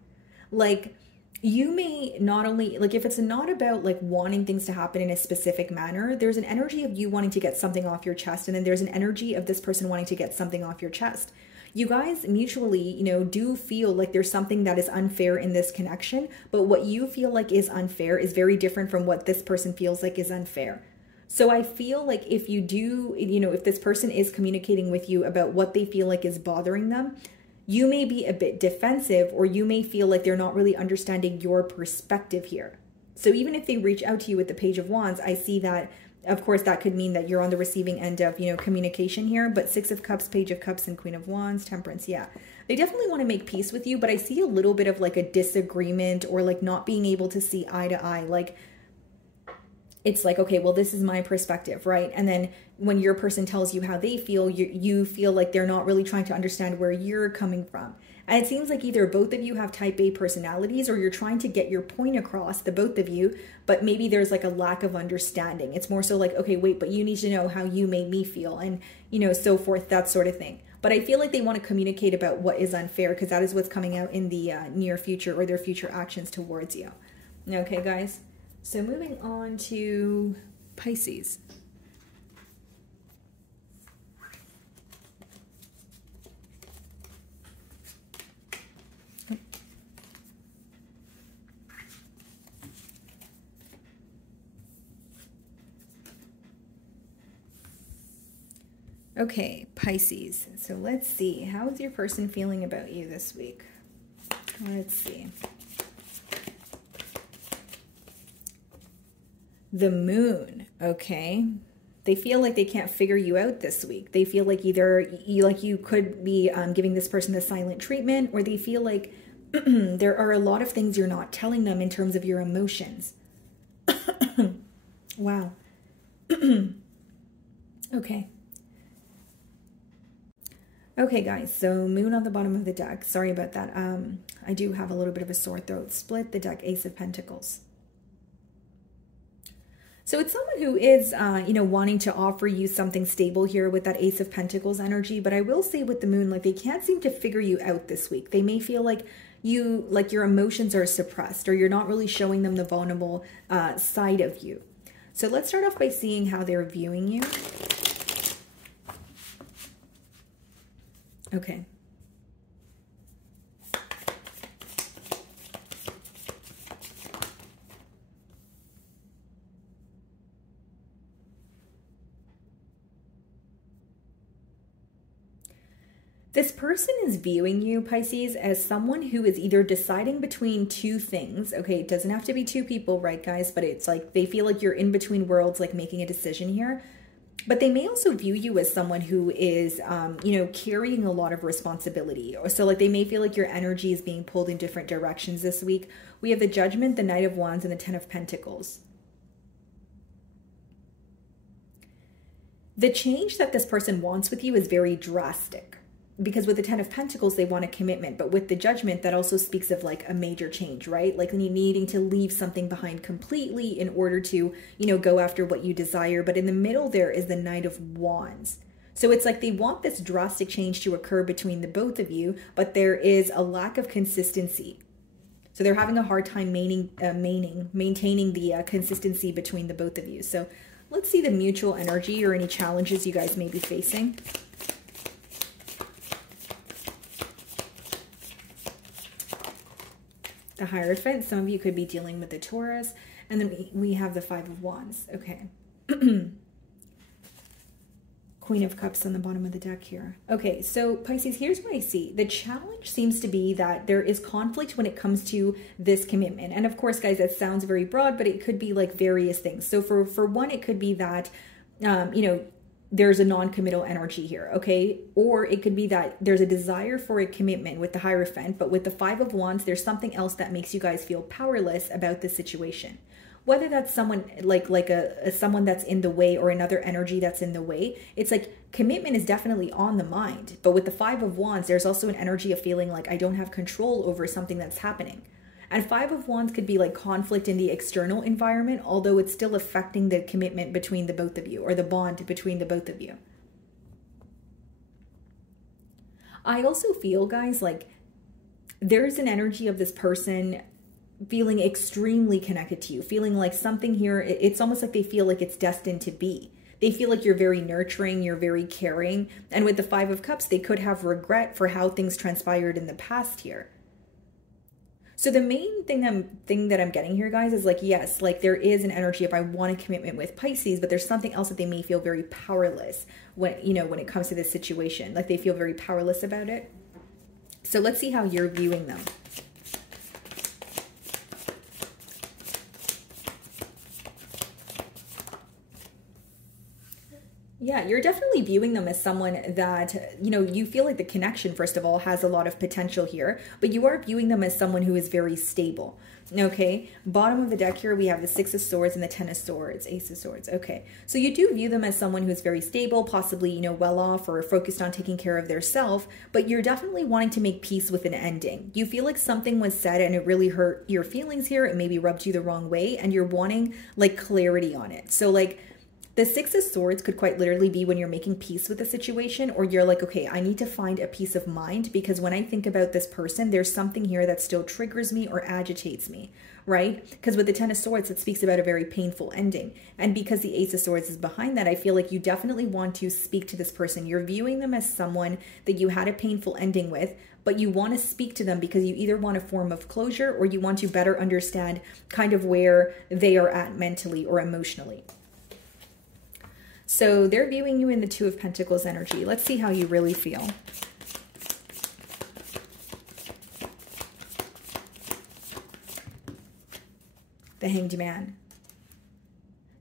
You may not only, if it's not about wanting things to happen in a specific manner, there's an energy of you wanting to get something off your chest. And then there's an energy of this person wanting to get something off your chest. You guys mutually, do feel like there's something that is unfair in this connection, but what you feel like is unfair is very different from what this person feels like is unfair. So I feel like if you do, if this person is communicating with you about what they feel like is bothering them, you may be a bit defensive, or you may feel like they're not really understanding your perspective here. So even if they reach out to you with the Page of Wands, I see that, of course, that could mean that you're on the receiving end of, communication here. But Six of Cups, Page of Cups, and Queen of Wands, Temperance, yeah. They definitely want to make peace with you, but I see a little bit of a disagreement, or not being able to see eye to eye. It's okay, well, this is my perspective, right? And then when your person tells you how they feel, you feel like they're not really trying to understand where you're coming from. And it seems like either both of you have type A personalities, or you're trying to get your point across, the both of you, but maybe there's a lack of understanding. It's more so okay, wait, but you need to know how you made me feel, and, so forth, that sort of thing. But I feel like they want to communicate about what is unfair, because that is what's coming out in the near future, or their future actions towards you. Okay, guys? So moving on to Pisces. Okay, Pisces. So let's see. How is your person feeling about you this week? Let's see. The Moon. Okay. They feel like they can't figure you out this week. They feel like either you could be giving this person the silent treatment, or they feel like there are a lot of things you're not telling them in terms of your emotions. Wow. Okay. Okay, guys, so moon on the bottom of the deck. Sorry about that. I do have a little bit of a sore throat. Split the deck, Ace of Pentacles. So it's someone who is, wanting to offer you something stable here with that Ace of Pentacles energy. But I will say with the moon, like, they can't seem to figure you out this week. They may feel like your emotions are suppressed, or you're not really showing them the vulnerable side of you. So let's start off by seeing how they're viewing you. Okay. This person is viewing you, Pisces, as someone who is either deciding between two things. Okay, it doesn't have to be two people, right, guys? But it's like they feel like you're in between worlds, like making a decision here. But they may also view you as someone who is, carrying a lot of responsibility. Or so like they may feel like your energy is being pulled in different directions this week. We have the Judgment, the Knight of Wands, and the Ten of Pentacles. The change that this person wants with you is very drastic. Because with the Ten of Pentacles, they want a commitment. But with the Judgment, that also speaks of like a major change, right? Like needing to leave something behind completely in order to, go after what you desire. But in the middle there is the Knight of Wands. So it's like they want this drastic change to occur between the both of you, but there is a lack of consistency. So they're having a hard time maintaining the consistency between the both of you. So let's see the mutual energy or any challenges you guys may be facing. The Hierophant, some of you could be dealing with the Taurus. And then we have the Five of Wands. Okay. Queen of Cups on the bottom of the deck here. Okay, so Pisces, here's what I see. The challenge seems to be that there is conflict when it comes to this commitment. And of course, guys, that sounds very broad, but it could be like various things. So for one, it could be that, there's a non-committal energy here, okay? Or it could be that there's a desire for a commitment with the Hierophant, but with the Five of Wands, there's something else that makes you guys feel powerless about the situation. Whether that's someone like someone that's in the way or another energy that's in the way, it's like commitment is definitely on the mind. But with the Five of Wands, there's also an energy of feeling like I don't have control over something that's happening. And Five of Wands could be like conflict in the external environment, although it's still affecting the commitment between the both of you, or the bond between the both of you. I also feel, guys, like there's an energy of this person feeling extremely connected to you, feeling like something here, it's almost like they feel like it's destined to be. They feel like you're very nurturing, you're very caring. And with the Five of Cups, they could have regret for how things transpired in the past here. So the main thing that I'm getting here, guys, is like, yes, like there is an energy of I want a commitment with Pisces, but there's something else that they may feel very powerless when it comes to this situation. Like they feel very powerless about it. So let's see how you're viewing them. Yeah, you're definitely viewing them as someone that, you feel like the connection, first of all, has a lot of potential here, but you are viewing them as someone who is very stable. Okay, bottom of the deck here, we have the Six of Swords and the Ten of Swords, Ace of Swords. Okay, so you do view them as someone who's very stable, possibly, well off or focused on taking care of their self, but you're definitely wanting to make peace with an ending. You feel like something was said and it really hurt your feelings here. It maybe rubbed you the wrong way and you're wanting like clarity on it. So like, the Six of Swords could quite literally be when you're making peace with a situation, or you're like, okay, I need to find a peace of mind because when I think about this person, there's something here that still triggers me or agitates me, right? Because with the Ten of Swords, it speaks about a very painful ending. And because the Ace of Swords is behind that, I feel like you definitely want to speak to this person. You're viewing them as someone that you had a painful ending with, but you want to speak to them because you either want a form of closure or you want to better understand kind of where they are at mentally or emotionally. So they're viewing you in the Two of Pentacles energy. Let's see how you really feel. The Hanged Man.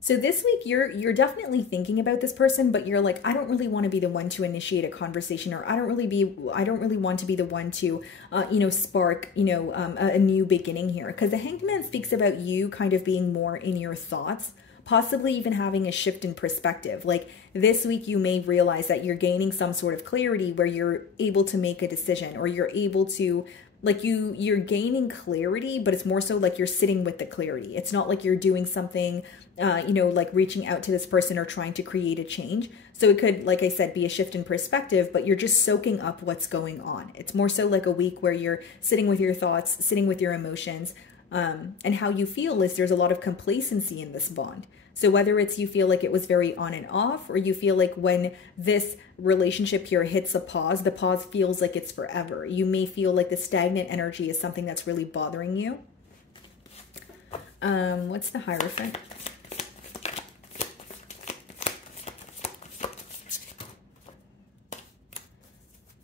So this week you're definitely thinking about this person, but you're like, I don't really want to be the one to initiate a conversation, or I don't really want to be the one to spark a new beginning here, because the Hanged Man speaks about you kind of being more in your thoughts, possibly even having a shift in perspective. Like this week you may realize that you're gaining some sort of clarity where you're able to make a decision, or you're able to, like, you're gaining clarity, but it's more so like you're sitting with the clarity. It's not like you're doing something, like reaching out to this person or trying to create a change. So it could, like I said, be a shift in perspective, but you're just soaking up what's going on. It's more so like a week where you're sitting with your thoughts, sitting with your emotions, and how you feel is there's a lot of complacency in this bond. So whether it's you feel like it was very on and off, or you feel like when this relationship here hits a pause, the pause feels like it's forever. You may feel like the stagnant energy is something that's really bothering you. What's the Hierophant?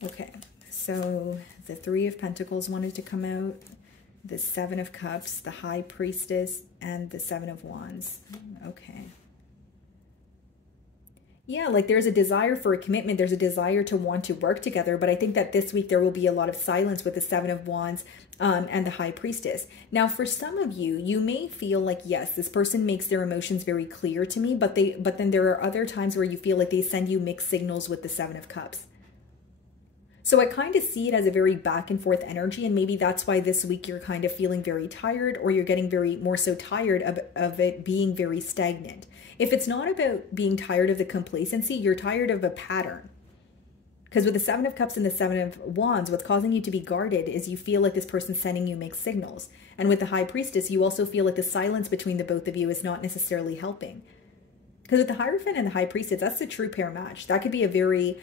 Okay, so the Three of Pentacles wanted to come out, the Seven of Cups, the High Priestess, and the Seven of Wands. Okay. Yeah, like there's a desire for a commitment. There's a desire to want to work together. But I think that this week there will be a lot of silence with the Seven of Wands and the High Priestess. Now, for some of you, you may feel like, yes, this person makes their emotions very clear to me, but then there are other times where you feel like they send you mixed signals with the Seven of Cups. So I kind of see it as a very back and forth energy, and maybe that's why this week you're kind of feeling very tired, or you're getting more so tired of it being very stagnant. If it's not about being tired of the complacency, you're tired of a pattern. Because with the Seven of Cups and the Seven of Wands, what's causing you to be guarded is you feel like this person's sending you mixed signals. And with the High Priestess, you also feel like the silence between the both of you is not necessarily helping. Because with the Hierophant and the High Priestess, that's the true pair match. That could be a very,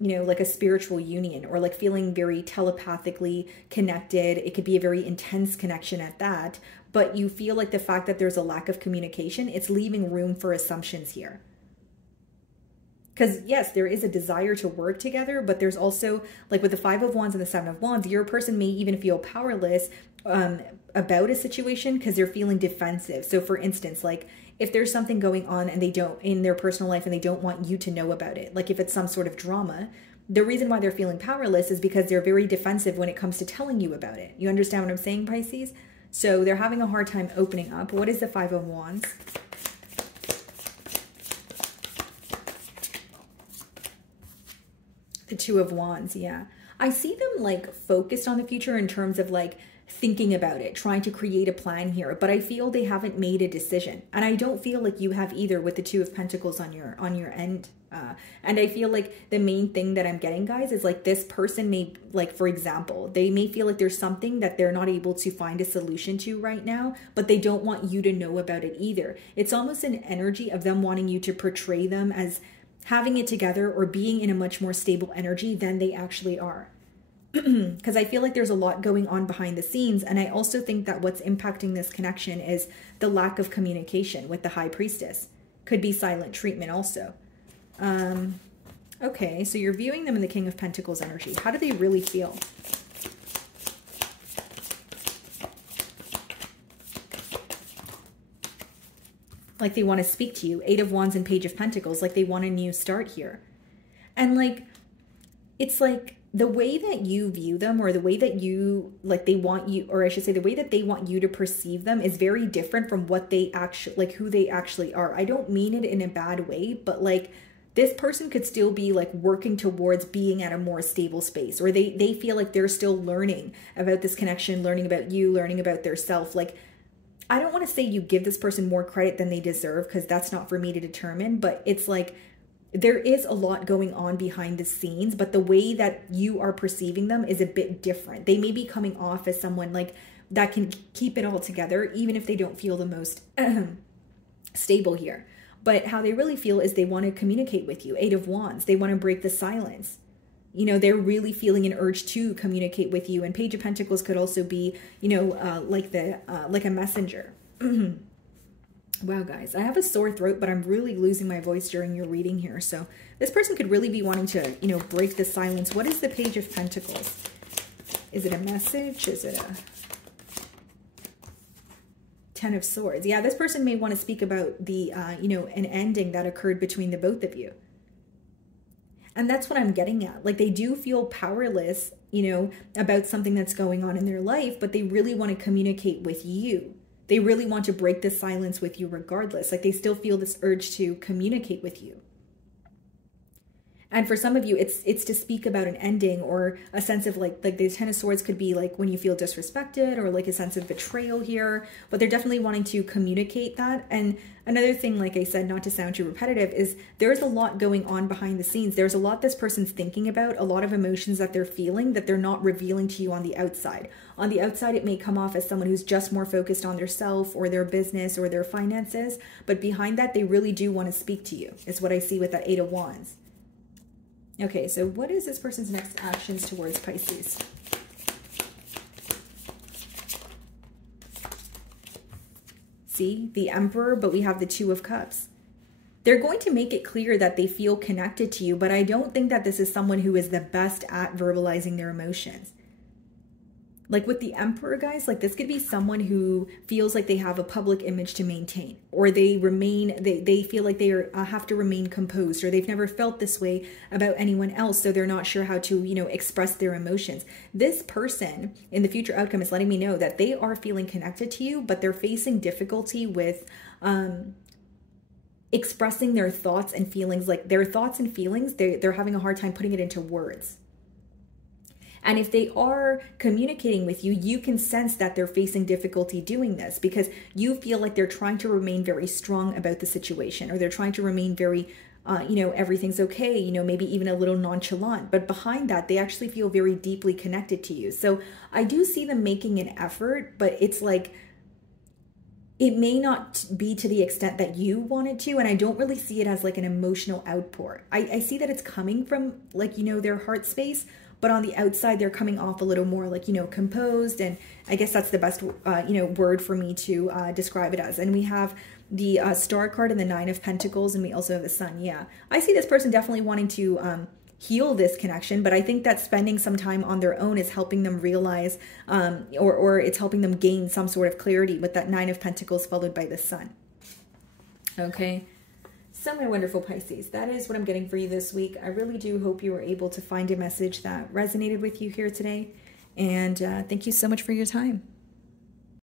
like a spiritual union, or like feeling very telepathically connected. It could be a very intense connection at that. But you feel like the fact that there's a lack of communication, it's leaving room for assumptions here. Because yes, there is a desire to work together, but there's also, like with the Five of Wands and the Seven of Wands, your person may even feel powerless about a situation because they're feeling defensive. So for instance, like if there's something going on and they don't, in their personal life, and they don't want you to know about it, like if it's some sort of drama, the reason why they're feeling powerless is because they're very defensive when it comes to telling you about it. You understand what I'm saying, Pisces? So they're having a hard time opening up. What is the Five of Wands? The Two of Wands, yeah. I see them like focused on the future in terms of like thinking about it, trying to create a plan here, but I feel they haven't made a decision. And I don't feel like you have either with the Two of Pentacles on your end. And I feel like the main thing that I'm getting, guys, is like this person may, like, for example, they may feel like there's something that they're not able to find a solution to right now, but they don't want you to know about it either. It's almost an energy of them wanting you to portray them as having it together or being in a much more stable energy than they actually are. Because I feel like there's a lot going on behind the scenes. And I also think that what's impacting this connection is the lack of communication with the High Priestess. Could be silent treatment also. Okay, so you're viewing them in the King of Pentacles energy. How do they really feel? Like they want to speak to you. Eight of Wands and Page of Pentacles. Like they want a new start here. And like, it's like the way that you view them, or the way that you, like they want you, or I should say the way that they want you to perceive them is very different from what they actually, like who they actually are. I don't mean it in a bad way, but like this person could still be like working towards being at a more stable space, or they feel like they're still learning about this connection, learning about you, learning about their self. Like, I don't want to say you give this person more credit than they deserve, because that's not for me to determine, but it's like there is a lot going on behind the scenes, but the way that you are perceiving them is a bit different. They may be coming off as someone like that can keep it all together, even if they don't feel the most stable here. But how they really feel is they want to communicate with you. Eight of Wands, they want to break the silence. You know, they're really feeling an urge to communicate with you. And Page of Pentacles could also be, you know, like a messenger. Wow, guys, I have a sore throat, but I'm really losing my voice during your reading here. So this person could really be wanting to, you know, break the silence. What is the Page of Pentacles? Is it a message? Is it a Ten of Swords. Yeah, this person may want to speak about the, you know, an ending that occurred between the both of you. And that's what I'm getting at. Like, they do feel powerless, you know, about something that's going on in their life, but they really want to communicate with you. They really want to break the silence with you regardless. Like, they still feel this urge to communicate with you. And for some of you, it's to speak about an ending or a sense of like the Ten of Swords could be like when you feel disrespected or like a sense of betrayal here, but they're definitely wanting to communicate that. And another thing, like I said, not to sound too repetitive, is there's a lot going on behind the scenes. There's a lot this person's thinking about, a lot of emotions that they're feeling that they're not revealing to you on the outside. On the outside, it may come off as someone who's just more focused on their self or their business or their finances, but behind that, they really do want to speak to you, is what I see with that Eight of Wands. Okay, so what is this person's next actions towards Pisces? See, the Emperor, but we have the Two of Cups. They're going to make it clear that they feel connected to you, but I don't think that this is someone who is the best at verbalizing their emotions. Like with the Emperor, guys, like this could be someone who feels like they have a public image to maintain, or they feel like they have to remain composed, or they've never felt this way about anyone else, so they're not sure how to, you know, express their emotions. This person in the future outcome is letting me know that they are feeling connected to you, but they're facing difficulty with expressing their thoughts and feelings. Like their thoughts and feelings, they're having a hard time putting it into words. And if they are communicating with you, you can sense that they're facing difficulty doing this because you feel like they're trying to remain very strong about the situation, or they're trying to remain very, you know, everything's okay, you know, maybe even a little nonchalant. But behind that, they actually feel very deeply connected to you. So I do see them making an effort, but it's like, it may not be to the extent that you want it to. And I don't really see it as like an emotional outpour. I see that it's coming from like, you know, their heart space, but on the outside, they're coming off a little more like, you know, composed. And I guess that's the best, you know, word for me to describe it as. And we have the Star card and the Nine of Pentacles, and we also have the Sun. Yeah, I see this person definitely wanting to heal this connection, but I think that spending some time on their own is helping them realize, or it's helping them gain some sort of clarity with that Nine of Pentacles followed by the Sun. Okay. So my wonderful Pisces, that is what I'm getting for you this week. I really do hope you were able to find a message that resonated with you here today. And thank you so much for your time.